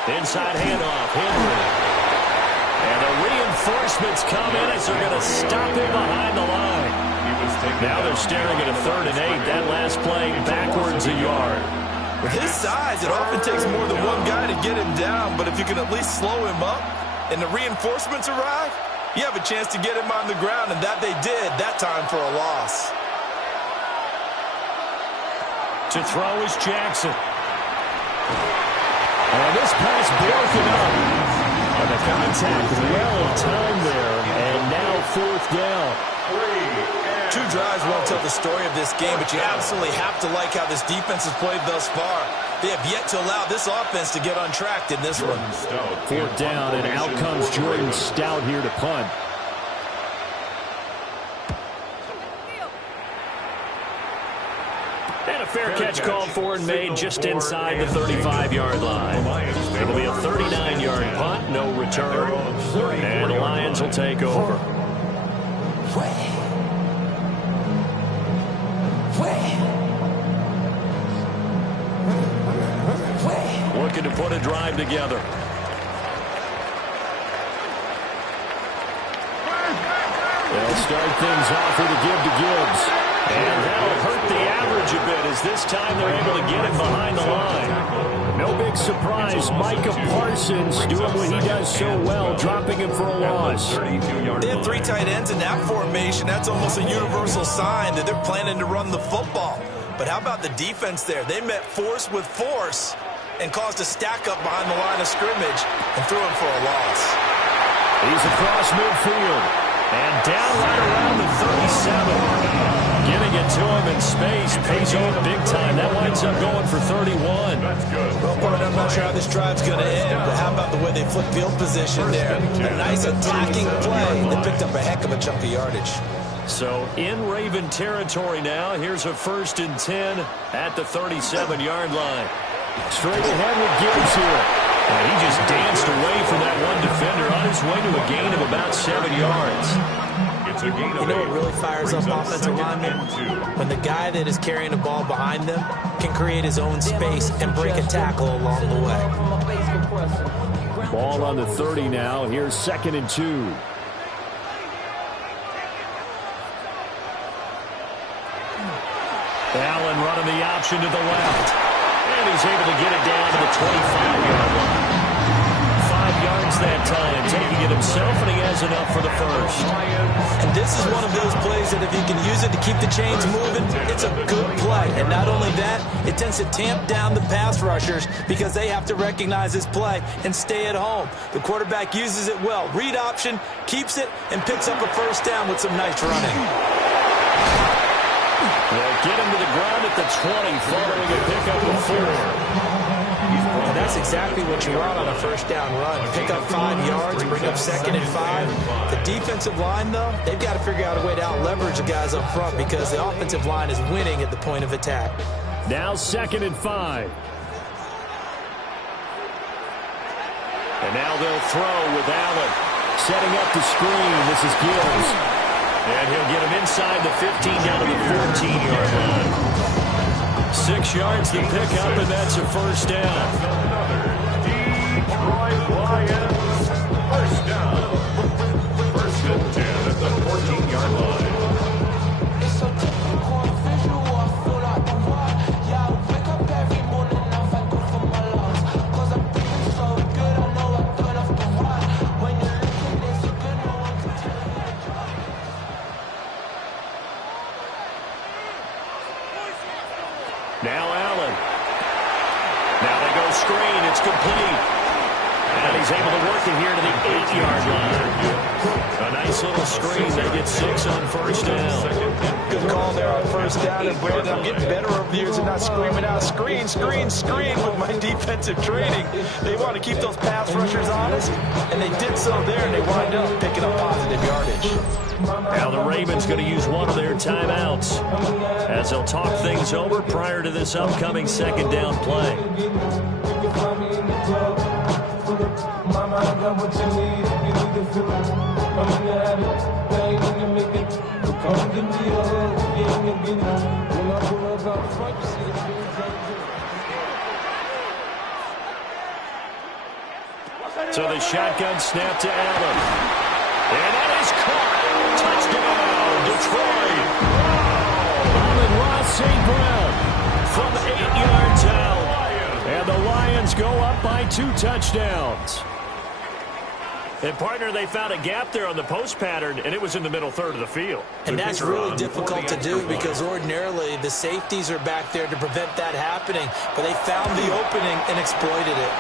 Inside handoff, Henry. And the reinforcements come in as they're going to stop him behind the line. Now they're staring at a 3rd and 8. That last play backwards a yard. With his size, it often takes more than one guy to get him down, but if you can at least slow him up and the reinforcements arrive, you have a chance to get him on the ground, and that they did that time for a loss. To throw is Jackson. And this pass broken up. And the contact well timed there, and now 4th down. 2 drives won't tell the story of this game, but you absolutely have to like how this defense has played thus far. They have yet to allow this offense to get untracked in this one. 4th down, and out comes Jordan Stout here to punt. And a fair catch called for and made just inside the 35-yard line. It'll be a 39-yard punt, no return, and the Lions will take over. looking to put a drive together. They'll start things off with a give to Gibbs. And that'll hurt the average a bit as this time they're able to get him behind the line. No big surprise. Micah Parsons doing what he does so well, dropping him for a loss. They have 3 tight ends in that formation. That's almost a universal sign that they're planning to run the football. But how about the defense there? They met force with force and caused a stack up behind the line of scrimmage and threw him for a loss. He's across midfield and down right around the 37. Getting it to him in space pays off big time. That winds up going for 31. Well, I'm not sure how this drive's going to end, but how about the way they flip field position there? A nice attacking play that picked up a heck of a chunk of yardage. So in Raven territory now. Here's a 1st and 10 at the 37-yard line. Straight ahead with Gibbs here. And he just danced away from that one defender on his way to a gain of about 7 yards. You know what really fires up offensive linemen? When the guy that is carrying the ball behind them can create his own space and break a tackle along the way. Ball on the 30 now. Here's 2nd and 2. Allen running the option to the left. And he's able to get it down to the 25-yard line. 5 yards that time, taking it himself, and he has enough for the first. And this is one of those plays that if you can use it to keep the chains moving, it's a good play. And not only that, it tends to tamp down the pass rushers because they have to recognize this play and stay at home. The quarterback uses it well. Read option, keeps it, and picks up a first down with some nice running. They'll get him to the ground at the 20, following a pickup of 4. And that's exactly what you want on a first down run. Pick up 5 yards, bring up 2nd and 5. The defensive line, though, they've got to figure out a way to out-leverage the guys up front because the offensive line is winning at the point of attack. Now 2nd and 5. And now they'll throw with Allen. Setting up the screen. This is Gibbs. And he'll get him inside the 15 down to the 14-yard line. 6 yards to pick up, and that's a first down. Detroit Lions, first down. 1st and 10 at the 14-yard line. It's so typical and visual, I feel like the rock. Yeah, I wake up every morning, I thank God for my lungs. Cause I'm feeling so good, I know I don't have to run. When you're looking this good, no one can tell you the job. Now Allen. Now they go screen. It's complete. And he's able to work it here to the 8-yard line. A nice little screen. They get 6 on first down. Good call there on first down. And Brandon, I'm getting better over the years and not screaming out screen, screen, screen with my defensive training. They want to keep those pass rushers honest, and they did so there, and they wind up picking up positive yardage. Now the Ravens going to use one of their timeouts as they'll talk things over prior to this upcoming 2nd down play. So the shotgun snap to Allen. And that is caught. Touchdown, Detroit. Amon-Ra St. Brown From 8 yards out. And the Lions go up by 2 touchdowns. And, partner, they found a gap there on the post pattern, and it was in the middle third of the field. And that's really difficult to do because ordinarily the safeties are back there to prevent that happening. But they found the opening and exploited it.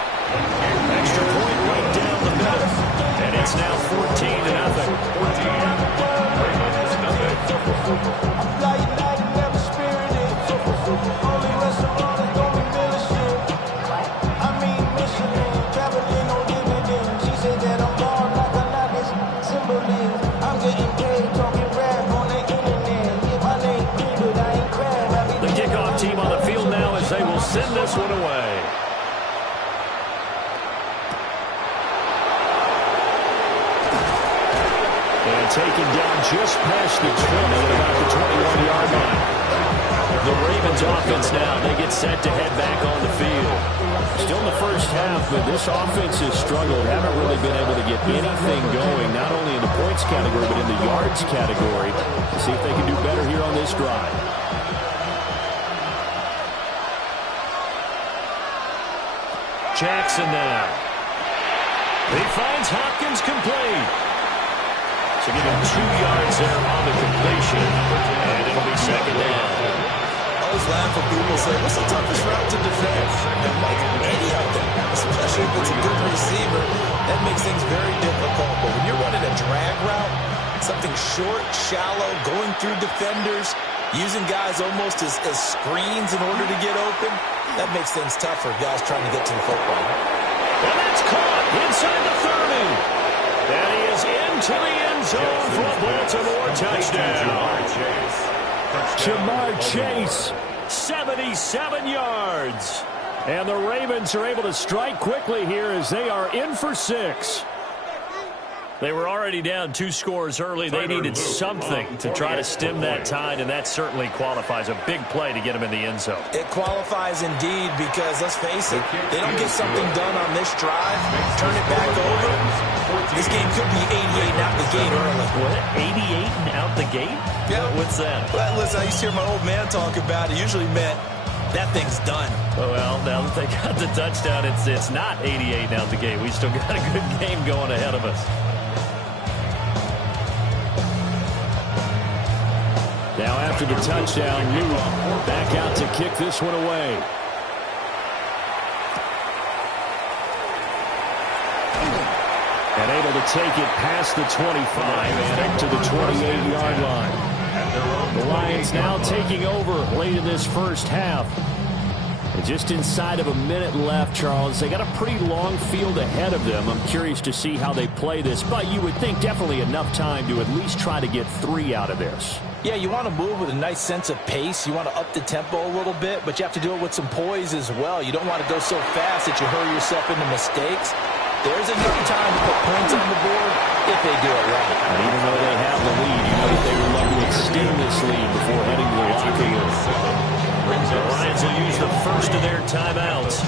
Extra point right down the middle. And it's now 14-0. The kickoff team on the field now as they will send this one away. And taken down just past the 20 at about the 21-yard line. The Ravens offense now. They get set to head back on the field. Still in the first half, but this offense has struggled. Haven't really been able to get anything going, not only in the points category, but in the yards category. Let's see if they can do better here on this drive. Jackson now. He finds Hopkins complete. So give him 2 yards there on the completion. And it'll be second down. I always laugh when people say, what's the toughest route to defend? And like any of them, especially if it's a good receiver, that makes things very difficult. But when you're running a drag route, something short, shallow, going through defenders, using guys almost as screens in order to get open, that makes things tough for guys trying to get to the football. And that's caught inside the 30. And he is into the end zone for a Baltimore touchdown. Ja'Marr Chase, 77 yards. And the Ravens are able to strike quickly here as they are in for 6. They were already down 2 scores early. They needed something to try to stem that tide, and that certainly qualifies. A big play to get them in the end zone. It qualifies indeed because, let's face it, they don't get something done on this drive, turn it back over. This game could be 88 and out the gate early. What? 88 and out the gate? Yeah. What's that? Well, listen, I used to hear my old man talk about it. Usually meant that thing's done. Well, now that they got the touchdown, it's not 88 and out the gate. We still got a good game going ahead of us. Now after the touchdown, Luke back out to kick this one away. And able to take it past the 25 and up to the 28-yard line. The Lions now taking over late in this first half. And just inside of a minute left, Charles. They got a pretty long field ahead of them. I'm curious to see how they play this, but you would think definitely enough time to at least try to get 3 out of this. Yeah, you want to move with a nice sense of pace. You want to up the tempo a little bit, but you have to do it with some poise as well. You don't want to go so fast that you hurry yourself into mistakes. There's enough time to put points on the board if they do it right. And even though they have the lead, you know that they would love to extend this lead before heading to the locker room. The Lions will use the first of their timeouts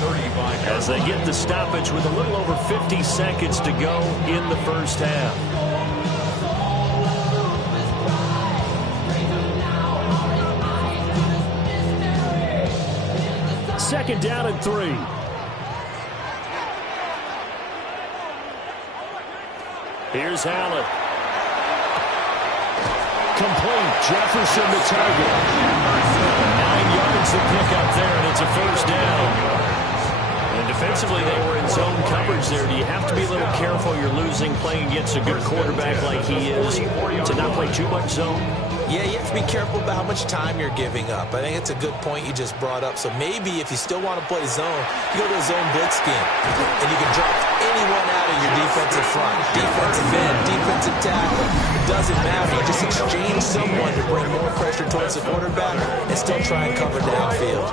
as they get the stoppage with a little over 50 seconds to go in the first half. Second down and 3. Here's Allen. Complete. Jefferson the target. 9 yards to pick up there, and it's a first down. And defensively, they were in zone coverage there. Do you have to be a little careful? You're losing playing against a good quarterback like he is to not play too much zone? Yeah, you have to be careful about how much time you're giving up. I think it's a good point you just brought up. So maybe if you still want to play zone, you go to a zone blitz scheme. And you can drop anyone out of your defensive front. Defensive end, defensive tackle. It doesn't matter. You just exchange someone to bring more pressure towards the quarterback and still try and cover downfield.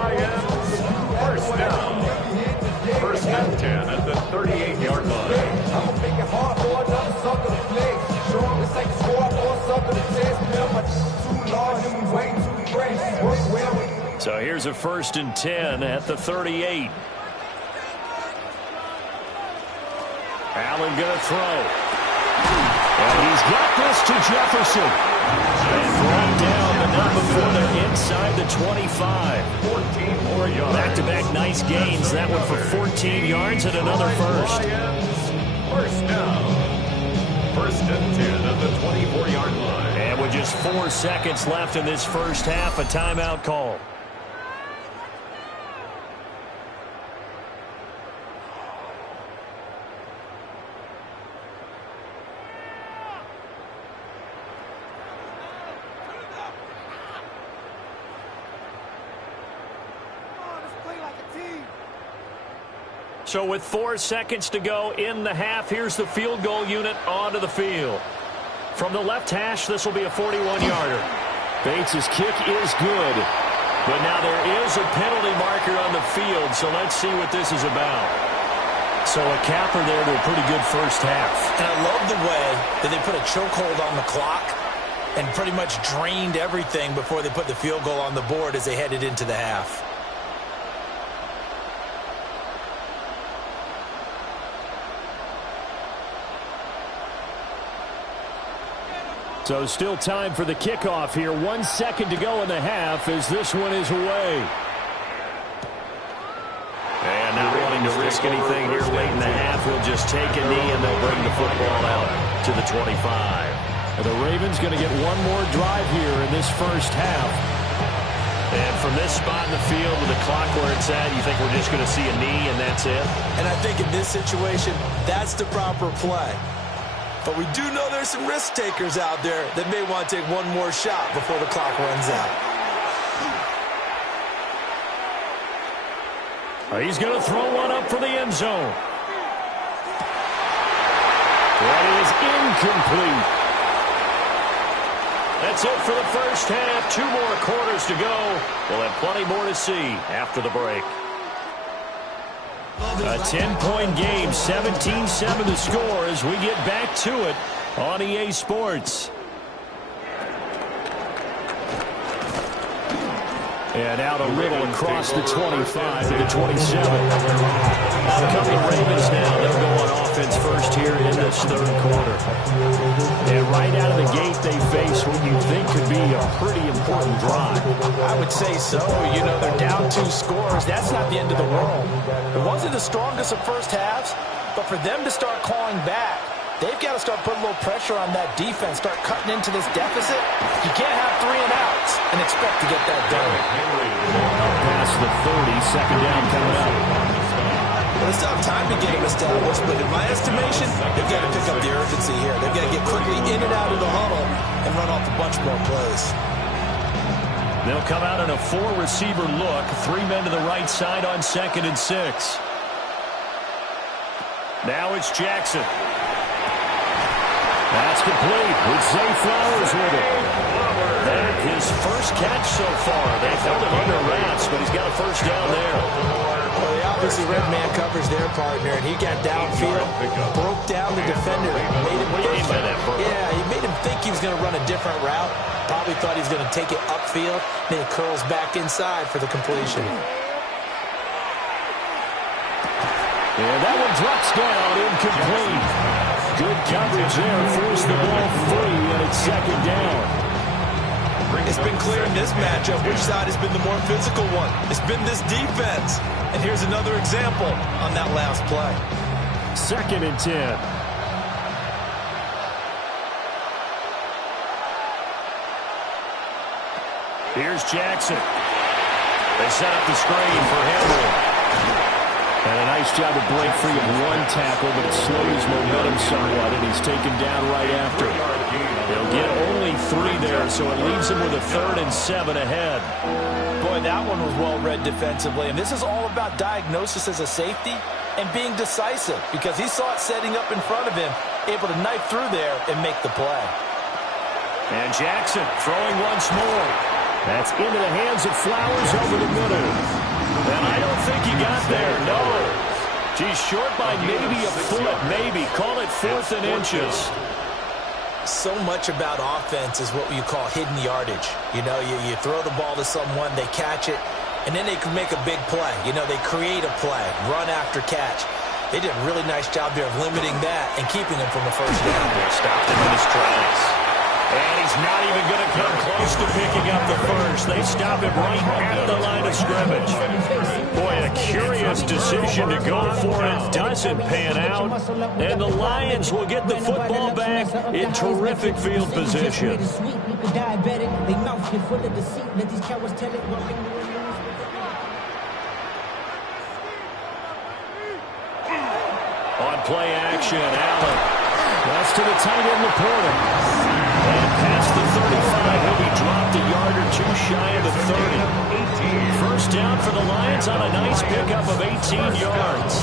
First down. First and 10 at the 38-yard line. I'm gonna make it hard for another sucker to flex. Show him it's like a score for a sucker to test. Too large and we way too fresh. Work well with. So here's a first and 10 at the 38. Allen gonna throw. And he's got this to Jefferson. And brought down, but not before they're inside the 25. 14 more yards. Back-to-back nice gains. That one for 14 yards and another first. First down. First and 10 at the 24-yard line. And with just 4 seconds left in this first half, a timeout call. So with 4 seconds to go in the half, here's the field goal unit onto the field. From the left hash, this will be a 41-yarder. Bates' kick is good. But now there is a penalty marker on the field, so let's see what this is about. So a capper there to a pretty good first half. And I love the way that they put a chokehold on the clock. and pretty much drained everything before they put the field goal on the board as they headed into the half. So still time for the kickoff here. 1 second to go in the half as this one is away. And not wanting to risk anything here late in the half, he'll just take a knee and they'll bring the football out to the 25. The Ravens going to get one more drive here in this first half. And from this spot in the field with the clock where it's at, you think we're just going to see a knee and that's it? And I think in this situation, that's the proper play. But we do know there's some risk takers out there that may want to take one more shot before the clock runs out. He's going to throw one up for the end zone. That is incomplete. That's it for the first half. 2 more quarters to go. We'll have plenty more to see after the break. A 10-point game, 17-7 the score as we get back to it on EA Sports. And out a little across the 25 to the 27. Out come the Ravens now. They'll go on offense first here in this third quarter. And right out of the gate, they face what you think could be a pretty important drive. I would say so. You know, they're down 2 scores. That's not the end of the world. It wasn't the strongest of first halves, but for them to start clawing back, they've got to start putting a little pressure on that defense, start cutting into this deficit. You can't have 3 and outs and expect to get that done. Past the 30, second down coming up. Well, they still have time to get them established, but in my estimation, they've got to pick up the urgency here. They've got to get quickly in and out of the huddle and run off a bunch more plays. They'll come out in a 4-receiver look. 3 men to the right side on 2nd and 6. Now it's Jackson. That's complete with Zay Flowers with it. His first catch so far. They've held him under wraps, but he's got a first down there. Well, they obviously red man coverage their partner, and he got downfield, broke down the defender, made him think. Yeah, he made him think he was going to run a different route. Probably thought he was going to take it upfield. Then he curls back inside for the completion. And that one drops down, incomplete. Good coverage there, forced the ball free, and it's 2nd down. It's been clear in this matchup which side has been the more physical one. It's been this defense. And here's another example on that last play. 2nd and 10. Here's Jackson. They set up the screen for Henry. And a nice job to break free of 1 tackle, but it slows momentum somewhat, and he's taken down right after. They'll get only 3 there, so it leaves him with a 3rd and 7 ahead. Boy, that one was well read defensively, and this is all about diagnosis as a safety and being decisive because he saw it setting up in front of him, able to knife through there and make the play. And Jackson throwing once more. That's into the hands of Flowers over the middle. And I don't think he got there, no. He's short by maybe a foot, maybe. Call it 4th and inches. So much about offense is what you call hidden yardage. You know, you throw the ball to someone, they catch it, and then they can make a big play. You know, they create a play, run after catch. They did a really nice job there of limiting that and keeping him from a first down. They stopped him in his tracks. And he's not even going to come close to picking up the first. They stop him right at the line of scrimmage. Boy, a curious decision to go for it. Doesn't pan out. And the Lions will get the football back in terrific field position. On play action, Allen. That's to the tight end, Laporta. And past the 35, he'll be dropped a yard or 2 shy of the 30. First down for the Lions on a nice pickup of 18 yards.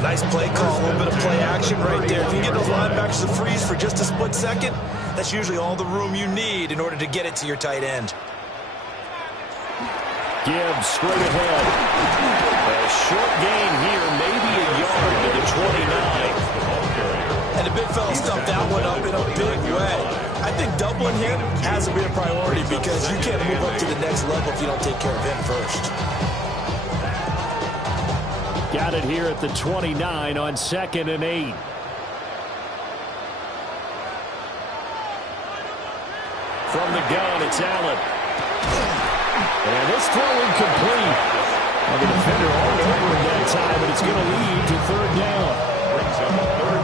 Nice play call, a little bit of play action right there. If you get those linebackers to freeze for just a split second, that's usually all the room you need in order to get it to your tight end. Gibbs straight ahead. A short gain here, maybe a yard to the 29. And the big fella stuffed that one up in a big way. I I think doubling him has to be a priority because you can't move up to the next level if you don't take care of him first. Got it here at the 29 on 2nd and 8. From the gun, it's Allen. And this throw incomplete. Well, the defender all over him that time, but it's going to lead to 3rd down.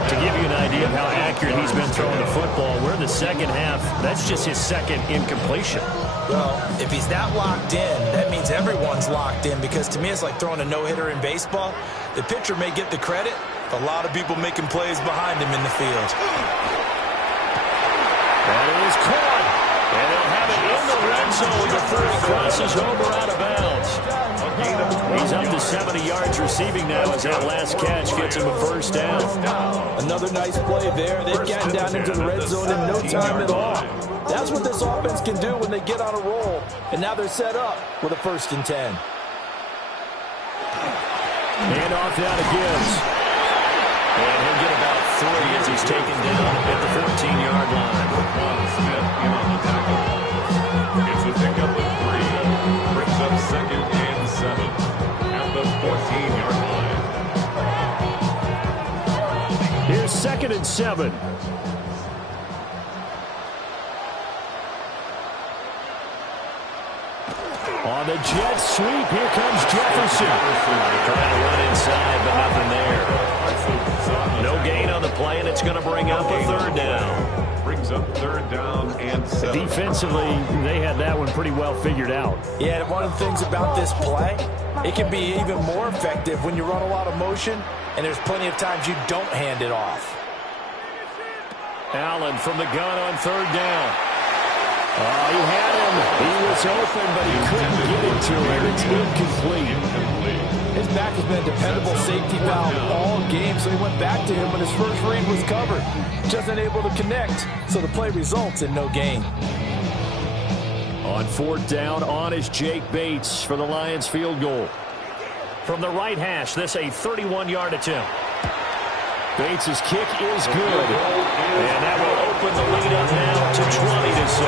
To give you an idea of how accurate he's been throwing the football, we're in the second half. That's just his second incompletion. Well, if he's that locked in, that means everyone's locked in because to me it's like throwing a no-hitter in baseball. The pitcher may get the credit, but a lot of people making plays behind him in the field. And it is caught. And they'll have it in the red zone before he crosses over out of bounds. He's up to 70 yards receiving now as that last catch gets him a 1st down. Another nice play there. They've gotten down into the red zone in no time at all. That's what this offense can do when they get on a roll. And now they're set up with a 1st and 10. And off down to Gibbs. And he'll get about 3 as he's taken down at the 14-yard line. Smith in on the tackle. It's a pickup of 3. Brings up 2nd and 7 at the 14-yard line. Here's 2nd and 7. On the jet sweep, here comes Jefferson. Trying to run inside, but nothing there. No gain on the play, and it's going to bring up a 3rd down. Brings up 3rd down and 7. Defensively, they had that one pretty well figured out. Yeah, one of the things about this play, it can be even more effective when you run a lot of motion, and there's plenty of times you don't hand it off. Allen from the gun on 3rd down. Oh, he had him. He was open, but he couldn't get into it. It's incomplete. His back has been a dependable safety valve all game, so he went back to him when his first read was covered. Just unable to connect, so the play results in no gain. On 4th down, on is Jake Bates for the Lions field goal. From the right hash, this a 31-yard attempt. Bates' kick is good. And that will open the lead up now to 20-7.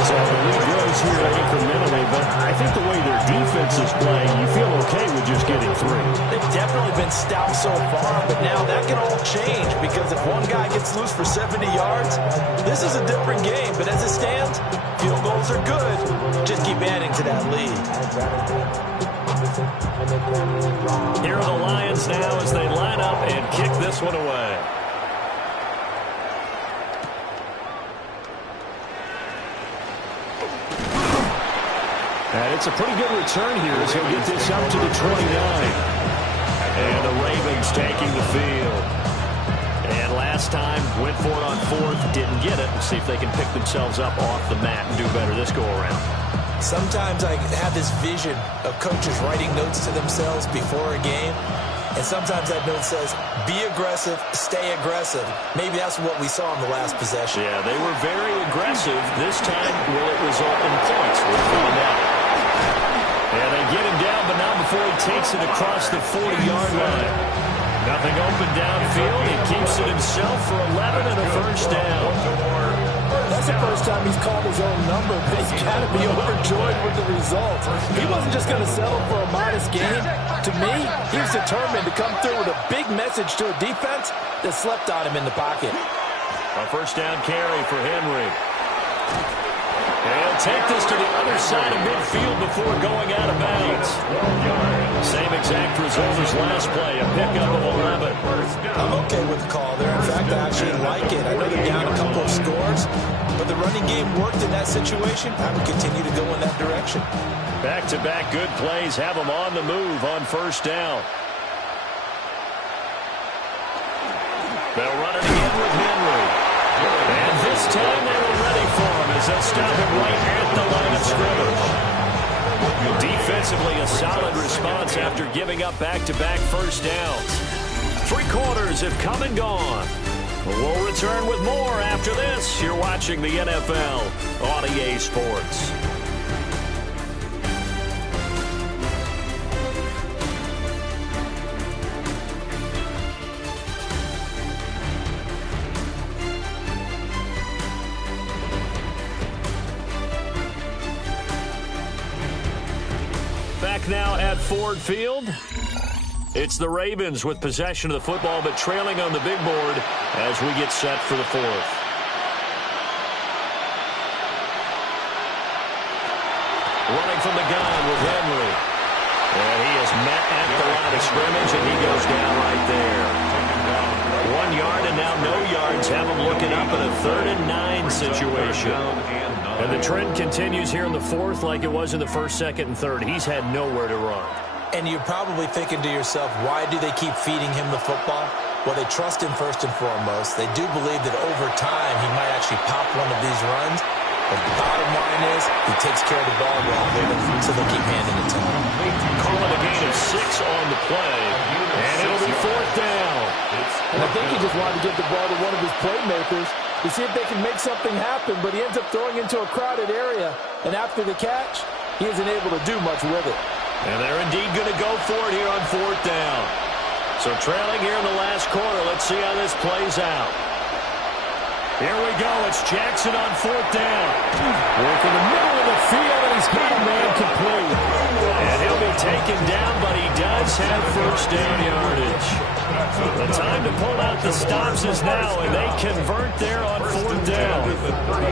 So the lead grows here incrementally, but I think the way their defense is playing, you feel okay with just getting 3. They've definitely been stout so far, but now that can all change because if one guy gets loose for 70 yards, this is a different game. But as it stands, field goals are good. Just keep adding to that lead. Here are the Lions now as they line up and kick this one away. And it's a pretty good return here as he'll get this up to the 29. And the Ravens taking the field. And last time, went for it on 4th, didn't get it. We'll see if they can pick themselves up off the mat and do better this go-around. Sometimes I have this vision of coaches writing notes to themselves before a game, and sometimes that note says, be aggressive, stay aggressive. Maybe that's what we saw in the last possession. Yeah, they were very aggressive. This time, will it result in points? We'll find out. And they get him down, but not before he takes it across the 40-yard line. Nothing open downfield. He keeps it himself for 11 and a 1st down. That's the first time he's called his own number, but he's got to be overjoyed with the result. He wasn't just going to settle for a modest game. To me, he was determined to come through with a big message to a defense that slept on him in the pocket. A 1st down carry for Henry. He'll take this to the other side of midfield before going out of bounds. Same exact result as last play, a pickup of 11. I'm okay with the call there. In fact, I actually like it. I know they're down a couple of scores, but the running game worked in that situation. I would continue to go in that direction. Back-to-back good plays have them on the move on 1st down. They'll run it again with Henry. And this time they were ready for him as they'll stop him right at the line of scrimmage. Defensively, a solid response after giving up back-to-back 1st downs. 3 quarters have come and gone. We'll return with more after this. You're watching the NFL on EA Sports. Back now at Ford Field. It's the Ravens with possession of the football, but trailing on the big board as we get set for the fourth. Running from the gun with Henry. And he is met at the line of scrimmage, and he goes down right there. 1 yard, and now no yards. Have him looking up in a 3rd and 9 situation. And the trend continues here in the fourth like it was in the first, second, and third. He's had nowhere to run. And you're probably thinking to yourself, why do they keep feeding him the football? Well, they trust him first and foremost. They do believe that over time he might actually pop one of these runs. But the bottom line is he takes care of the ball well, so they'll keep handing it to him. Calling a gain of 6 on the play, and it'll be 4th down. And I think he just wanted to get the ball to one of his playmakers to see if they can make something happen, but he ends up throwing into a crowded area, and after the catch, he isn't able to do much with it. And they're indeed going to go for it here on 4th down. So trailing here in the last quarter, let's see how this plays out. Here we go. It's Jackson on 4th down. Work in the middle of the field, and he's got a man complete. And he'll be taken down, but he does have first down yardage. The time to pull out the stops is now, and they convert there on 4th down.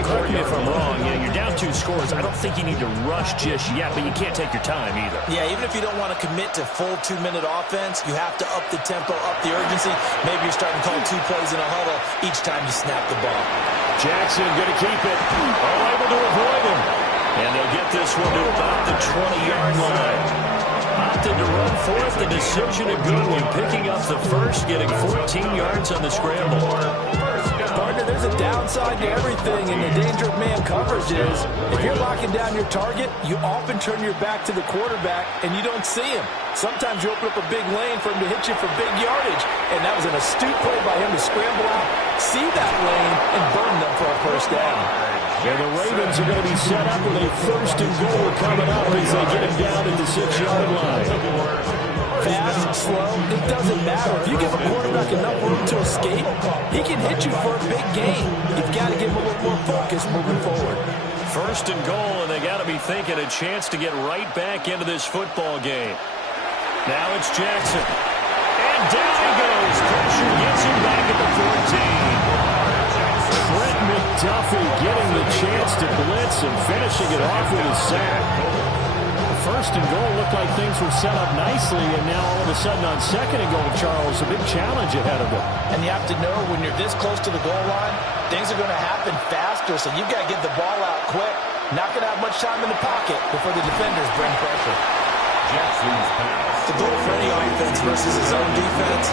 Correct me if I'm wrong. You're down 2 scores. I don't think you need to rush just yet, but you can't take your time either. Yeah, even if you don't want to commit to full 2-minute offense, you have to up the tempo, up the urgency. Maybe you're starting to call 2 plays in a huddle each time you snap the ball. Jackson going to keep it. All able to avoid him. And they'll get this one to about the 20-yard line. Opted to run for it. The decision a good one. Picking up the first, getting 14 yards on the scramble. Partner, there's a downside to everything, and the danger of man coverage is if you're locking down your target, you often turn your back to the quarterback, and you don't see him. Sometimes you open up a big lane for him to hit you for big yardage, and that was an astute play by him to scramble out, see that lane, and burn them for a first down. And the Ravens are going to be set up with a 1st and goal coming up as they get him down at the 6-yard line. Fast, slow, it doesn't matter. If you give a quarterback enough room to escape, he can hit you for a big gain. You've got to give him a little more focus moving forward. 1st and goal, and they got to be thinking a chance to get right back into this football game. Now it's Jackson. And down he goes. Pressure gets him back at the 14. Trent McDuffie getting the chance to blitz and finishing it off with a sack. The 1st and goal looked like things were set up nicely, and now all of a sudden on 2nd and goal, Charles, a big challenge ahead of them. And you have to know when you're this close to the goal line, things are going to happen faster, so you've got to get the ball out quick. Not going to have much time in the pocket before the defenders bring pressure. Jackson's pass. The goal for any offense versus his own defense,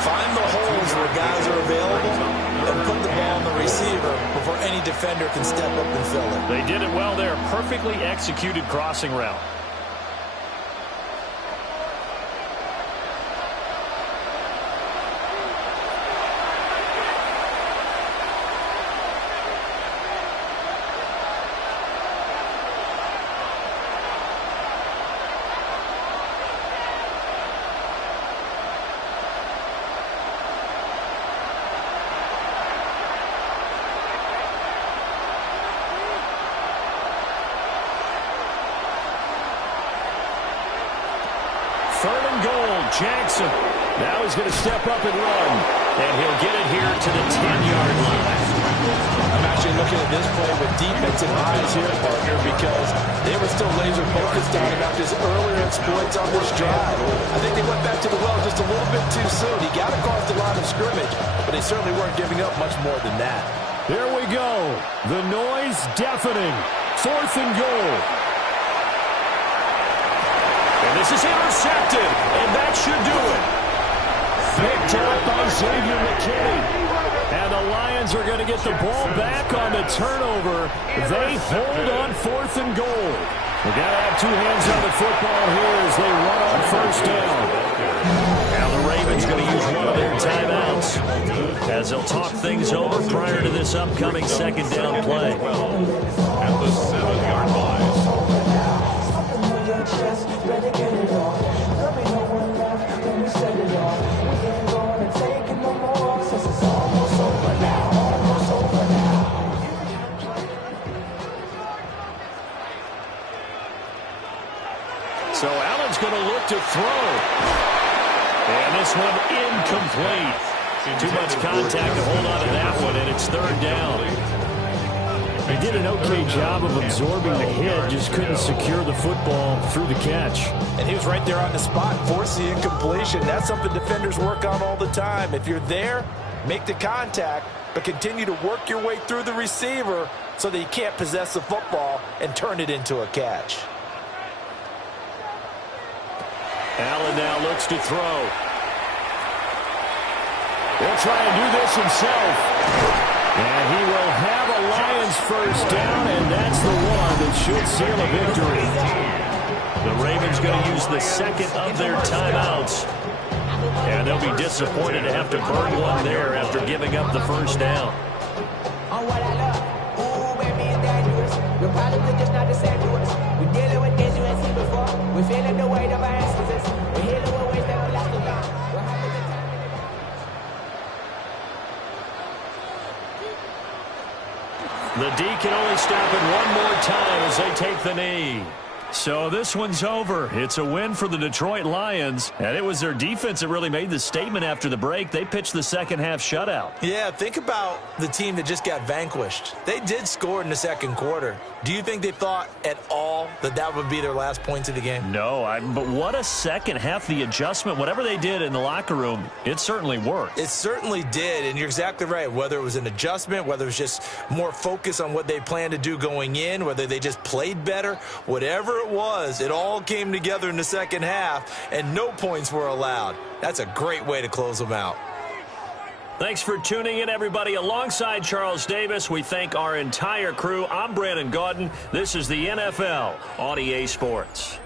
find the holes where guys are available and put the ball on the receiver before any defender can step up and fill it. They did it well there. Perfectly executed crossing route. Jackson. Now he's going to step up and run. And he'll get it here to the 10-yard line. I'm actually looking at this play with defensive eyes here, partner, because they were still laser focused on him after his earlier exploits on this drive. I think they went back to the well just a little bit too soon. He got across the line of scrimmage, but they certainly weren't giving up much more than that. There we go. The noise deafening. 4th and goal. And this is intercepted, and that should do it. Picked up by Xavier McKinney. And the Lions are going to get the ball back on the turnover. They hold on 4th and goal. They got to have 2 hands on the football here as they run on 1st down. Now the Ravens going to use one of their timeouts as they'll talk things over prior to this upcoming 2nd down play. At the 7-yard line. So Allen's going to look to throw. And this one incomplete. Too much contact to hold on to that one, and it's third down. He did an okay job of absorbing the hit, just couldn't secure the football through the catch. And he was right there on the spot, forcing the incompletion. That's something defenders work on all the time. If you're there, make the contact, but continue to work your way through the receiver so that you can't possess the football and turn it into a catch. Allen now looks to throw. He'll try and do this himself. And he will have a Lions first down, and that's the one that should seal a victory. The Ravens going to use the second of their timeouts. And they'll be disappointed to have to burn one there after giving up the first down. On what I love. Ooh, baby, it's dangerous. Your problems are just not the same to us. We're dealing with things you ain't seen before. We're feeling the weight of our instances. We're healing with ways that don't last long. We're having the time. The D can only stop it one more time as they take the knee. So this one's over. It's a win for the Detroit Lions. And it was their defense that really made the statement after the break. They pitched the second half shutout. Yeah, think about the team that just got vanquished. They did score in the second quarter. Do you think they thought at all that that would be their last points of the game? No, but what a second half. The adjustment, whatever they did in the locker room, it certainly worked. It certainly did, and you're exactly right. Whether it was an adjustment, whether it was just more focus on what they planned to do going in, whether they just played better, whatever it was, it all came together in the second half, and no points were allowed. That's a great way to close them out. Thanks for tuning in, everybody. Alongside Charles Davis, we thank our entire crew. I'm Brandon Gaudin. This is the NFL on EA Sports.